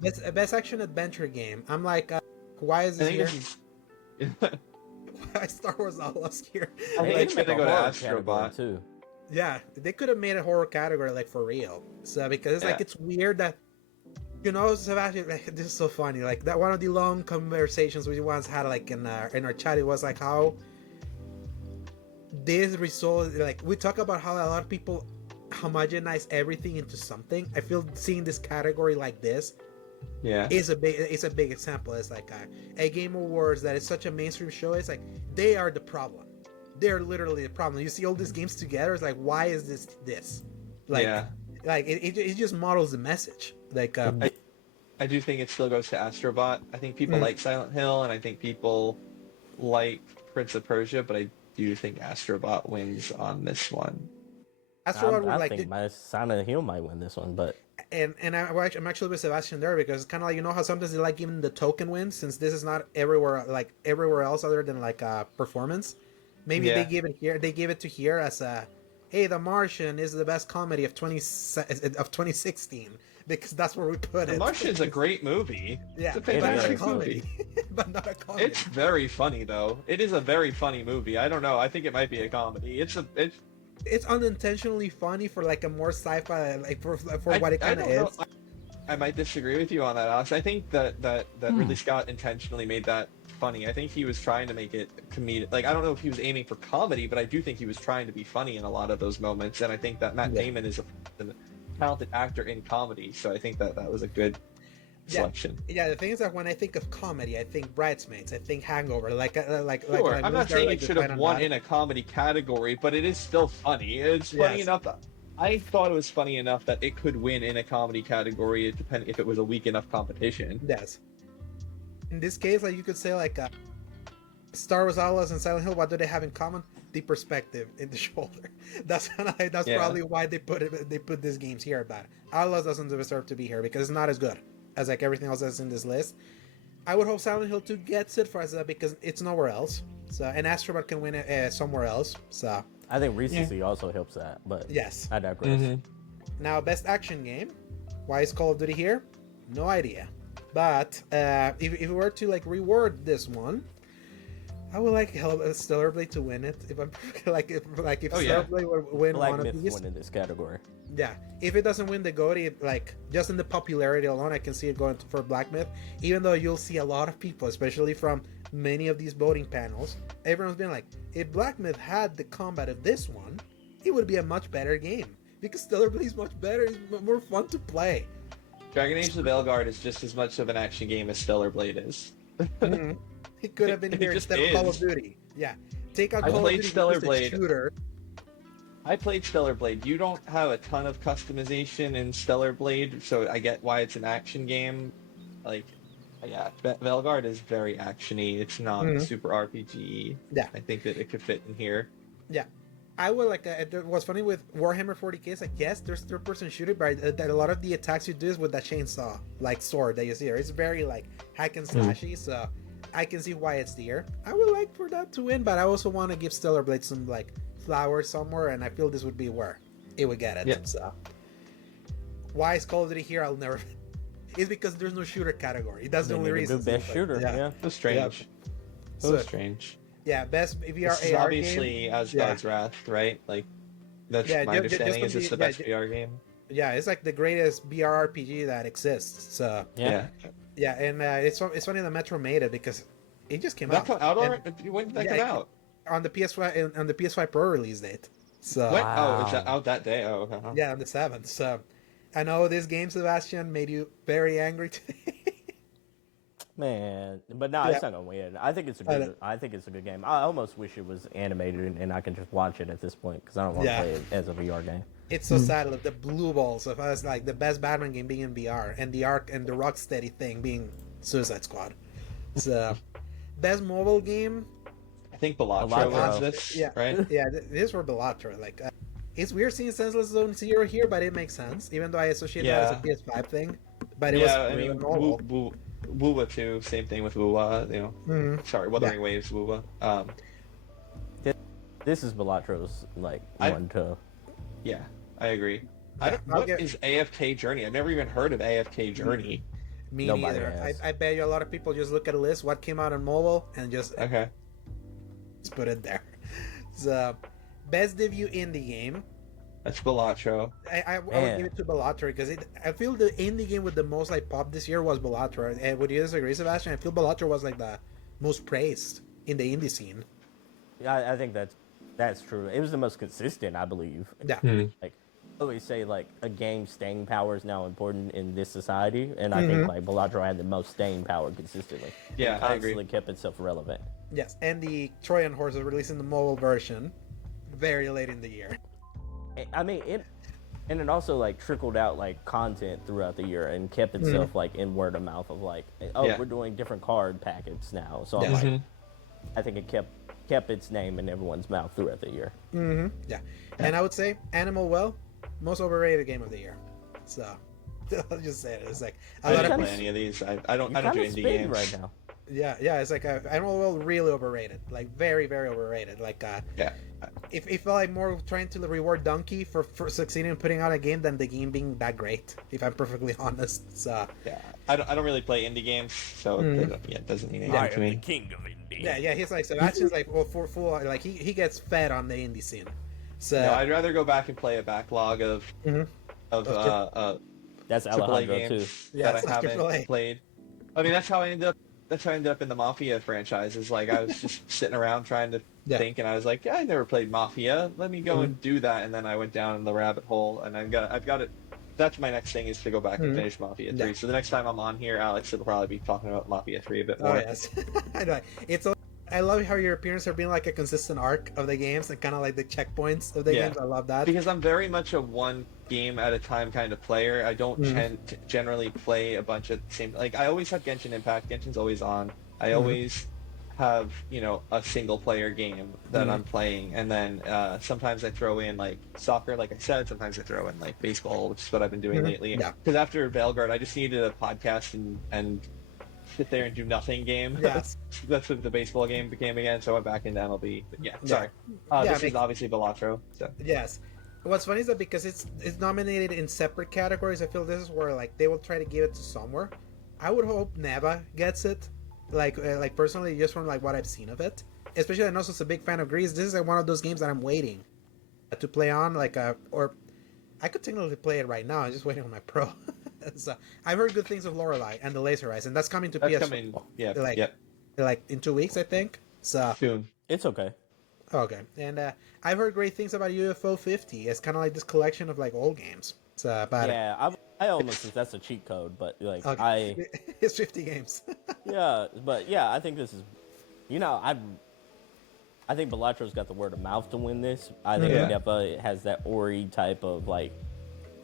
best action adventure game. I'm like, why is this here? Why Star Wars Outlaws here? I think it's gonna go to Astrobot too. Yeah, they could have made a horror category like for real. So because it's like it's weird that Sebastion, like, this is so funny. Like that one of the long conversations we once had like in our chat, it was like how this result, like we talk about how a lot of people homogenize everything into something. I feel seeing this category like this is a big example. It's like a Game Awards that is such a mainstream show. It's like they are the problem. They're literally the problem. You see all these games together. It's like, why is this? Like, like it just models the message. Like I do think it still goes to Astrobot. I think people like Silent Hill, and I think people like Prince of Persia, but I do think Astrobot wins on this one. Astrobot I think my Silent Hill might win this one, but I'm actually with Sebastion there because it's kind of like, you know how sometimes they like giving the token win since this is not everywhere else other than like performance. Maybe they give it here. They give it to here as a, hey, The Martian is the best comedy of 2016 because that's where we put it. The Martian is a great movie. Yeah, it's a fantastic movie, but not a comedy. It's very funny though. It is a very funny movie. I don't know. I think it might be a comedy. It's unintentionally funny for like a more sci-fi, like for what it kind of is. I might disagree with you on that, Alex. I think that Ridley Scott intentionally made that funny. I think he was trying to make it comedic. Like, I don't know if he was aiming for comedy, but I do think he was trying to be funny in a lot of those moments. And I think that Matt Damon is a talented actor in comedy, so I think that was a good selection. Yeah, the thing is that when I think of comedy, I think Bridesmaids, I think Hangover. Sure, I'm not saying it should have won in a comedy category, but it is still funny. It's funny enough that I thought it was funny enough that it could win in a comedy category, depending if it was a weak enough competition. Yes. In this case, like you could say, like Star Wars Outlaws and Silent Hill, what do they have in common? The perspective in the shoulder. That's probably why they put these games here. But Outlaws doesn't deserve to be here because it's not as good as like everything else that's in this list. I would hope Silent Hill 2 gets it for that because it's nowhere else. So and Astrobot can win it somewhere else. So I think recency also helps that. But yes, I digress. Now, best action game. Why is Call of Duty here? No idea. But if we were to like reward this one, I would like Stellar Blade to win it. If I'm if Stellar Blade would win Black one Myth of these, win in this category. Yeah, if it doesn't win the GOTY, like just in the popularity alone, I can see it going for Black Myth. Even though you'll see a lot of people, especially from many of these voting panels, everyone's been like, if Black Myth had the combat of this one, it would be a much better game because Stellar Blade is much better, it's more fun to play. Dragon Age: The Veilguard is just as much of an action game as Stellar Blade is. It could have been here instead of Call of Duty. Yeah, take out Call of Duty. Stellar Blade. Shooter. I played Stellar Blade. You don't have a ton of customization in Stellar Blade, so I get why it's an action game. Like, yeah, Veilguard is very actiony. It's not super RPG. Yeah, I think that it could fit in here. Yeah, I would like. What's funny with Warhammer 40k is like, yes, there's third-person shooter, but a lot of the attacks you do is with that chainsaw, like sword that you see here. It's very like hack and slashy, so I can see why it's there. I would like for that to win, but I also want to give Stellar Blade some like flower somewhere, and I feel this would be where it would get it. Yeah. So why is Call of Duty here? I'll never. It's because there's no shooter category. That's the only reason. Best shooter. Yeah. That's strange. So strange. Yeah, best VR This is AR obviously game. Asgard's Wrath, right? Like, that's my understanding. Is it's the best VR game? Yeah, it's like the greatest VR RPG that exists. So Yeah. yeah, and it's funny that Metro made it because it just came That out. come out already? When did that come out? On the PS5 on the PS5 Pro release date. So What? Oh, is that out that day? Oh, okay. yeah, on the 7th. So I know this game, Sebastion, made you very angry today. Man, but no, it's not gonna win. I think it's a good. I think it's a good game. I almost wish it was animated and I can just watch it at this point because I don't want to play it as a VR game. It's so sad, like the blue balls of us, like the best Batman game being in VR, and the Ark and the Rocksteady thing being Suicide Squad. So, best mobile game. I think Balatro wins this, Yeah, right? Yeah, this for Balatro. Like, it's weird seeing Senseless Zone Zero here, but it makes sense, even though I associate that as a PS5 thing. But it was mobile. Woowa too. Same thing with Woowa. You know, sorry, Wuthering Waves Woowa. This is Balatro's one to. Yeah, I agree. What is AFK Journey? I've never even heard of AFK Journey. Me neither. I bet you a lot of people just look at a list, what came out on mobile, and just put it there. So, best debut indie game. That's Balatro. I would give it to Balatro because I feel the indie game with the most pop this year was Balatro. And would you disagree, Sebastian? I feel Balatro was the most praised in the indie scene. Yeah, I think that's true. It was the most consistent, I believe. Yeah. Like I always say, a game's staying power is now important in this society, and I think Balatro had the most staying power consistently. Yeah, I agree. Constantly kept itself relevant. Yes, and the Trojan Horse is releasing the mobile version very late in the year. I mean, it also trickled out content throughout the year and kept itself in word of mouth of we're doing different card packets now. So I'm I think it kept its name in everyone's mouth throughout the year. Yeah, and I would say Animal Well, most overrated game of the year. So I'll just say it. It's I don't play any of these. I don't do indie games right now. Yeah, it's Animal Well really overrated, very very overrated. It felt more trying to reward Donkey for succeeding in putting out a game than the game being that great, if I'm perfectly honest. So yeah, I don't really play indie games, so it doesn't mean anything to me. The king of indie. Yeah, he's Sebastian's full he gets fed on the indie scene. So no, I'd rather go back and play a backlog of that's AAA Alejandro games too. that I haven't played. I mean, that's how I ended up in the Mafia franchise. Is I was just sitting around trying to think, and I was like, yeah, I never played Mafia. Let me go and do that. And then I went down the rabbit hole, and I've got it. That's my next thing is to go back and finish Mafia 3. So the next time I'm on here, Alex will probably be talking about Mafia 3 a bit more. Oh yes, I know. I love how your appearance are being a consistent arc of the games and kind of the checkpoints of the games. I love that because I'm very much a one game at a time kind of player. I don't generally play a bunch of the same. I always have Genshin Impact. Genshin's always on. I always have a single player game that I'm playing, and then sometimes I throw in soccer, like I said. Sometimes I throw in baseball, which is what I've been doing lately. Because after Veilguard, I just needed a podcast and sit there and do nothing game. Yes. That's what the baseball game became again, so I went back into MLB. But sorry. This is obviously Balatro. So. Yes. What's funny is that because it's nominated in separate categories, I feel this is where they will try to give it to somewhere. I would hope Neva gets it. Personally, just from what I've seen of it. Especially I'm also a big fan of Greece. This is one of those games that I'm waiting to play on or I could technically play it right now. I'm just waiting on my Pro. So I've heard good things of Lorelei and the Laser Eyes, and that's coming to PS4. In 2 weeks, I think. So soon. It's okay. Okay, and I've heard great things about UFO 50. It's kind of this collection of old games. So, but I almost think that's a cheat code, but it's 50 games. I think this is, I think Balatro's got the word of mouth to win this. I think Neva has that Ori type of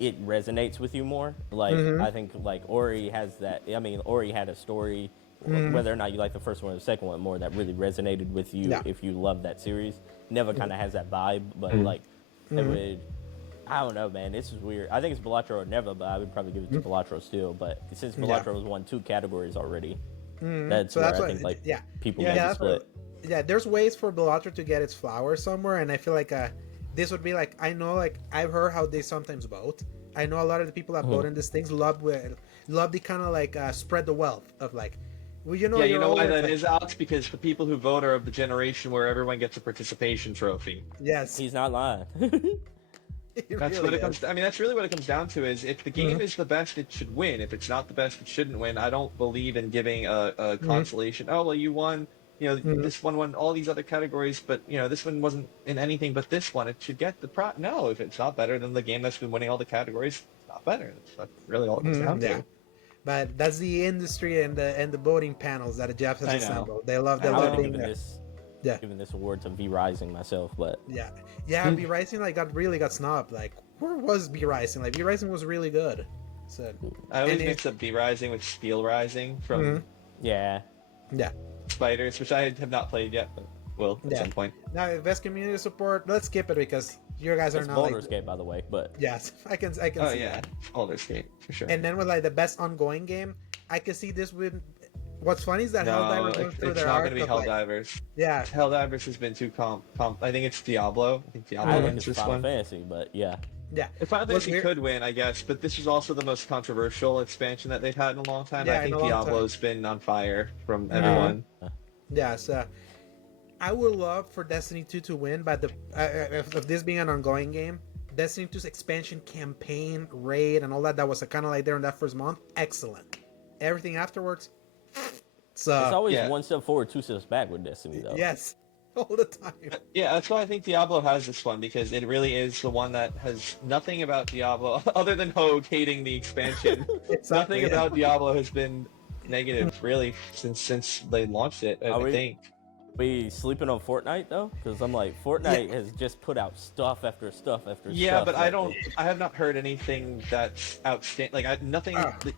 it resonates with you more. I think Ori has that. I mean, Ori had a story, whether or not you like the first one or the second one more, that really resonated with you if you love that series. Neva kind of has that vibe, but it would. I don't know, man. This is weird. I think it's Balatro or Neva, but I would probably give it to Balatro still. But since Balatro has won 2 categories already, that's where I think people need to split. yeah, there's ways for Bellator to get its flowers somewhere, and I feel like this would be like, I know, like, I've heard how they sometimes vote. I know a lot of the people that vote in these things love the kind of like spread the wealth of like, well, you know, Yeah, you're you know why always that like, is, Alex? Because the people who vote are of the generation where everyone gets a participation trophy. yes, He's not lying. it That's really what it is. comes. I mean, that's really what it comes down to. Is if the game is the best, it should win. If it's not the best, it shouldn't win. I don't believe in giving a consolation. Oh well, you won. You know, this one won all these other categories, but you know, this one wasn't in anything but this one. It should get the pro. No, if it's not better than the game that's been winning all the categories, it's not better. That's really all it comes down Yeah. to. But that's the industry and the voting panels that Jeff has I know. assembled. They love I would have being given there. this, Yeah. given this award to V Rising myself, but Yeah. B Rising like got snubbed. Like, where was B Rising? Like, B Rising was really good. So I always and mix up B Rising with Steel Rising from yeah. Spiders, which I have not played yet, but will at some point. Now, best community support. Let's skip it because you guys are It's not Baldur's like. Gate, by the way, but Yes, I can Oh see yeah, that. Baldur's Gate for sure. And then with like the best ongoing game, I can see this with. What's funny is that No, Helldivers went through it's their not arc going to be of, like, Helldivers. yeah, Helldivers has been too comp. I think it's Diablo. I think Diablo I think wins it's this Final one. Fantasy, but yeah. yeah. If Final What's Fantasy weird- could win, I guess, but this is also the most controversial expansion that they've had in a long time. Yeah, I in think a long time. Diablo's been on fire from everyone. Yeah, so I would love for Destiny 2 to win, but of this being an ongoing game, Destiny 2's expansion campaign, raid, and all that was kind of like there in that first month, excellent. Everything afterwards, so It's always yeah. one step forward, two steps back with Destiny, though. yes, all the time. Yeah, that's why I think Diablo has this one, because it really is the one that has nothing about Diablo other than Hogue hating the expansion. Exactly, Nothing yeah. about Diablo has been negative really since they launched it. I think. We sleeping on Fortnite though, because I'm like, Fortnite has just put out stuff after stuff after Yeah, stuff. but I have not heard anything that's outstanding. Like nothing.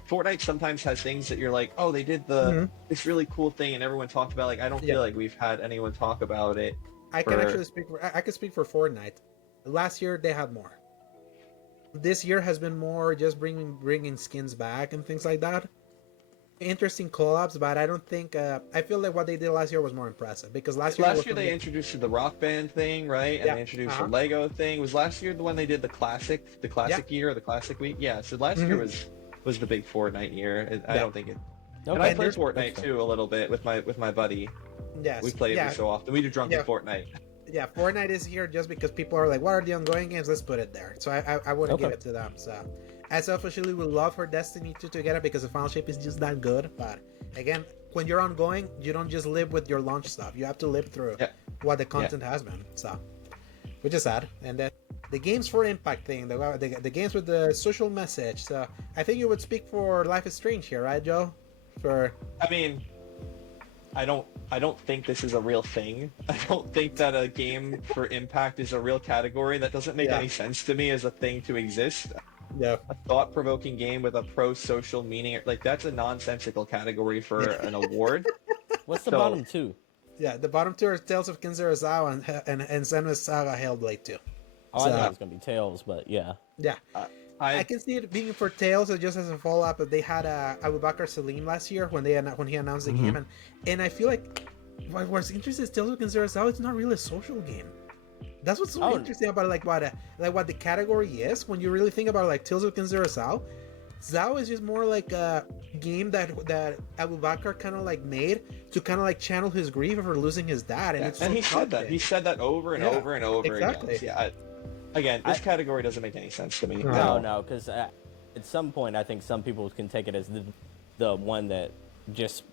Fortnite sometimes has things that you're like, oh, they did this really cool thing, and everyone talked about. Like, I don't feel like we've had anyone talk about it. I can actually speak for. I can speak for Fortnite. Last year they had more. This year has been more just bringing skins back and things like that. Interesting collabs, but I don't think. I feel like what they did last year was more impressive because last year they introduced the Rock Band thing, right? And they introduced the Lego thing. Was last year the one they did the classic year or the classic week? Yeah. So last year was the big Fortnite year. I don't think it. Okay. And I played Fortnite too a little bit with my buddy. Yes. We play it so often. We do drunken Yeah. Fortnite. Yeah, Fortnite is here just because people are like, what are the ongoing games? Let's put it there. So I wouldn't give it to them. So I selfishly would love for Destiny 2 to get it because the final shape is just that good. But again, when you're ongoing, you don't just live with your launch stuff. You have to live through what the content has been. So, which is sad. And then the games for impact thing, the games with the social message. So I think you would speak for Life is Strange here, right, Joe? I mean, I don't think this is a real thing. I don't think that a game for impact is a real category. That doesn't make any sense to me as a thing to exist. Yeah. A thought-provoking game with a pro-social meaning, like that's a nonsensical category for an award. What's the bottom two? Yeah, the bottom two are Tales of Kinzurazawa and Senua's Saga Hellblade 2. Oh, I thought it was gonna be Tales, but yeah. Yeah. I can see it being for Tales just as a follow-up. They had Abu Bakr Salim last year when he announced the game, and I feel like what's interesting is Tales of Kinzurazawa. It's not really a social game. That's what's so interesting about it, what the category is. When you really think about it, like Tales of Kinzurazawa, Zao is just more like a game that Abu Bakr kind of like made to kind of like channel his grief for losing his dad, and he said that. He said that over and over and over exactly. again. Again, this category doesn't make any sense to me. No, because at some point, I think some people can take it as the one that just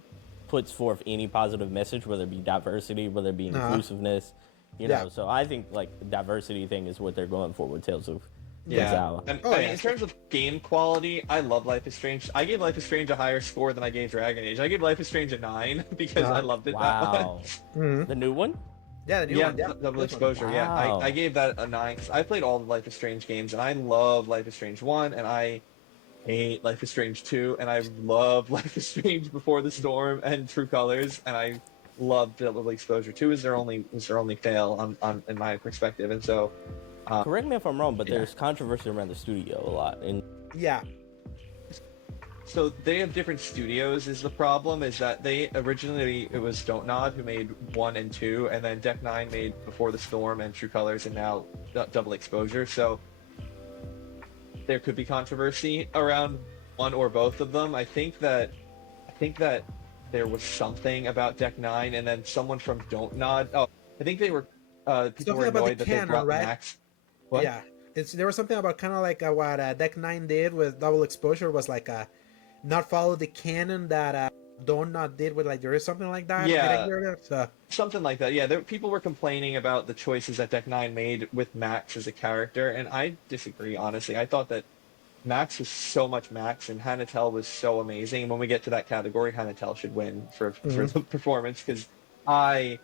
puts forth any positive message, whether it be diversity, whether it be inclusiveness, you know. So I think like the diversity thing is what they're going for with Tales of Kinzurazawa. And, I mean, in terms of game quality, I love Life is Strange. I gave Life is Strange a higher score than I gave Dragon Age. I gave Life is Strange a 9 because I loved it that much. The new one? Yeah, the new one. Yeah, Double Exposure. Wow. Yeah, I gave that a 9 because I played all the Life is Strange games, and I love Life is Strange 1, and I hate Life is Strange 2, and I love Life is Strange Before the Storm and True Colors, and I love Double Exposure 2 is their only fail on in my perspective, and so. Correct me if I'm wrong, but there's controversy around the studio a lot. And So they have different studios is the problem, is that they originally, it was Don't Nod who made 1 and 2, and then Deck 9 made Before the Storm and True Colors, and now Double Exposure. So there could be controversy around one or both of them. I think that there was something about Deck 9, and then someone from Don't Nod. Oh, I think they were people Something were about the annoyed that they canon, brought right? Max. What? Yeah, there was something about kind of like what Deck 9 did with Double Exposure was like not follow the canon that Don't Not did with like there is something like that. Did I Yeah, hear that? So, something like that. Yeah, people were complaining about the choices that Deck 9 made with Max as a character, and I disagree, honestly. I thought that Max was so much Max, and Hanatel was so amazing. When we get to that category, Hanatel should win for the performance, because I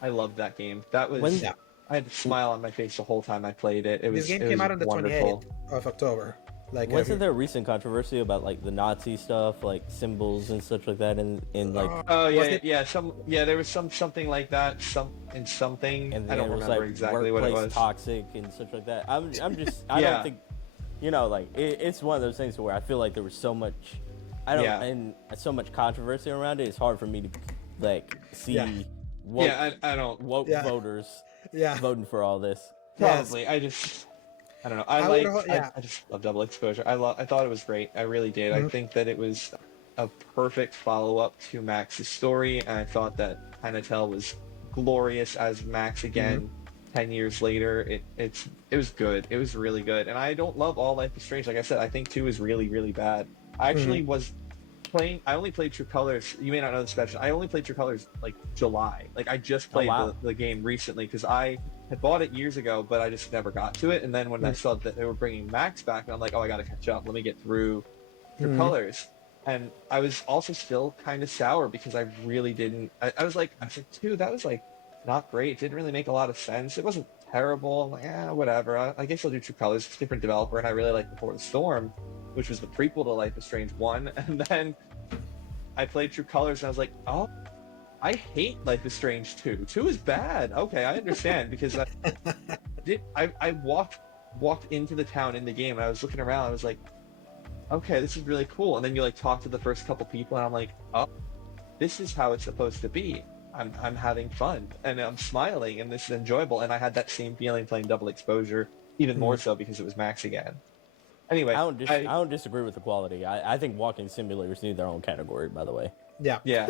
loved that game. That was When I had a smile on my face the whole time I played it. this game it came was out on the wonderful. 28th of October. Like, wasn't there recent controversy about like the Nazi stuff, like symbols and such like that, in like, Oh yeah, was it- there was something like that, something. and I then don't it was remember like exactly what it workplace was. toxic and such like that. I'm just I Yeah. don't think, you know, like it's one of those things where I feel like there was so much, Yeah. and so much controversy around it. It's hard for me to like see Yeah. woke, Yeah, I don't. woke Yeah. voters yeah, voting for all this. Probably. I don't know. I just love Double Exposure. I thought it was great. I really did. I think that it was a perfect follow-up to Max's story, and I thought that Hanatel was glorious as Max again 10 years later. It was good. It was really good. And I don't love All Life is Strange. Like I said, I think 2 is really, really bad. I actually was playing, I only played True Colors. You may not know this, Sebastion. I only played True Colors like July. Like I just played the game recently because I had bought it years ago, but I just never got to it. And then when I saw that they were bringing Max back, I'm like, oh, I got to catch up. Let me get through True Colors. And I was also still kind of sour because I really didn't. I was like, 2, that was like not great. It didn't really make a lot of sense. It wasn't terrible. I'm like, whatever. I guess I'll do True Colors. It's a different developer, and I really like Before the Storm, which was the prequel to Life is Strange 1. And then I played True Colors, and I was like, oh, I hate Life is Strange 2. 2 is bad. Okay, I understand, because I walked into the town in the game, and I was looking around. I was like, okay, this is really cool. And then you like talk to the first couple people, and I'm like, oh, this is how it's supposed to be. I'm having fun, and I'm smiling, and this is enjoyable. And I had that same feeling playing Double Exposure, even more so because it was Max again. Anyway, I don't disagree with the quality. I think walking simulators need their own category, by the way. yeah.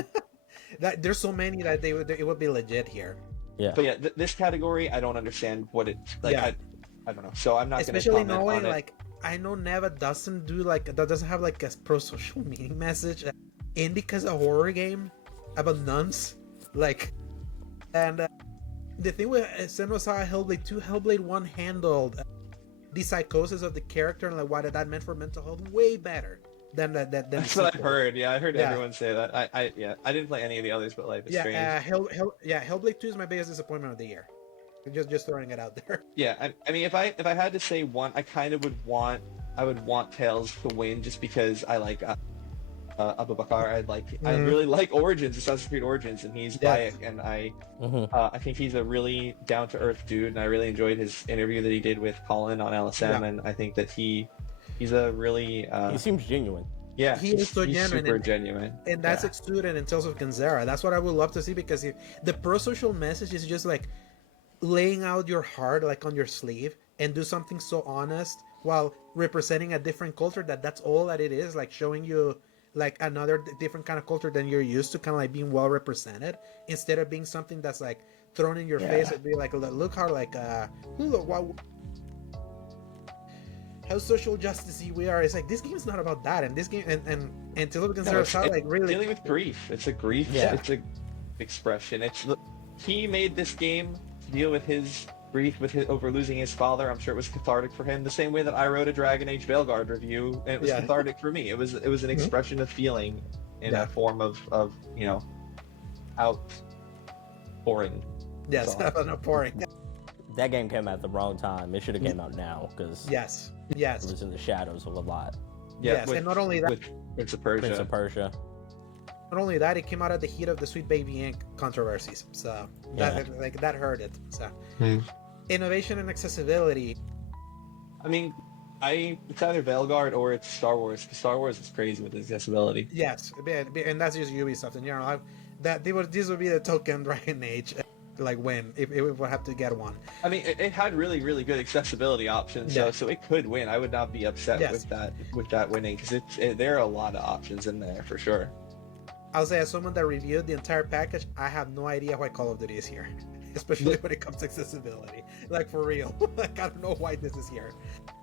there's so many that it would be legit here. Yeah. But yeah, this category, I don't understand what it like. Yeah. I don't know. So I'm not going to Especially comment knowing on it. like I know Neva doesn't do like that doesn't have like a pro-social meaning message. Indica's a horror game about nuns, like, and the thing with Senua Saga Hellblade 2, Hellblade 1 handled the psychosis of the character and like what that meant for mental health way better than That's what I heard. Yeah, I heard everyone say that. I didn't play any of the others, but Life is Strange. Hellblade 2 is my biggest disappointment of the year. Just throwing it out there. Yeah, I mean, if I had to say one, I kind of would want Tales to win just because I like Abu Bakar. I really like Origins, Assassin's Creed Origins, and he's Bayek, and I think he's a really down to earth dude, and I really enjoyed his interview that he did with Colin on LSM, and I think that he's a really he seems genuine. Yeah, he is so genuine, super genuine, and that's exuded in Tales of Ganzera. That's what I would love to see, because the pro-social message is just like laying out your heart like on your sleeve and do something so honest while representing a different culture, that's all that it is, like showing you like another different kind of culture than you're used to, kind of like being well represented, instead of being something that's like thrown in your face and be like, look how like how social justice-y we are. It's like, this game's not about that, and this game and Tales of Ganzera like really dealing with grief. It's a grief. Yeah. It's a expression. He made this game to deal with his grief over losing his father. I'm sure it was cathartic for him, the same way that I wrote a Dragon Age Veilguard review, and it was cathartic for me. It was an expression of feeling in a form of outpouring. yes, outpouring. That game came out at the wrong time. It should have came out now, because Yes. it was in the shadows of a lot. Yes, and not only that, with Prince of Persia. Prince of Persia. not only that, it came out at the heat of the Sweet Baby Inc. controversies, so that hurt it. So innovation and accessibility. I mean, It's either Veilguard or it's Star Wars. 'Cause Star Wars is crazy with accessibility. Yes, and that's just Ubisoft in general. This would be the token Dragon Age, like win if it would have to get one. I mean, it had really, really good accessibility options, Yeah. so it could win. I would not be upset Yes. with that winning because there are a lot of options in there for sure. I'll say, as someone that reviewed the entire package, I have no idea why Call of Duty is here, especially when it comes to accessibility. Like, for real. Like, I don't know why this is here.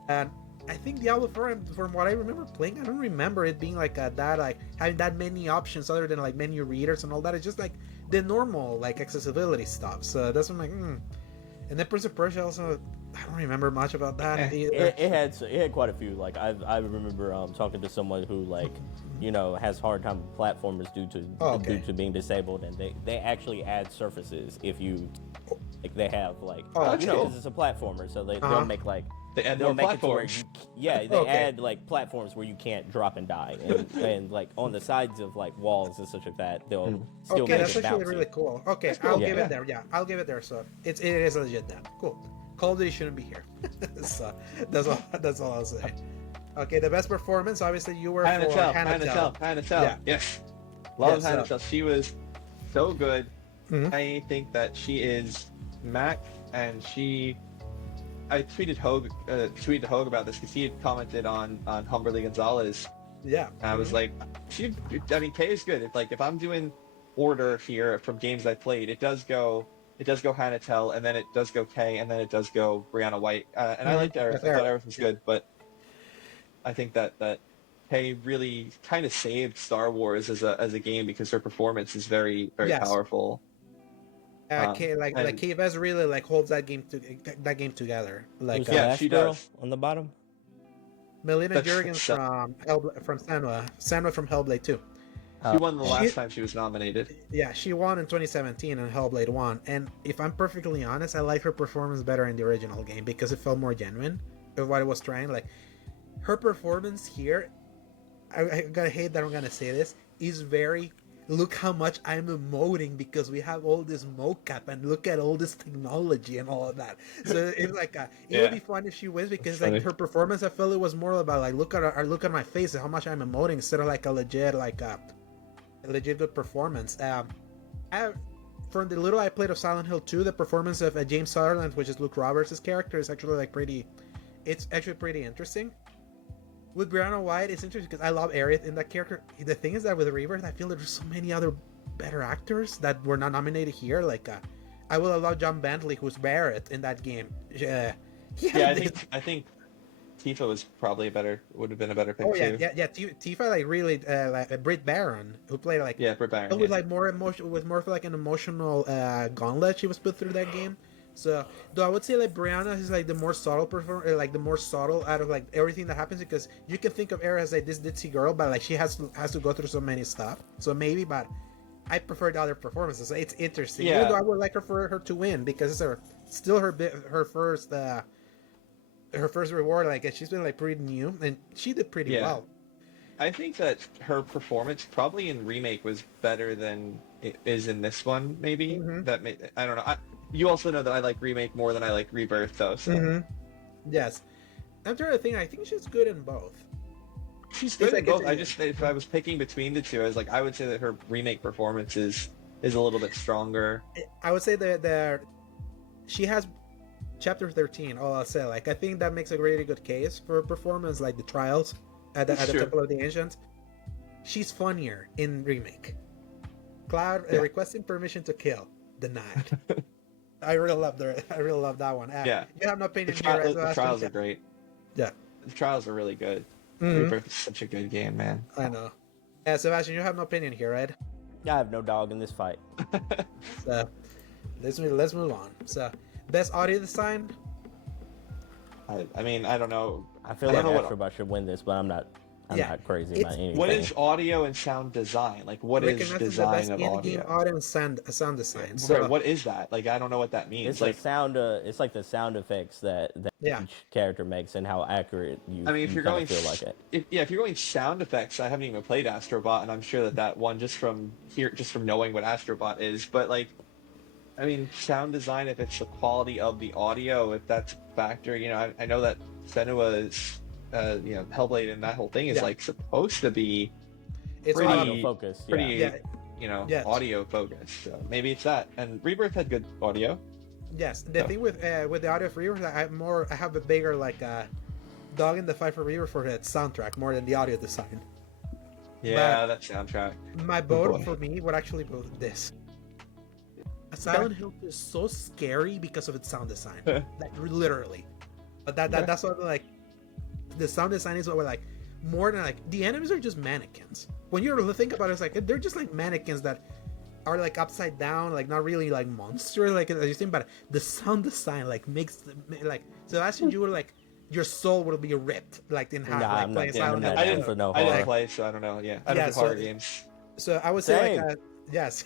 And I think Diablo 4, from what I remember playing, I don't remember it being like that, like having that many options other than like menu readers and all that. It's just like the normal like accessibility stuff. So that's what I'm like, And then Prince of Persia also, I don't remember much about that either. It had quite a few. Like I remember talking to someone who like has hard time with platformers due to being disabled, and they actually add surfaces if you like they have like because it's a platformer, so they'll make like they add they'll more make platforms. they add like platforms where you can't drop and die, and like on the sides of like walls and such like that, they'll still make That's it actually bouncy. really cool. Okay, cool. I'll give it there. Yeah, I'll give it there. So it is legit then. Cool. Call of Duty shouldn't be here. So that's all I'll say. Okay, the best performance, obviously you were Hannah for Tell. Yeah. Yes. Love Yeah, Hannah Tell. She was so good. Mhm. I think that she is Mac, and I tweeted Hogue about this because he had commented on Humberly Gonzalez. Yeah. And I was like, Kay is good. If I'm doing order here from games I played, it does go Hannah Tell, and then it does go Kay, and then it does go Brianna White. And I liked Aerith. I thought Aerith was good, but I think that Kay really kind of saved Star Wars as a game because her performance is very, very Yes. powerful. Kay, like Kay Vez really like holds that game together. Like Who's the Yeah, last she girl does. on the bottom? Melina That's Jurgens so- from Sanwa from Hellblade 2. She won the last time she was nominated. Yeah, she won in 2017 and Hellblade 1. And if I'm perfectly honest, I like her performance better in the original game because it felt more genuine of what it was trying. Like, her performance here, I gotta hate that I'm gonna say this, is very, look how much I'm emoting because we have all this mocap and look at all this technology and all of that. So it's like, it would be fun if she wins because That's like funny. her performance, I felt it was more about like, look at my face and how much I'm emoting instead of like a legit good performance. From the little I played of Silent Hill 2, the performance of James Sutherland, which is Luke Roberts' character, is actually like it's actually pretty interesting. With Brianna White, it's interesting because I love Aerith in that character. The thing is that with Rebirth, I feel there's so many other better actors that were not nominated here. Like, I would have loved John Bentley, who's Barrett in that game. I think Tifa would have been a better pick too. Tifa like really like Britt Baron, who played like Yeah, Britt Baron. with like more emotion, with more of like an emotional gauntlet she was put through that game. So, though I would say like Brianna is like the more subtle like the more subtle out of like everything that happens, because you can think of her as like this ditzy girl, but like she has to go through so many stuff. So maybe, but I prefer the other performances. So it's interesting. Yeah. Even though I would like for her to win because it's her first reward. Like she's been like pretty new and she did pretty well. I think that her performance probably in remake was better than it is in this one. Maybe I don't know. You also know that I like remake more than I like rebirth, though. So Yes, I'm trying to think. I think she's good in both. she's good in both. If I was picking between the two, I would say that her remake performance is a little bit stronger. I would say that she has chapter 13. All I'll say, like I think that makes a really good case for her performance, like the trials at the Temple of the Ancients. She's funnier in remake. Cloud requesting permission to kill, denied. I really love that one. You have no opinion here. The trials are great. Yeah, the trials are really good. Rebirth is such a good game, man. I know. Yeah, Sebastion, you have no opinion here, right? I have no dog in this fight. So let's move on. So best audio design. I mean, I don't know. I feel like Astrobot should win this, but I'm not crazy about anything. What is audio and sound design? Like, what is design of audio? In-game audio and sound design. So, what is that? Like, I don't know what that means. It's like sound. It's like the sound effects that each character makes and how accurate you. I mean, if you're going feel like it. If you're going sound effects, I haven't even played Astrobot, and I'm sure that one just from knowing what Astrobot is. But like, I mean, sound design, if it's the quality of the audio, if that's a factor, I know that Senua's Hellblade and that whole thing is like supposed to be It's pretty audio focused. pretty Yes. audio focused. So maybe it's that. And Rebirth had good audio. Yes, the thing with the audio of Rebirth, I have a bigger dog in the fight for Rebirth for its soundtrack more than the audio design. Yeah, that soundtrack. My vote for me would actually go this. Silent Hill is so scary because of its sound design, like literally. But that's what like the sound design is what we're like more than like the enemies are just mannequins. When you think about it, it's like they're just like mannequins that are like upside down, like not really like monsters, like as you think. But the sound design like makes like Sebastion, you were like your soul will be ripped like in half. Nah, I'm not Silent Hill. I didn't for no I didn't horror. play, so I don't know. Yeah, I don't do horror games. So I would say Same. like yes.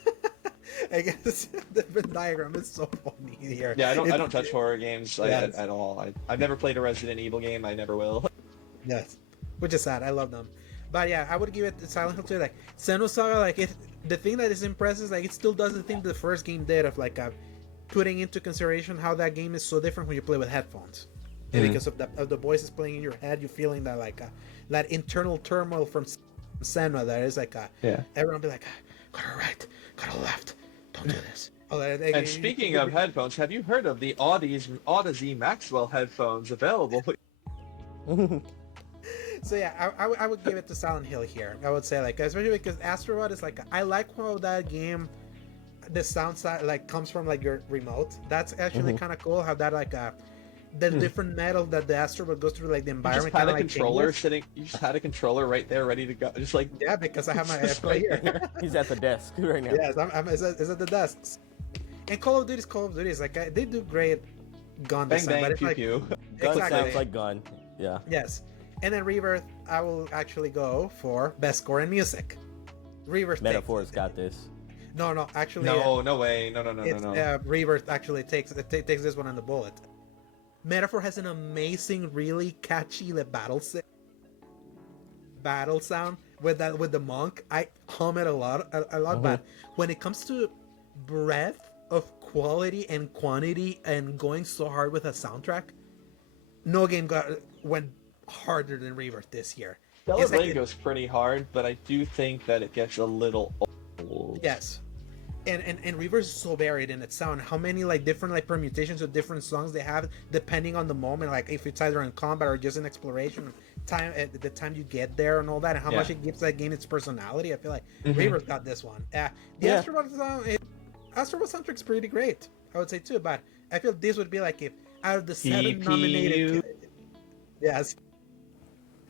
I guess the Venn diagram is so funny here. Yeah, I don't touch horror games Yes. at all. I've never played a Resident Evil game. I never will. Yes, which is sad. I love them, but yeah, I would give it Silent Hill 2. Like Senua Saga, like the thing that is impressive is like it still does the thing the first game did of like putting into consideration how that game is so different when you play with headphones. And because of the voices playing in your head, you're feeling that like that internal turmoil from Senua. That is like everyone be like, go to right, go to left, don't do this. And speaking of headphones, have you heard of the Odyssey Maxwell headphones available? So yeah, I would give it to Silent Hill here. I would say like especially because Astrobot is like I like how that game, the sound side like comes from like your remote. That's actually kind of cool. How that like the different metal that the Astrobot goes through, like the environment. You just had a controller sitting. You just had a controller right there, ready to go. Just like because I have my play here. He's at the desk right now. Yes, it's at the desks. And Call of Duty is like they do great gun bang design, bang but it's pew like pew. Gun Exactly. sounds like gun. Yeah. yes. And then Rebirth, I will actually go for best score in music. Rebirth. Metaphor's got this. No, actually. No way. No. Rebirth actually takes this one on the bullet. Metaphor has an amazing, really catchy battle sound with the monk. I hum it a lot, but when it comes to breadth of quality and quantity and going so hard with a soundtrack, no game went harder than Rebirth this year. Stellar Blade goes pretty hard, but I do think that it gets a little old. Yes. And Rebirth is so varied in its sound. How many like different like permutations of different songs they have depending on the moment, like if it's either in combat or just in exploration, time at the time you get there and all that, and how much it gives that game its personality. I feel like Rebirth got this one. The Astrobot soundtrack's pretty great, I would say too. But I feel this would be like if out of the 7 nominated,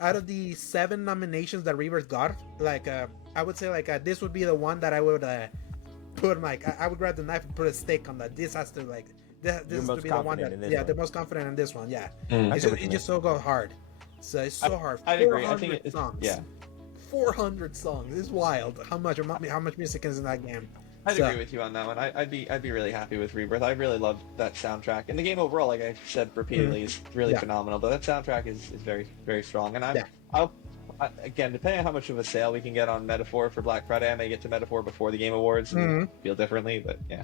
out of the 7 nominations that Rebirth got, like I would say like this would be the one that I would. Put I would grab the knife and put a stake on that. This has to like this is to be the one that the most confident in this one. Yeah, it's just so go hard. So it's so hard. I agree. I think it's songs. 400 songs. It's wild. How much music is in that game? I'd agree with you on that one. I'd be really happy with Rebirth. I really love that soundtrack, and the game overall, like I said repeatedly, is really phenomenal. But that soundtrack is very very strong, and again, depending on how much of a sale we can get on Metaphor for Black Friday, I may get to Metaphor before the Game Awards and feel differently, but yeah.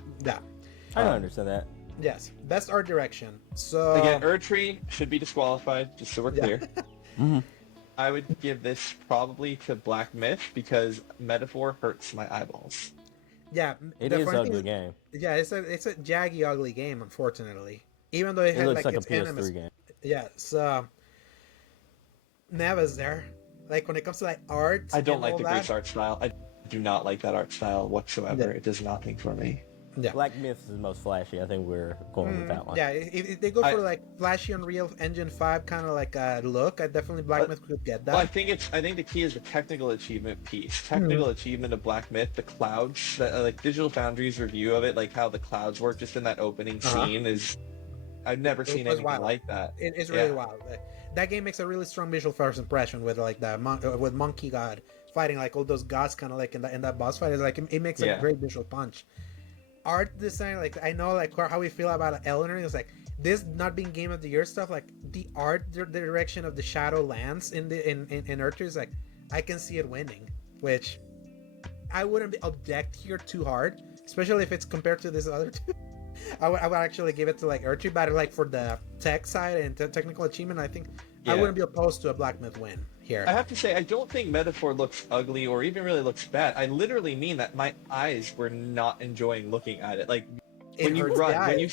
I don't understand that. Yes, best art direction. So again, Erdtree should be disqualified, just so we're clear. I would give this probably to Black Myth because Metaphor hurts my eyeballs. Yeah, it is an ugly game. Yeah, it's a jaggy, ugly game, unfortunately. Even though it looks like a its PS3 game. Yeah, so Neva's there. Like when it comes to like art, I don't like the Greece art style. I do not like that art style whatsoever. It does nothing for me. Yeah. Black Myth is the most flashy. I think we're going with that one. Yeah, if they go for like flashy Unreal Engine 5 kind of like a look, I definitely Black Myth could get that. Well, I think the key is the technical achievement piece. Technical achievement of Black Myth, the clouds, like Digital Foundry's review of it, like how the clouds work just in that opening scene is. I've never seen anything like that. It's really wild. That game makes a really strong visual first impression with like with Monkey God fighting like all those gods kind of like in that boss fight. It's like it makes a great visual punch. Art design, like I know like how we feel about Eleanor. It's like this not being Game of the Year stuff. Like the art the direction of the Shadowlands in Erdtree is like I can see it winning, which I wouldn't object here too hard, especially if it's compared to this other two. I would actually give it to like Erdtree, but like for the tech side and technical achievement, I think I wouldn't be opposed to a Black Myth win here. I have to say, I don't think Metaphor looks ugly or even really looks bad. I literally mean that my eyes were not enjoying looking at it. Like when you run, when you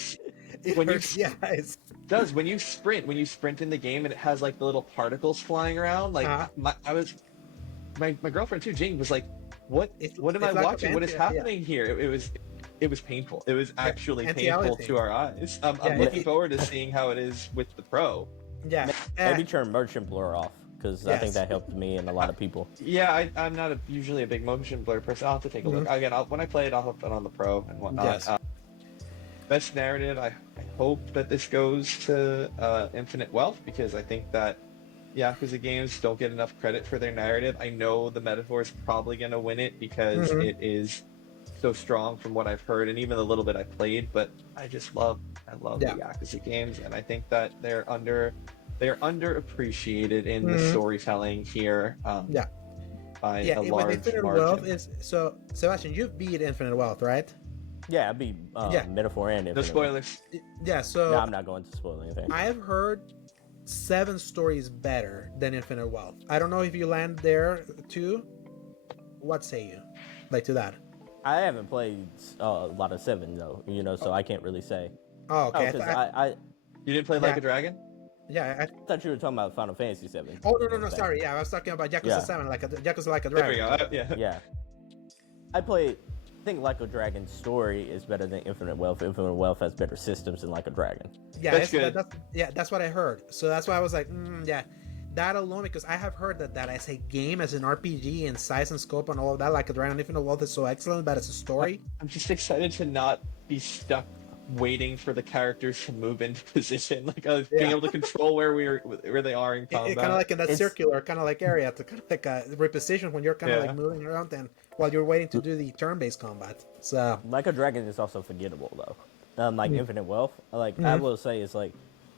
does when you sprint in the game and it has like the little particles flying around. Like my girlfriend too, Jane, was like, what am I watching? What is happening here? It was painful. It was actually painful to our eyes. I'm looking forward to seeing how it is with the Pro. Yeah. Maybe turn motion blur off, because I think that helped me and a lot of people. Yeah, I'm not usually a big motion blur person. I'll have to take a look. Again, when I play it, I'll have it on the Pro and whatnot. Yes. Best narrative, I hope that this goes to Infinite Wealth, because I think that, because the games don't get enough credit for their narrative. I know the Metaphor is probably going to win it because it is so strong from what I've heard and even the little bit I played, but I love the Yakuza games, and I think that they're underappreciated in the storytelling here. By a large Infinite margin. Wealth is so. Sebastion, you've beat Infinite Wealth, right? Yeah, I'd be Metaphor and Infinite. No spoilers. Yeah, so no, I'm not going to spoil anything. I've heard 7 stories better than Infinite Wealth. I don't know if you land there too. What say you? Like to that? I haven't played a lot of 7 though, so I can't really say. Oh, okay. You didn't play Like a Dragon? Yeah, I thought you were talking about Final Fantasy 7. Oh no, sorry. Yeah, I was talking about Yakuza 7, Yakuza Like a Dragon. There we go. Yeah. I think Like a Dragon's story is better than Infinite Wealth. Infinite Wealth has better systems than Like a Dragon. Yeah, that's good. That's what I heard. So that's why I was like, that alone, because I have heard that as a game, as an RPG in size and scope and all of that, Like a Dragon Infinite Wealth is so excellent, but as a story, I'm just excited to not be stuck waiting for the characters to move into position, being able to control where they are in combat. Kind of like in that circular kind of like area to kind of like reposition when you're kind of like moving around and while you're waiting to do the turn-based combat. So Like a Dragon is also forgettable though. Like Infinite Wealth, I will say it's like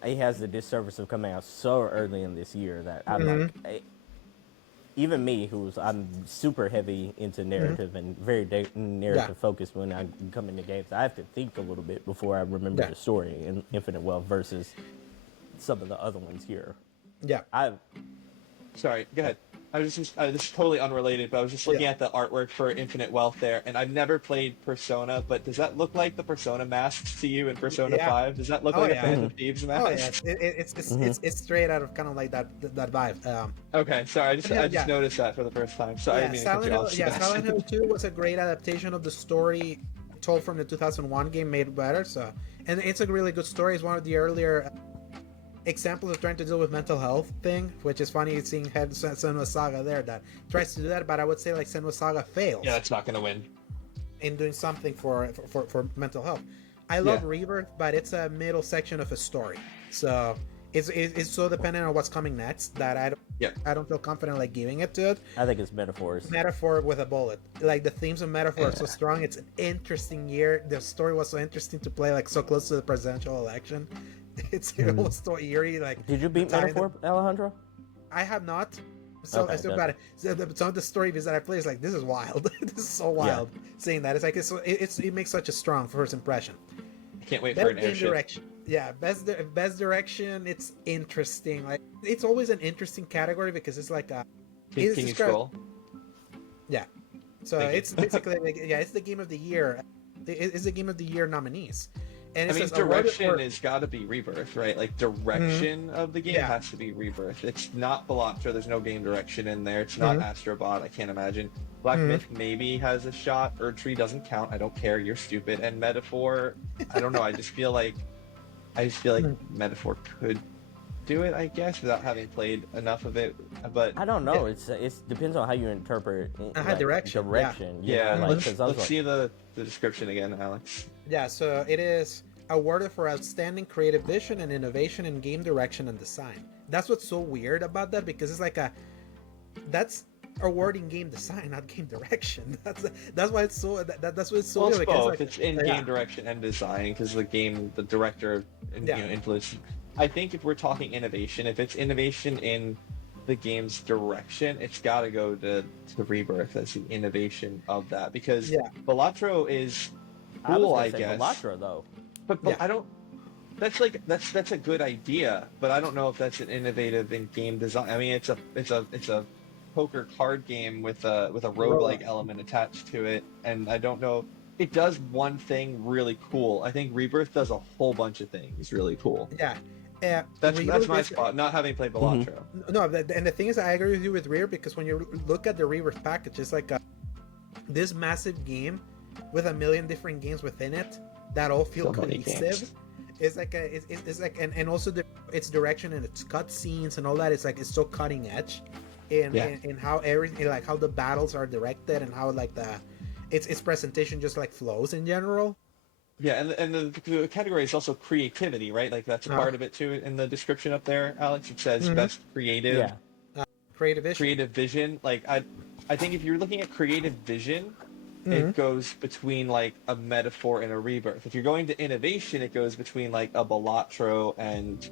it has the disservice of coming out so early in this year that I'm even me, I'm super heavy into narrative and very narrative focused when I come into games. I have to think a little bit before I remember the story in Infinite Wealth versus some of the other ones here. Yeah. Sorry, go ahead. This is totally unrelated, but I was just looking at the artwork for Infinite Wealth there, and I've never played Persona, but does that look like the Persona masks to you in Persona 5? Does that look like a Phantom Thieves mask? Oh yeah, it's straight out of kind of like that vibe. Okay, sorry, I just noticed that for the first time. So I didn't mean to cut you off. Silent Hill 2 was a great adaptation of the story told from the 2001 game, made better. So, and it's a really good story. It's one of the earlier examples of trying to deal with mental health thing, which is funny seeing Senua Saga there that tries to do that, but I would say like Senua Saga fails. Yeah, that's not going to win. In doing something for mental health. I love Rebirth, but it's a middle section of a story, so it's so dependent on what's coming next that I don't feel confident like giving it to it. I think it's Metaphors. Metaphor with a bullet. Like the themes of Metaphor are so strong. It's an interesting year. The story was so interesting to play, like so close to the presidential election. It's almost so eerie. Like, did you beat Metaphor, Alejandro? I have not. So I still got it. Some of the stories that I play is like, this is wild. This is so wild. Seeing that, it's like it makes such a strong first impression. I can't wait for an airship. Direction. Yeah, best direction. It's interesting. Like it's always an interesting category because it's like a. Can you scroll? Yeah. So it's basically it's the game of the year. It's the game of the year nominees. And I mean, direction has got to be Rebirth, right? Like, direction of the game has to be Rebirth. It's not Balatro. There's no game direction in there. It's not Astrobot. I can't imagine. Black Myth maybe has a shot. Erdtree doesn't count. I don't care. You're stupid. And Metaphor, I don't know. I just feel like Metaphor could do it, I guess, without having played enough of it. But I don't know. It depends on how you interpret direction. Yeah. Let's see the description again, Alex. Yeah, so it is awarded for outstanding creative vision and innovation in game direction and design. That's what's so weird about that, because it's like that's awarding game design, not game direction. That's why it's so that's why it's so weird. It's both. It's in game direction and design, because the director influence. I think if we're talking innovation, if it's innovation in the game's direction, it's got to go to Rebirth as the innovation of that, because Balatro is cool, I guess. Balatro though, but I don't. that's a good idea, but I don't know if that's an innovative in game design. I mean, it's a poker card game with a roguelike element attached to it, and I don't know. It does one thing really cool. I think Rebirth does a whole bunch of things really cool. Yeah. That's my spot. Not having played Balatro. No, and the thing is, I agree with you with Rear, because when you look at the Rebirth package, it's like this massive game with a million different games within it that all feel cohesive. It's like it's like and also its direction and its cutscenes and all that. It's like it's so cutting edge in how everything, like how the battles are directed and how like its presentation just like flows in general. Yeah, and the category is also creativity, right? Like that's part of it too. In the description up there, Alex, it says best creative, creative vision. Like I think if you're looking at creative vision, it goes between like a metaphor and a rebirth. If you're going to innovation, it goes between like a Balatro and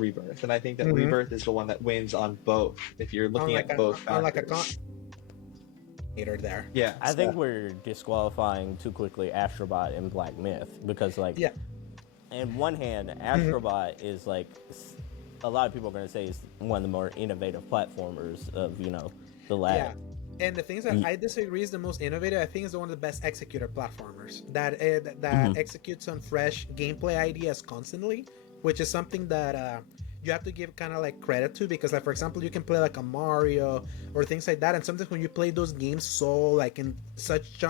rebirth. And I think that rebirth is the one that wins on both. If you're looking at both factors. There. Yeah. I think we're disqualifying too quickly Astrobot and Black Myth because like in one hand, Astrobot is like a lot of people are going to say is one of the more innovative platformers of, you know, the lab. Yeah. And the things that I disagree is the most innovative, I think is one of the best executed platformers that executes on fresh gameplay ideas constantly, which is something that you have to give kind of like credit to, because like for example you can play like a Mario or things like that, and sometimes when you play those games so like in such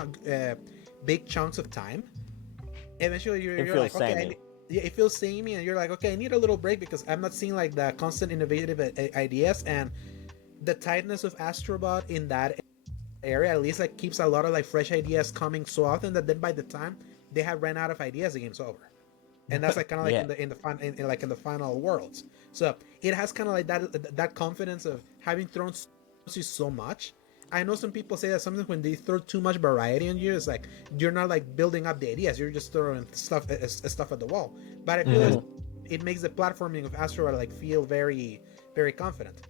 big chunks of time, eventually you're like okay, it feels samey, and you're like okay, I need a little break because I'm not seeing like the constant innovative ideas, and the tightness of Astrobot in that area at least like keeps a lot of like fresh ideas coming so often that then by the time they have ran out of ideas, the game's over. And that's like kind of like in the final worlds. So it has kind of like that confidence of having thrown so much. I know some people say that sometimes when they throw too much variety on you, it's like you're not like building up the ideas. You're just throwing stuff at the wall. But I feel like it makes the platforming of Astrobot like feel very, very confident.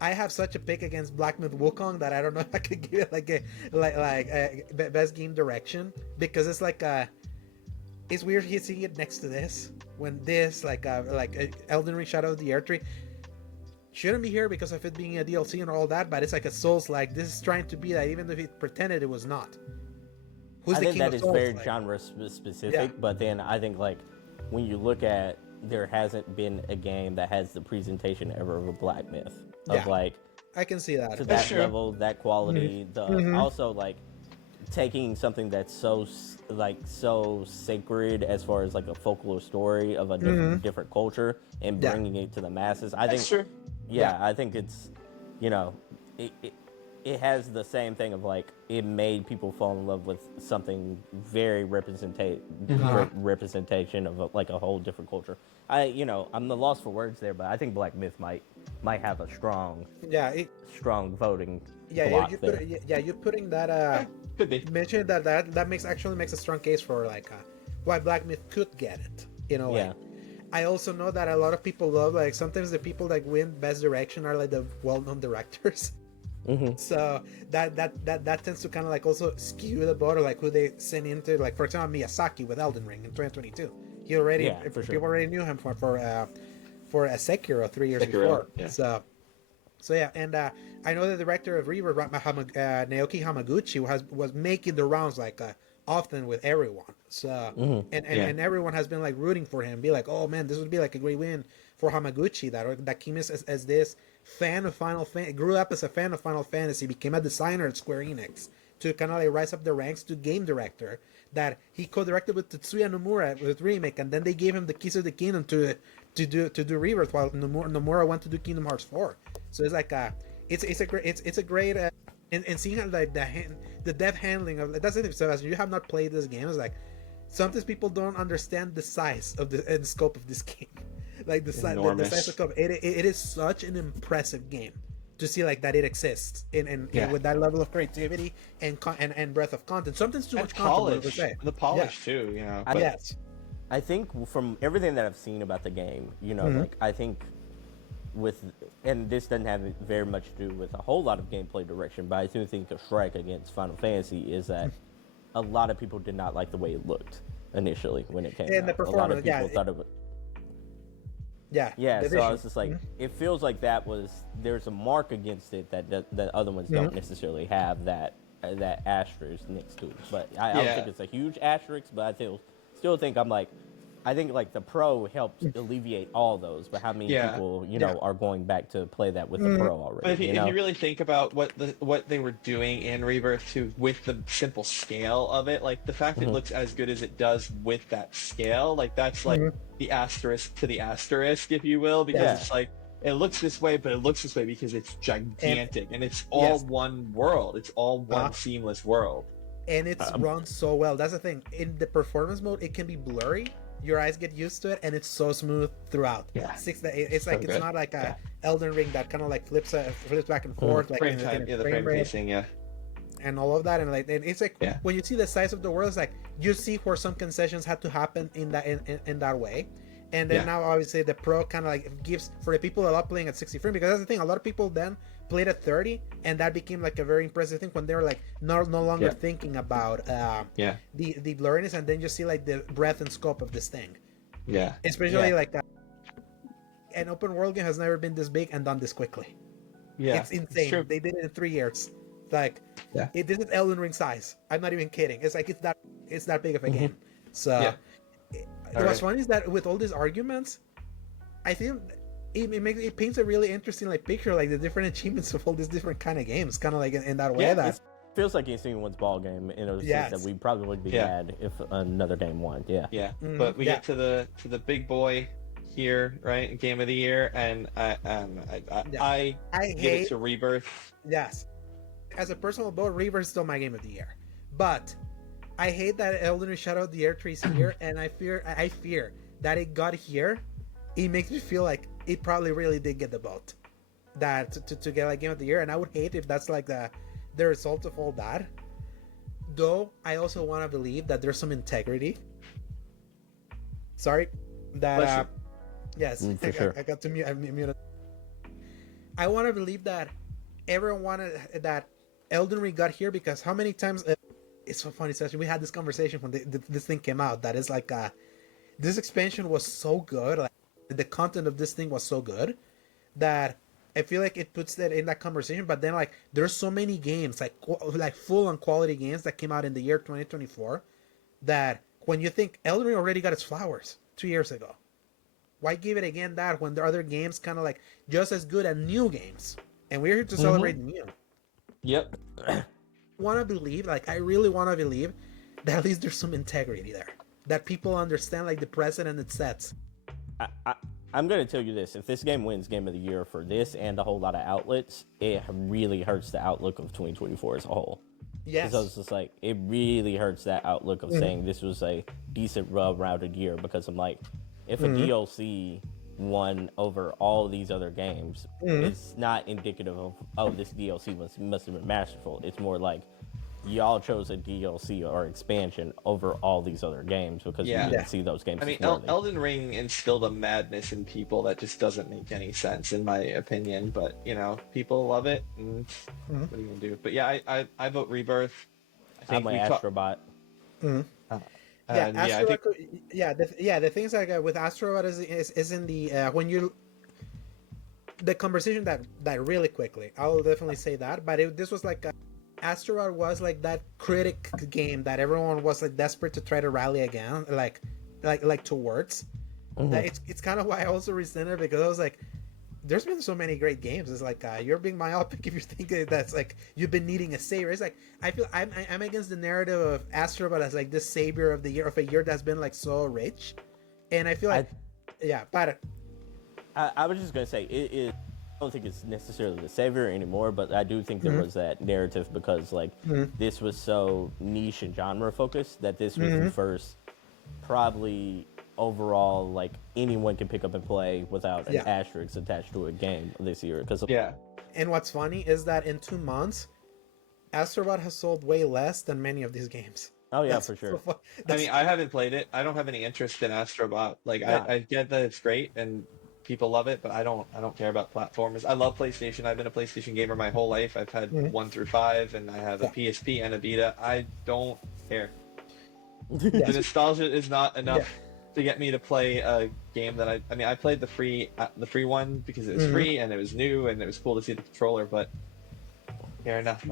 I have such a pick against Black Myth Wukong that I don't know if I could give it like a best game direction, because it's like it's weird seeing it next to this when this like Elden Ring Shadow of the Erdtree shouldn't be here because of it being a DLC and all that, but it's like a Souls like this is trying to be that even if it pretended it was not. I think that is very genre specific, but then I think like when you look at, there hasn't been a game that has the presentation ever of a Black Myth of like I can see that to that level, that quality. Also like taking something that's so sacred as far as like a folklore story of a different culture and bringing it to the masses. I think I think it's, you know, it has the same thing of like it made people fall in love with something very representation of like a whole different culture. I'm the loss for words there, but I think Black Myth might have a strong voting block there. You're putting that mentioning that makes a strong case for like why Black Myth could get it in a way. I also know that a lot of people love like sometimes the people that win best direction are like the well-known directors. So that tends to kind of like also skew the vote, or like who they send into, like for example Miyazaki with Elden Ring in 2022. He already people already knew him for a Sekiro 3 years before. So yeah, and I know the director of Reaver, Naoki Hamaguchi, was making the rounds like often with everyone. So and everyone has been like rooting for him, be like, oh man, this would be like a great win for Hamaguchi that came as this fan of grew up as a fan of Final Fantasy, became a designer at Square Enix to kind of like rise up the ranks to game director, that he co-directed with Tetsuya Nomura with Remake, and then they gave him the keys of the kingdom to do Rebirth, while Nomura went to do Kingdom Hearts 4. So it's like it's a great and seeing how like the dev handling of that's it. So as you have not played this game, it's like sometimes people don't understand the size of the scope of this game. Like the size of scope. It is such an impressive game to see like that it exists in with that level of creativity and breadth of content. Sometimes too much content. The polish too, you know. Yes. I think from everything that I've seen about the game, you know, like I think and this doesn't have very much to do with a whole lot of gameplay direction, but I do think a strike against Final Fantasy is that a lot of people did not like the way it looked initially when it came out. The performance, a lot of people thought it was Yeah. Yeah, so I was Division. just like, it feels like there's a mark against it that other ones don't necessarily have that asterisk next to it. But I don't think it's a huge asterisk, but still think I think like the Pro helps alleviate all those. But how many people are going back to play that with the Pro already? But if you really think about what they were doing in Rebirth 2 with the simple scale of it, like the fact it looks as good as it does with that scale, like that's like the asterisk to the asterisk, if you will, because it's like it looks this way, but it looks this way because it's gigantic and it's all one world. It's all one seamless world. And it's run so well. That's the thing. In the performance mode, it can be blurry. Your eyes get used to it, and it's so smooth throughout. Yeah, it's like it's not like a Elden Ring that kind of like flips back and forth, like frame time, the frame pacing, and all of that, and like it's like when you see the size of the world, it's like you see where some concessions had to happen in that way. And then now, obviously, the Pro kind of like gives for the people that are playing at 60 frames, because that's the thing. A lot of people then played at 30, and that became like a very impressive thing when they were like no longer thinking about the blurriness, and then you see like the breadth and scope of this thing. Yeah. Especially like an open world game has never been this big and done this quickly. Yeah. It's insane. They did it in 3 years. Like this is Elden Ring size. I'm not even kidding. It's like it's that big of a game. So. What's funny is that with all these arguments, I think it paints a really interesting like picture, like the different achievements of all these different kind of games, kind of like in that way. That it feels like it's anyone's ball game in a sense that we probably would be mad if another game won. But we get to the big boy here, right? Game of the year, and I give it to Rebirth. Yes, as a personal vote, Rebirth is still my game of the year, but I hate that Elden Ring Shadow of the Erdtree is here, and I fear that it got here. It makes me feel like it probably really did get the vote that to get like game of the year, and I would hate if that's like the result of all that. Though I also want to believe that there's some integrity. Sorry, that yes, I got to mute. I muted. I want to believe that everyone wanted that Elden Ring got here, because how many times. It's so funny, Session. We had this conversation when this thing came out. That is like, this expansion was so good. Like, the content of this thing was so good that I feel like it puts that in that conversation. But then, like, there's so many games, like full-on quality games that came out in the year 2024. That when you think Elden Ring already got its flowers 2 years ago, why give it again that when there are other games kind of like just as good as new games? And we're here to celebrate new. Yep. I really want to believe that at least there's some integrity there, that people understand like the precedent it sets. I'm going to tell you this: if this game wins Game of the Year for this and a whole lot of outlets, it really hurts the outlook of 2024 as a whole. Yes. So it's just like, it really hurts that outlook of saying this was a decent, well-rounded year, because I'm like, if a DLC won over all these other games, it's not indicative of this DLC must have been masterful. It's more like y'all chose a DLC or expansion over all these other games because you didn't see those games. I mean, Elden Ring instilled a madness in people that just doesn't make any sense, in my opinion. But people love it, and what are you gonna do? But yeah, I vote Rebirth. I'm an Astrobot. The things I got with Astrobot is in the when you the conversation that really quickly. I will definitely say that, but this was like Astrobot was like that critic game that everyone was like desperate to try to rally again, like towards. It's kind of why I also resented, because I was like, there's been so many great games. It's like you're being myopic if you think that's like you've been needing a savior. It's like I feel I'm against the narrative of Astrobot as like this savior of the year, of a year that's been like so rich, and I feel like I was just gonna say it I don't think it's necessarily the savior anymore, but I do think there was that narrative because like this was so niche and genre focused that this was the first probably overall like anyone can pick up and play without an asterisk attached to a game this year. And what's funny is that in 2 months, Astrobot has sold way less than many of these games. Oh yeah, for sure. I mean, I haven't played it. I don't have any interest in Astrobot. Like I get that it's great and people love it, but I don't care about platformers. I love PlayStation. I've been a PlayStation gamer my whole life. I've had 1 through 5, and I have a PSP and a Vita. I don't care. The nostalgia is not enough to get me to play a game that I mean I played the free one because it was free and it was new and it was cool to see the controller, but fair enough.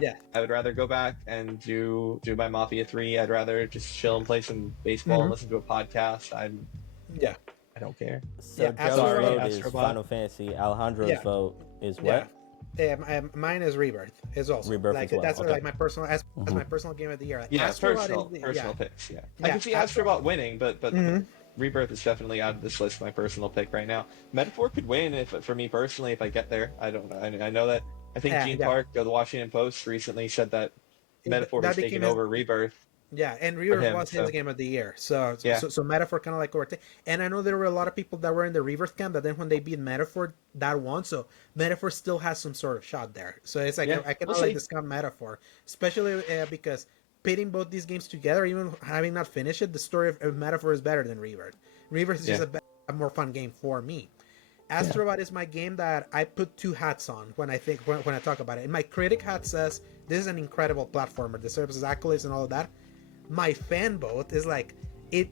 Yeah. I would rather go back and do my Mafia 3. I'd rather just chill and play some baseball and listen to a podcast. Yeah. I don't care. So Yeah, Joe's Sorry, vote is Astrobot. Final Fantasy. Alejandro's Yeah. vote is what? Mine is Rebirth. Is also Rebirth like as well, that's okay. like my personal as my personal game of the year. Like, Yeah, Astrobot personal picks. Yeah, I Yeah, can see Astrobot winning, but Mhm. Rebirth is definitely out of this list. My personal pick right now. Metaphor could win if for me personally if I get there. I don't know. I know that. I think Gene Park of the Washington Post recently said that Metaphor was taking over Rebirth. Yeah, and Rebirth him, was so. his game of the year. So Yeah. so Metaphor kind of like overtake. And I know there were a lot of people that were in the Rebirth camp that then when they beat Metaphor, that won. So Metaphor still has some sort of shot there. So it's like I cannot we'll like see. discount Metaphor, especially because pitting both these games together, even having not finished it, the story of Metaphor is better than Rebirth. Rebirth is just a more fun game for me. Astrobot is my game that I put two hats on when I talk about it. And my critic hat says this is an incredible platformer, deserves its accolades and all of that. My fan vote is like it.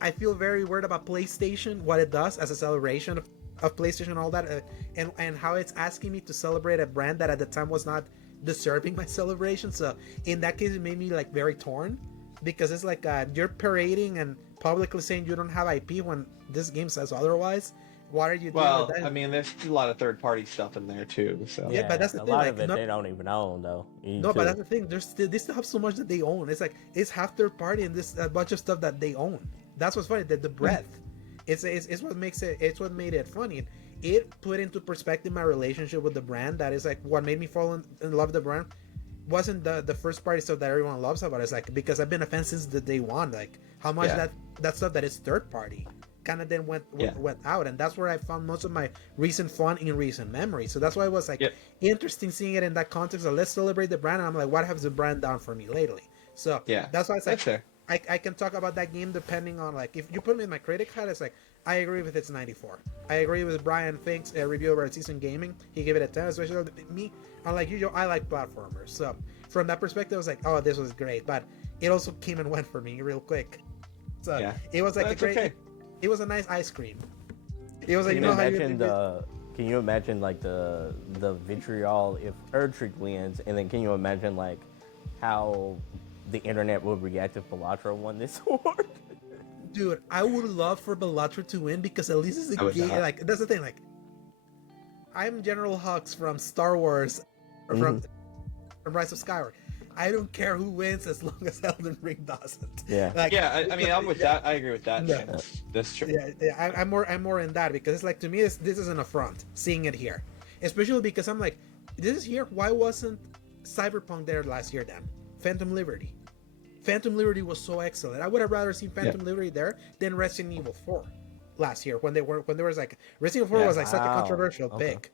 I feel very weird about PlayStation, what it does as a celebration of PlayStation and all that, and how it's asking me to celebrate a brand that at the time was not deserving my celebration. So in that case, it made me like very torn because it's like you're parading and publicly saying you don't have IP when this game says otherwise. What are you doing Well, with that? I mean, there's a lot of third-party stuff in there too. So Yeah, but that's the a thing, lot like, of it not- they don't even own though. No, but that's the thing. They still have so much that they own. It's like it's half third party and this a bunch of stuff that they own. That's what's funny. The breadth. It's what makes it. It's what made it funny. It put into perspective my relationship with the brand. That is like what made me fall in love with the brand. Wasn't the first party stuff that everyone loves about it. It's like because I've been a fan since the day one. Like how much that stuff that is third party kind of then went out, and that's where I found most of my recent fun in recent memory. So that's why it was like interesting seeing it in that context of let's celebrate the brand. And I'm like, what has the brand done for me lately? So that's why it's like fair. I can talk about that game depending on like if you put me in my critic hat, it's like I agree with its 94. I agree with Brian Fink's review about Season Gaming. He gave it a 10, especially me. Unlike you, I like platformers. So from that perspective, I was like, oh, this was great. But it also came and went for me real quick. So it was like a great. Okay. It was a nice ice cream. It was like Can you imagine like the vitriol if Erdtrich wins, and then can you imagine like how the internet would react if Balatro won this award? Dude, I would love for Balatro to win because at least it's a game. Like that's the thing. Like, I'm General Hux from Star Wars, or from Rise of Skyward. I don't care who wins as long as Elden Ring doesn't. Yeah. Like, I mean, I'm with that. I agree with that. Yeah. That's true. Yeah, I'm more in that because it's like to me this is an affront seeing it here, especially because I'm like, this is here. Why wasn't Cyberpunk there last year then? Phantom Liberty. Phantom Liberty was so excellent. I would have rather seen Phantom Liberty there than Resident Evil 4 last year when there was like Resident Evil 4 was like such a controversial pick.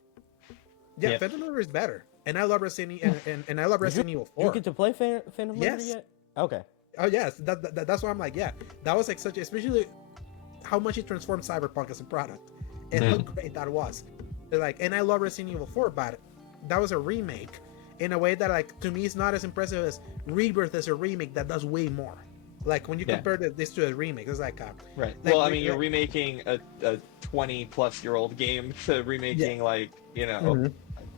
Yeah, Phantom Liberty is better. And I love Resident and I love Resident Evil 4. You get to play Phantom Liberty yet? Okay. Oh yes, that's why I'm like, yeah, that was like such, especially how much it transformed Cyberpunk as a product, and how great that was. Like, and I love Resident Evil 4, but that was a remake in a way that, like, to me, is not as impressive as Rebirth as a remake that does way more. Like when you compare this to a remake, it's like right. Like, well, I mean, you're remaking a 20-plus-year-old game to remaking like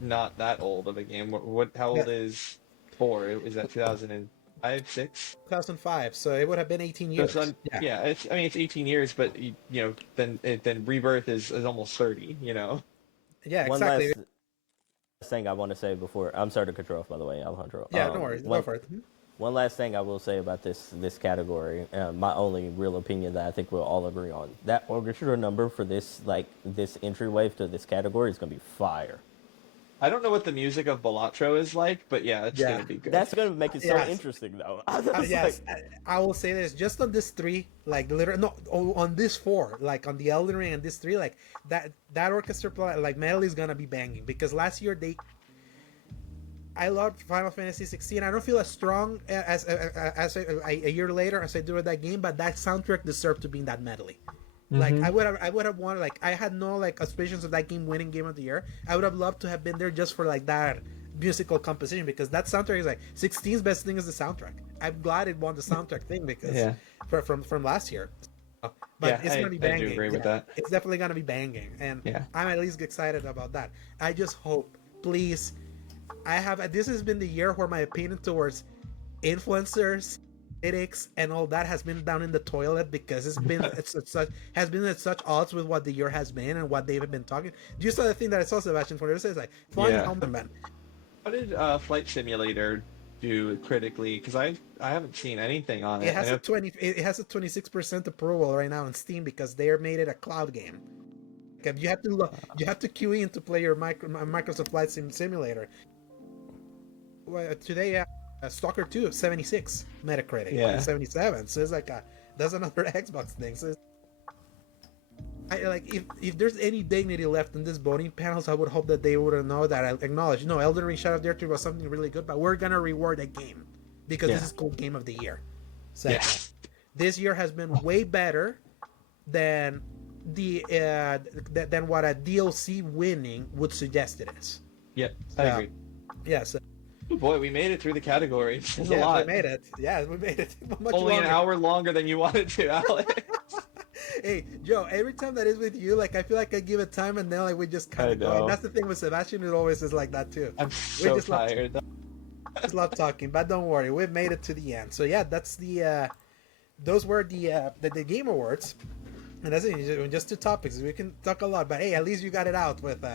not that old of a game. How old is 4? Is that 2005, 6? 2005, so it would have been 18 years. So it's 18 years, but then Rebirth is almost 30. Yeah, One exactly. last thing I want to say before I'm sorry to cut you off, by the way, Alejandro. Yeah, no worries. Go for it. One last thing I will say about this category, my only real opinion that I think we'll all agree on, that orchestra number for this entry wave to this category is gonna be fire. I don't know what the music of Balatro is like, but it's gonna be good. That's gonna make it so interesting, though. Yes, I will say this: just on this 3, like on this 4, like on the Elden Ring and this 3, like that orchestra like medley is gonna be banging because last year I loved Final Fantasy 16. I don't feel as strong as a year later as I do with that game, but that soundtrack deserved to be in that medley. Like I would have wanted, like I had no like aspirations of that game winning Game of the Year. I would have loved to have been there just for like that musical composition because that soundtrack is like 16's best thing is the soundtrack. I'm glad it won the soundtrack thing because Yeah. from last year. But Yeah, it's gonna be banging. I do agree with that. It's definitely gonna be banging, and Yeah. I'm at least excited about that. I just hope, please, this has been the year where my opinion towards influencers, critics, and all that has been down in the toilet because has been at such odds with what the year has been and what they've been talking. You saw the thing that I saw Sebastion for this is like fun Yeah. helmet man. How did Flight Simulator do critically? Because I haven't seen anything on it. It has a 26% approval right now on Steam because they made it a cloud game. Okay, you have to queue in to play your Microsoft Flight Simulator. Well, today, Stalker 2 76 Metacritic, Yeah. 77. So it's like that's another Xbox thing. So if there's any dignity left in these voting panels, I would hope that they would know that I acknowledge. No, Elden Ring Shadow of the Earth was something really good, but we're gonna reward a game because this is called Game of the Year. So this year has been way better than than what a DLC winning would suggest it is. Yep, I agree. Yeah, so Boy, we made it through the categories. It's a yeah, lot. we made it. Yeah, we made it. Much Only longer. an hour longer than you wanted to, Alex. Hey, Joe, every time that is with you, like, I feel like I give it time and then, like, we just kind of go. And that's the thing with Sebastion, it always is like that, too. I'm so tired. Just love talking, but don't worry, we've made it to the end. So, yeah, that's those were the Game Awards. And that's it, just 2 topics. We can talk a lot, but hey, at least you got it out with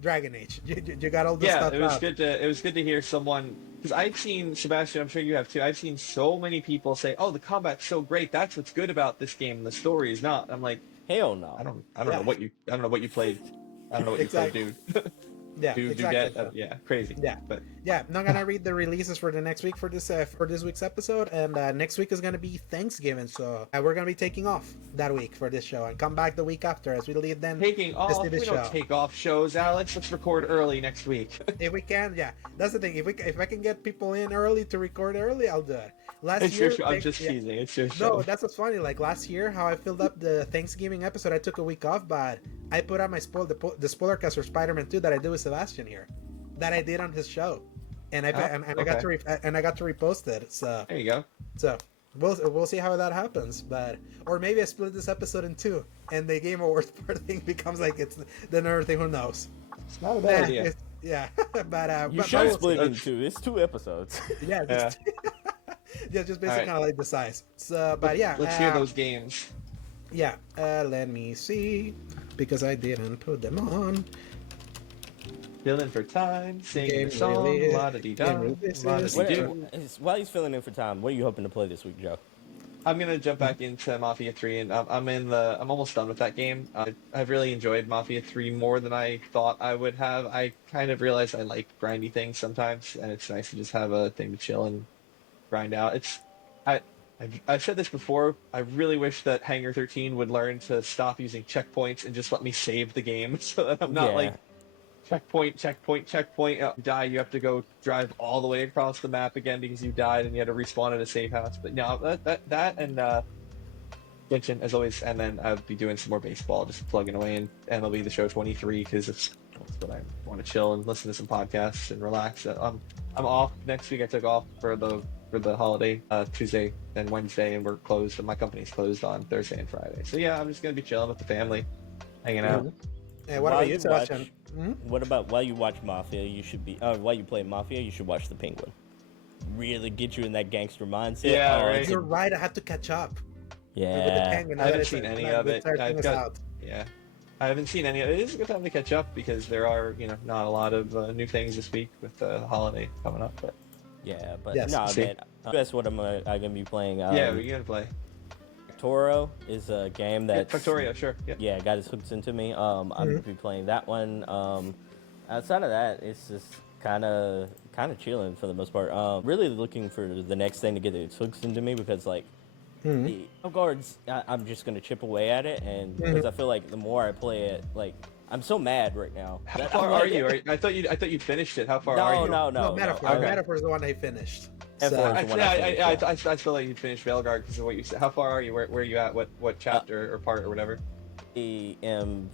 Dragon Age. You got all this stuff out. It was good to hear someone, because I've seen, Sebastian, I'm sure you have too, I've seen so many people say, oh, the combat's so great, that's what's good about this game, the story is not. I'm like, hell no. I don't know what you played. I don't know what you played, dude. Yeah, crazy. Yeah, but yeah, I'm not gonna read the releases for the next week for this week's episode, and next week is gonna be Thanksgiving, so we're gonna be taking off that week for this show and come back the week after as we leave. Then taking off. We don't take off shows, Alex. Let's record early next week. If we can, yeah, that's the thing. If I can get people in early to record early, I'll do it. Last year, I'm just teasing. It's your show. No, that's what's funny. Like last year, how I filled up the Thanksgiving episode, I took a week off, but I put out my the spoiler cast for Spider-Man 2 that I did with Sebastion here, that I did on his show, and I got to repost it. So there you go. So we'll see how that happens, or maybe I split this episode in 2, and the Game Awards part thing becomes like it's the another thing. Who knows? It's not a bad idea. Yeah, but you should split it in 2. It's 2 episodes. Yeah. Yeah, just basically kind of like the size. So, but yeah, let's hear those games. Yeah, let me see, because I didn't put them on. Filling for time, singing a song, la-da-dee-da. While he's filling in for time, what are you hoping to play this week, Joe? I'm gonna jump back into Mafia 3, and I'm almost done with that game. I've really enjoyed Mafia 3 more than I thought I would have. I kind of realized I like grindy things sometimes, and it's nice to just have a thing to chill and grind out. I've said this before. I really wish that Hangar 13 would learn to stop using checkpoints and just let me save the game, so that I'm not like checkpoint. You die, you have to go drive all the way across the map again because you died and you had to respawn at a safe house. But no, that and Genshin as always, and then I'll be doing some more baseball, just plugging away in MLB The Show 23 because that's what I want to chill and listen to some podcasts and relax. I'm off next week. I took off for the holiday, Tuesday and Wednesday, and we're closed. And my company's closed on Thursday and Friday. So yeah, I'm just gonna be chilling with the family, hanging out. Yeah, what about you, Sebastian? What about while you watch Mafia? You should be while you play Mafia, you should watch The Penguin. Really get you in that gangster mindset. Yeah, right. You're right. I have to catch up. Yeah, With the Penguin, I haven't seen any of it. I haven't seen any of it. It is a good time to catch up because there are, not a lot of new things this week with the holiday coming up. But yeah, but yes, man, that's what I'm gonna be playing. Yeah, we're gonna play. Factorio is a game that Factorio, sure. Yeah, got his hooks into me. I'm gonna be playing that one. Outside of that, it's just kind of chilling for the most part. Really looking for the next thing to get its hooks into me because like the Veilguards, I'm just gonna chip away at it, and because I feel like the more I play it, like I'm so mad right now. How far are you? I thought you finished it. How far are you? No. Metaphor. Okay. Metaphor is the one I finished. I feel like you finished Veilguard because of what you said. How far are you? Where are you at? What chapter or part or whatever? I am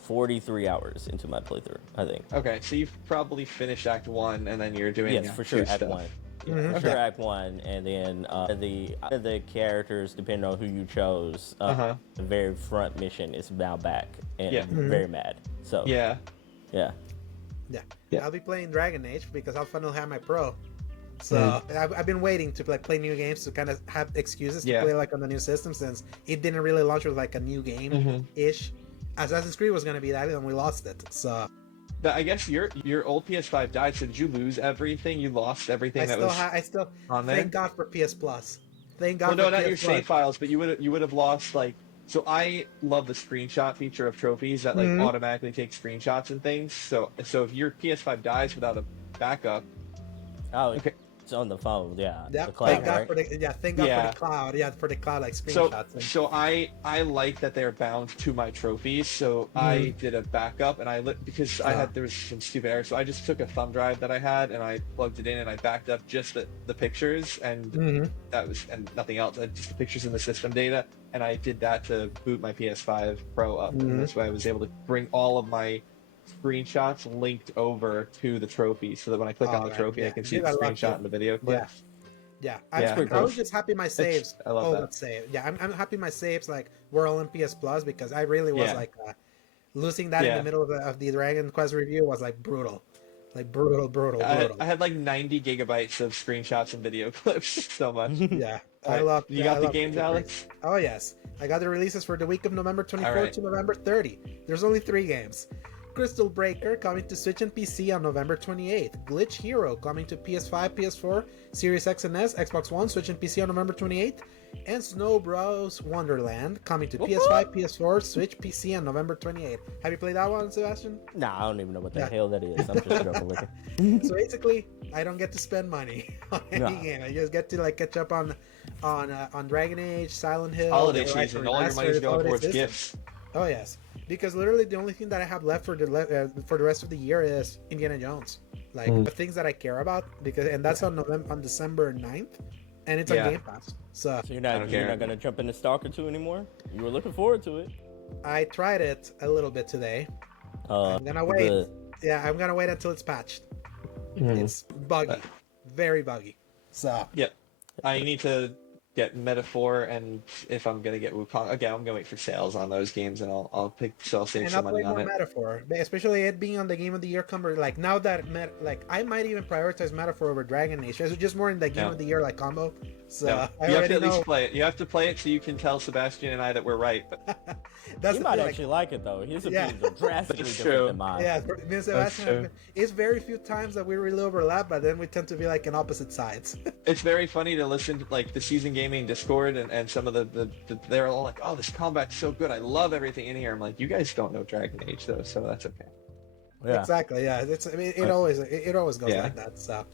43 hours into my playthrough, I think. Okay, so you've probably finished Act 1, and then you're doing for sure Act stuff. 1. For sure, Act 1, and then the characters, depending on who you chose, the very front mission is now back and very mad. So Yeah. yeah. I'll be playing Dragon Age because I'll finally have my Pro. So I've been waiting to play new games to kind of have excuses to play like on the new system, since it didn't really launch with like a new game ish. Assassin's Creed was gonna be that, and we lost it. So I guess your old PS5 died. So did you lose everything? You lost everything I still on there. Thank God for PS Plus. Thank God. Well, no, for not PS your Plus. save files, but you would have lost like. So I love the screenshot feature of trophies that like automatically take screenshots and things. So if your PS5 dies without a backup, Okay. It's on the phone, Yeah, the cloud, thank God right? for the thank God for the cloud. Yeah, for the cloud like screenshots. So I like that they're bound to my trophies. So I did a backup, and because there was some stupid error. So I just took a thumb drive that I had, and I plugged it in, and I backed up just the pictures, and that was, and nothing else. Just the pictures in the system data, and I did that to boot my PS5 Pro up, and that's why I was able to bring all of my screenshots linked over to the trophy, so that when I click on the trophy, I can see the screenshot and the video clip. I was just happy my saves. I love that. Let's say, I'm happy my saves like were all in PS Plus, because I really was like losing that in the middle of the Dragon Quest review was like brutal. Like brutal. I had like 90 gigabytes of screenshots and video clips. So much. I love. You got the games, Alex? Oh yes, I got the releases for the week of November 24th to November 30. There's only 3 games. Crystal Breaker coming to Switch and PC on November 28th. Glitch Hero coming to PS5, PS4, Series X and S, Xbox One, Switch and PC on November 28th. And Snow Bros Wonderland coming to PS5, PS4, Switch, PC on November 28th. Have you played that one, Sebastian? Nah, I don't even know what the hell that is. I'm just joking with you. So basically, I don't get to spend money on any game. I just get to like catch up on Dragon Age, Silent Hill. Holiday season. All your money's going towards gifts. Oh yes, because literally the only thing that I have left for the rest of the year is Indiana Jones, like the things that I care about, and that's on December 9th, and it's on Game Pass. So you're not gonna jump into Stalker 2 anymore? You were looking forward to it. I tried it a little bit today. I'm gonna wait. Good. Yeah, I'm gonna wait until it's patched. It's buggy, very buggy. So I need to get Metaphor, and if I'm gonna get Wukong again, I'm gonna wait for sales on those games, and I'll save some money on it. Metaphor, especially it being on the Game of the Year cover. Like now that I might even prioritize Metaphor over Dragon Age. It's just more in the Game of the Year like combo. So you have to at least play it. You have to play it so you can tell Sebastian and I that we're right. But he might actually like it though. His opinions are drastically different than mine. Yeah, me and Sebastian, it's very few times that we really overlap, but then we tend to be like in opposite sides. It's very funny to listen to like the Season Gaming Discord and some of the they're all like, oh, this combat's so good. I love everything in here. I'm like, you guys don't know Dragon Age though, so that's okay. Yeah. Exactly. Yeah. It always goes like that. So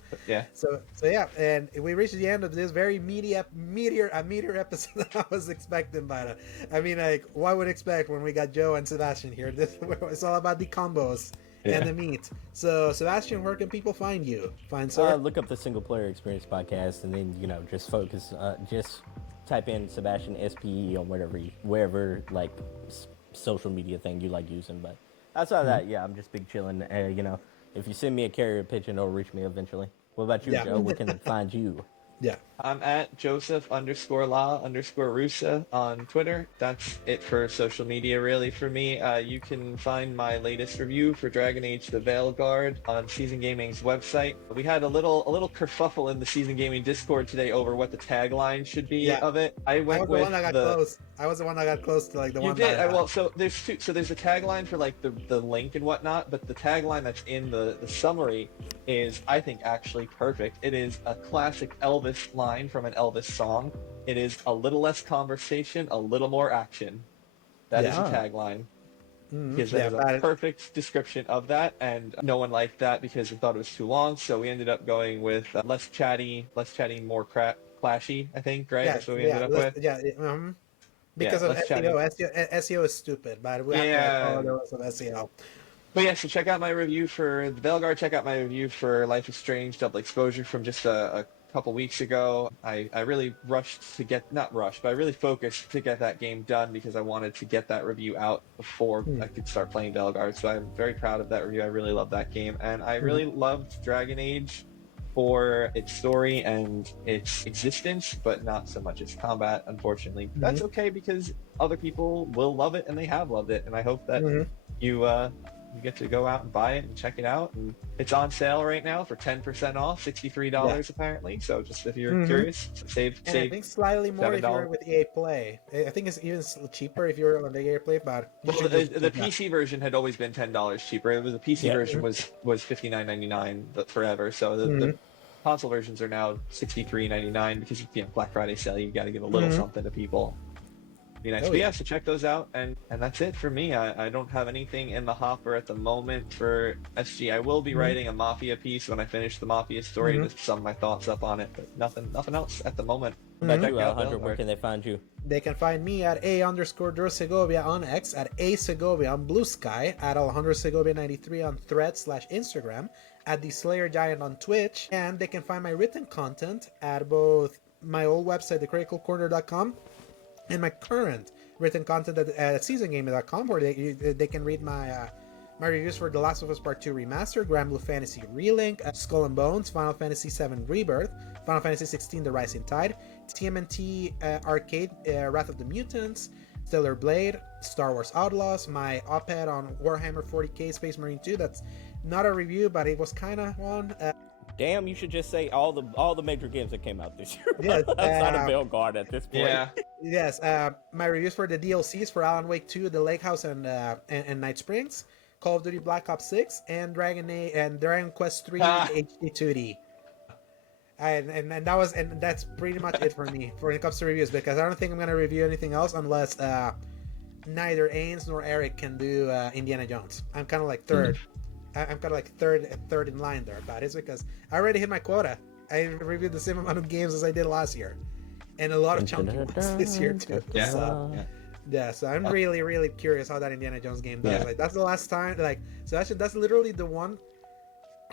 and we reached the end of this very meteor episode that I was expecting. But I mean, like, what would expect when we got Joe and Sebastian here? It's all about the combos and the meat. So Sebastian, where can people find you? Look up the Single Player Experience podcast, and then just focus. Just type in Sebastian SPE on wherever like social media thing you like using, but. Outside of that, I'm just big chilling. If you send me a carrier pigeon, it'll reach me eventually. What about you, Joe? Where can I find you? Yeah. I'm at Joseph_La_Russa on Twitter. That's it for social media, really, for me. You can find my latest review for Dragon Age: The Veilguard on Season Gaming's website. We had a little kerfuffle in the Season Gaming Discord today over what the tagline should be of it. I was the one that got close. I was the one that got close to like the one. You did. Well, so there's two. So there's a tagline for like the link and whatnot, but the tagline that's in the summary is, I think, actually perfect. It is a classic Elvis line from an Elvis song. It is a little less conversation, a little more action. That is the tagline. Because that is a perfect description of that, and no one liked that because they thought it was too long, so we ended up going with less chatty, more clashy, I think, right? That's what we ended up with. Because of SEO. SEO is stupid, but we have to follow the rest of SEO. But so check out my review for The Veilguard, check out my review for Life is Strange Double Exposure from just a couple weeks ago. I really I really focused to get that game done because I wanted to get that review out before I could start playing Veilguard. So I'm very proud of that review. I really love that game, and I really loved Dragon Age for its story and its existence, but not so much its combat, unfortunately. That's okay because other people will love it and they have loved it, and I hope that you get to go out and buy it and check it out. And it's on sale right now for 10% off, $63 apparently. So just if you're curious, save. And I think slightly more $7. if you're with EA Play. I think it's even cheaper if you're on the EA Play, but well, the PC version had always been $10 cheaper. It was the PC version was $59.99 forever. So the console versions are now $63.99 because Black Friday sale. You got to give a little something to people. Be nice. But yeah, so check those out, and that's it for me. I don't have anything in the hopper at the moment for SG. I will be writing a Mafia piece when I finish the Mafia story to sum my thoughts up on it, but nothing else at the moment. Alejandro, where can they find you? They can find me at @A_Segovia on X, at @A_Segovia on Blue Sky, at Alejandro Segovia 93 on Threads/Instagram, at the Slayer Giant on Twitch, and they can find my written content at both my old website, thecriticalcorner.com, and my current written content at seasongaming.com, where they can read my reviews for The Last of Us Part 2 Remastered, Grand Blue Fantasy Relink, Skull and Bones, Final Fantasy VII Rebirth, Final Fantasy 16 The Rising Tide, TMNT Arcade Wrath of the Mutants, Stellar Blade, Star Wars Outlaws, my op-ed on Warhammer 40k Space Marine 2. That's not a review, but it was kind of one. Damn, you should just say all the major games that came out this year. Yeah, outside of Veilguard at this point. Yeah. Yes, my reviews for the DLCs for Alan Wake 2, The Lake House, and Night Springs, Call of Duty Black Ops 6, and Dragon Quest 3 HD 2D. And that's pretty much it for me when it comes to reviews, because I don't think I'm gonna review anything else unless neither Ains nor Eric can do Indiana Jones. I'm kind of like third. I'm kind of like third in line there, but it's because I already hit my quota. I reviewed the same amount of games as I did last year, and a lot of chunky ones this year too. So I'm really, really curious how that Indiana Jones game does. Like, that's the last time. Like, so actually, that's literally the one.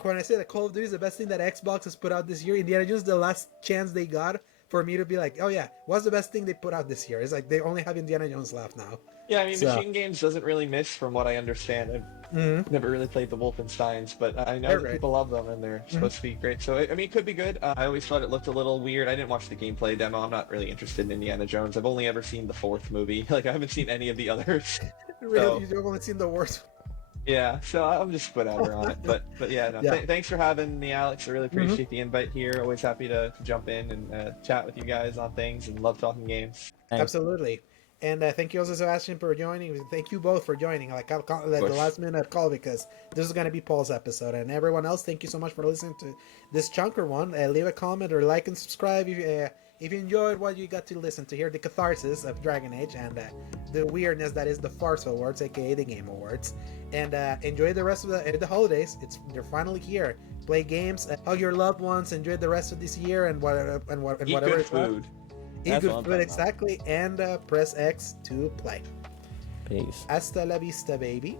When I say that Call of Duty is the best thing that Xbox has put out this year, Indiana Jones is the last chance they got for me to be like, oh yeah, what's the best thing they put out this year? It's like they only have Indiana Jones left now. Yeah, I mean, Machine Games doesn't really miss, from what I understand. I've never really played the Wolfensteins, but I know that people love them, and they're supposed to be great. So, I mean, it could be good. I always thought it looked a little weird. I didn't watch the gameplay demo. I'm not really interested in Indiana Jones. I've only ever seen the fourth movie. Like, I haven't seen any of the others. Really? You've only seen the worst? Yeah, so I'm just whatever on it. But yeah, no, thanks for having me, Alex. I really appreciate the invite here. Always happy to jump in and chat with you guys on things, and love talking games. Absolutely. And thank you also, Sebastion, for joining. Thank you both for joining. Like, I'll call the last minute call, because this is going to be Paul's episode. And everyone else, thank you so much for listening to this chunker one. Leave a comment or like and subscribe if you enjoyed what you got to listen to, hear the catharsis of Dragon Age and the weirdness that is the Farce Awards, aka the Game Awards. And enjoy the rest of the holidays. They're finally here. Play games, hug your loved ones, enjoy the rest of this year, and whatever. Eat good food. Eat good food, exactly, and press X to play. Peace. Hasta la vista, baby.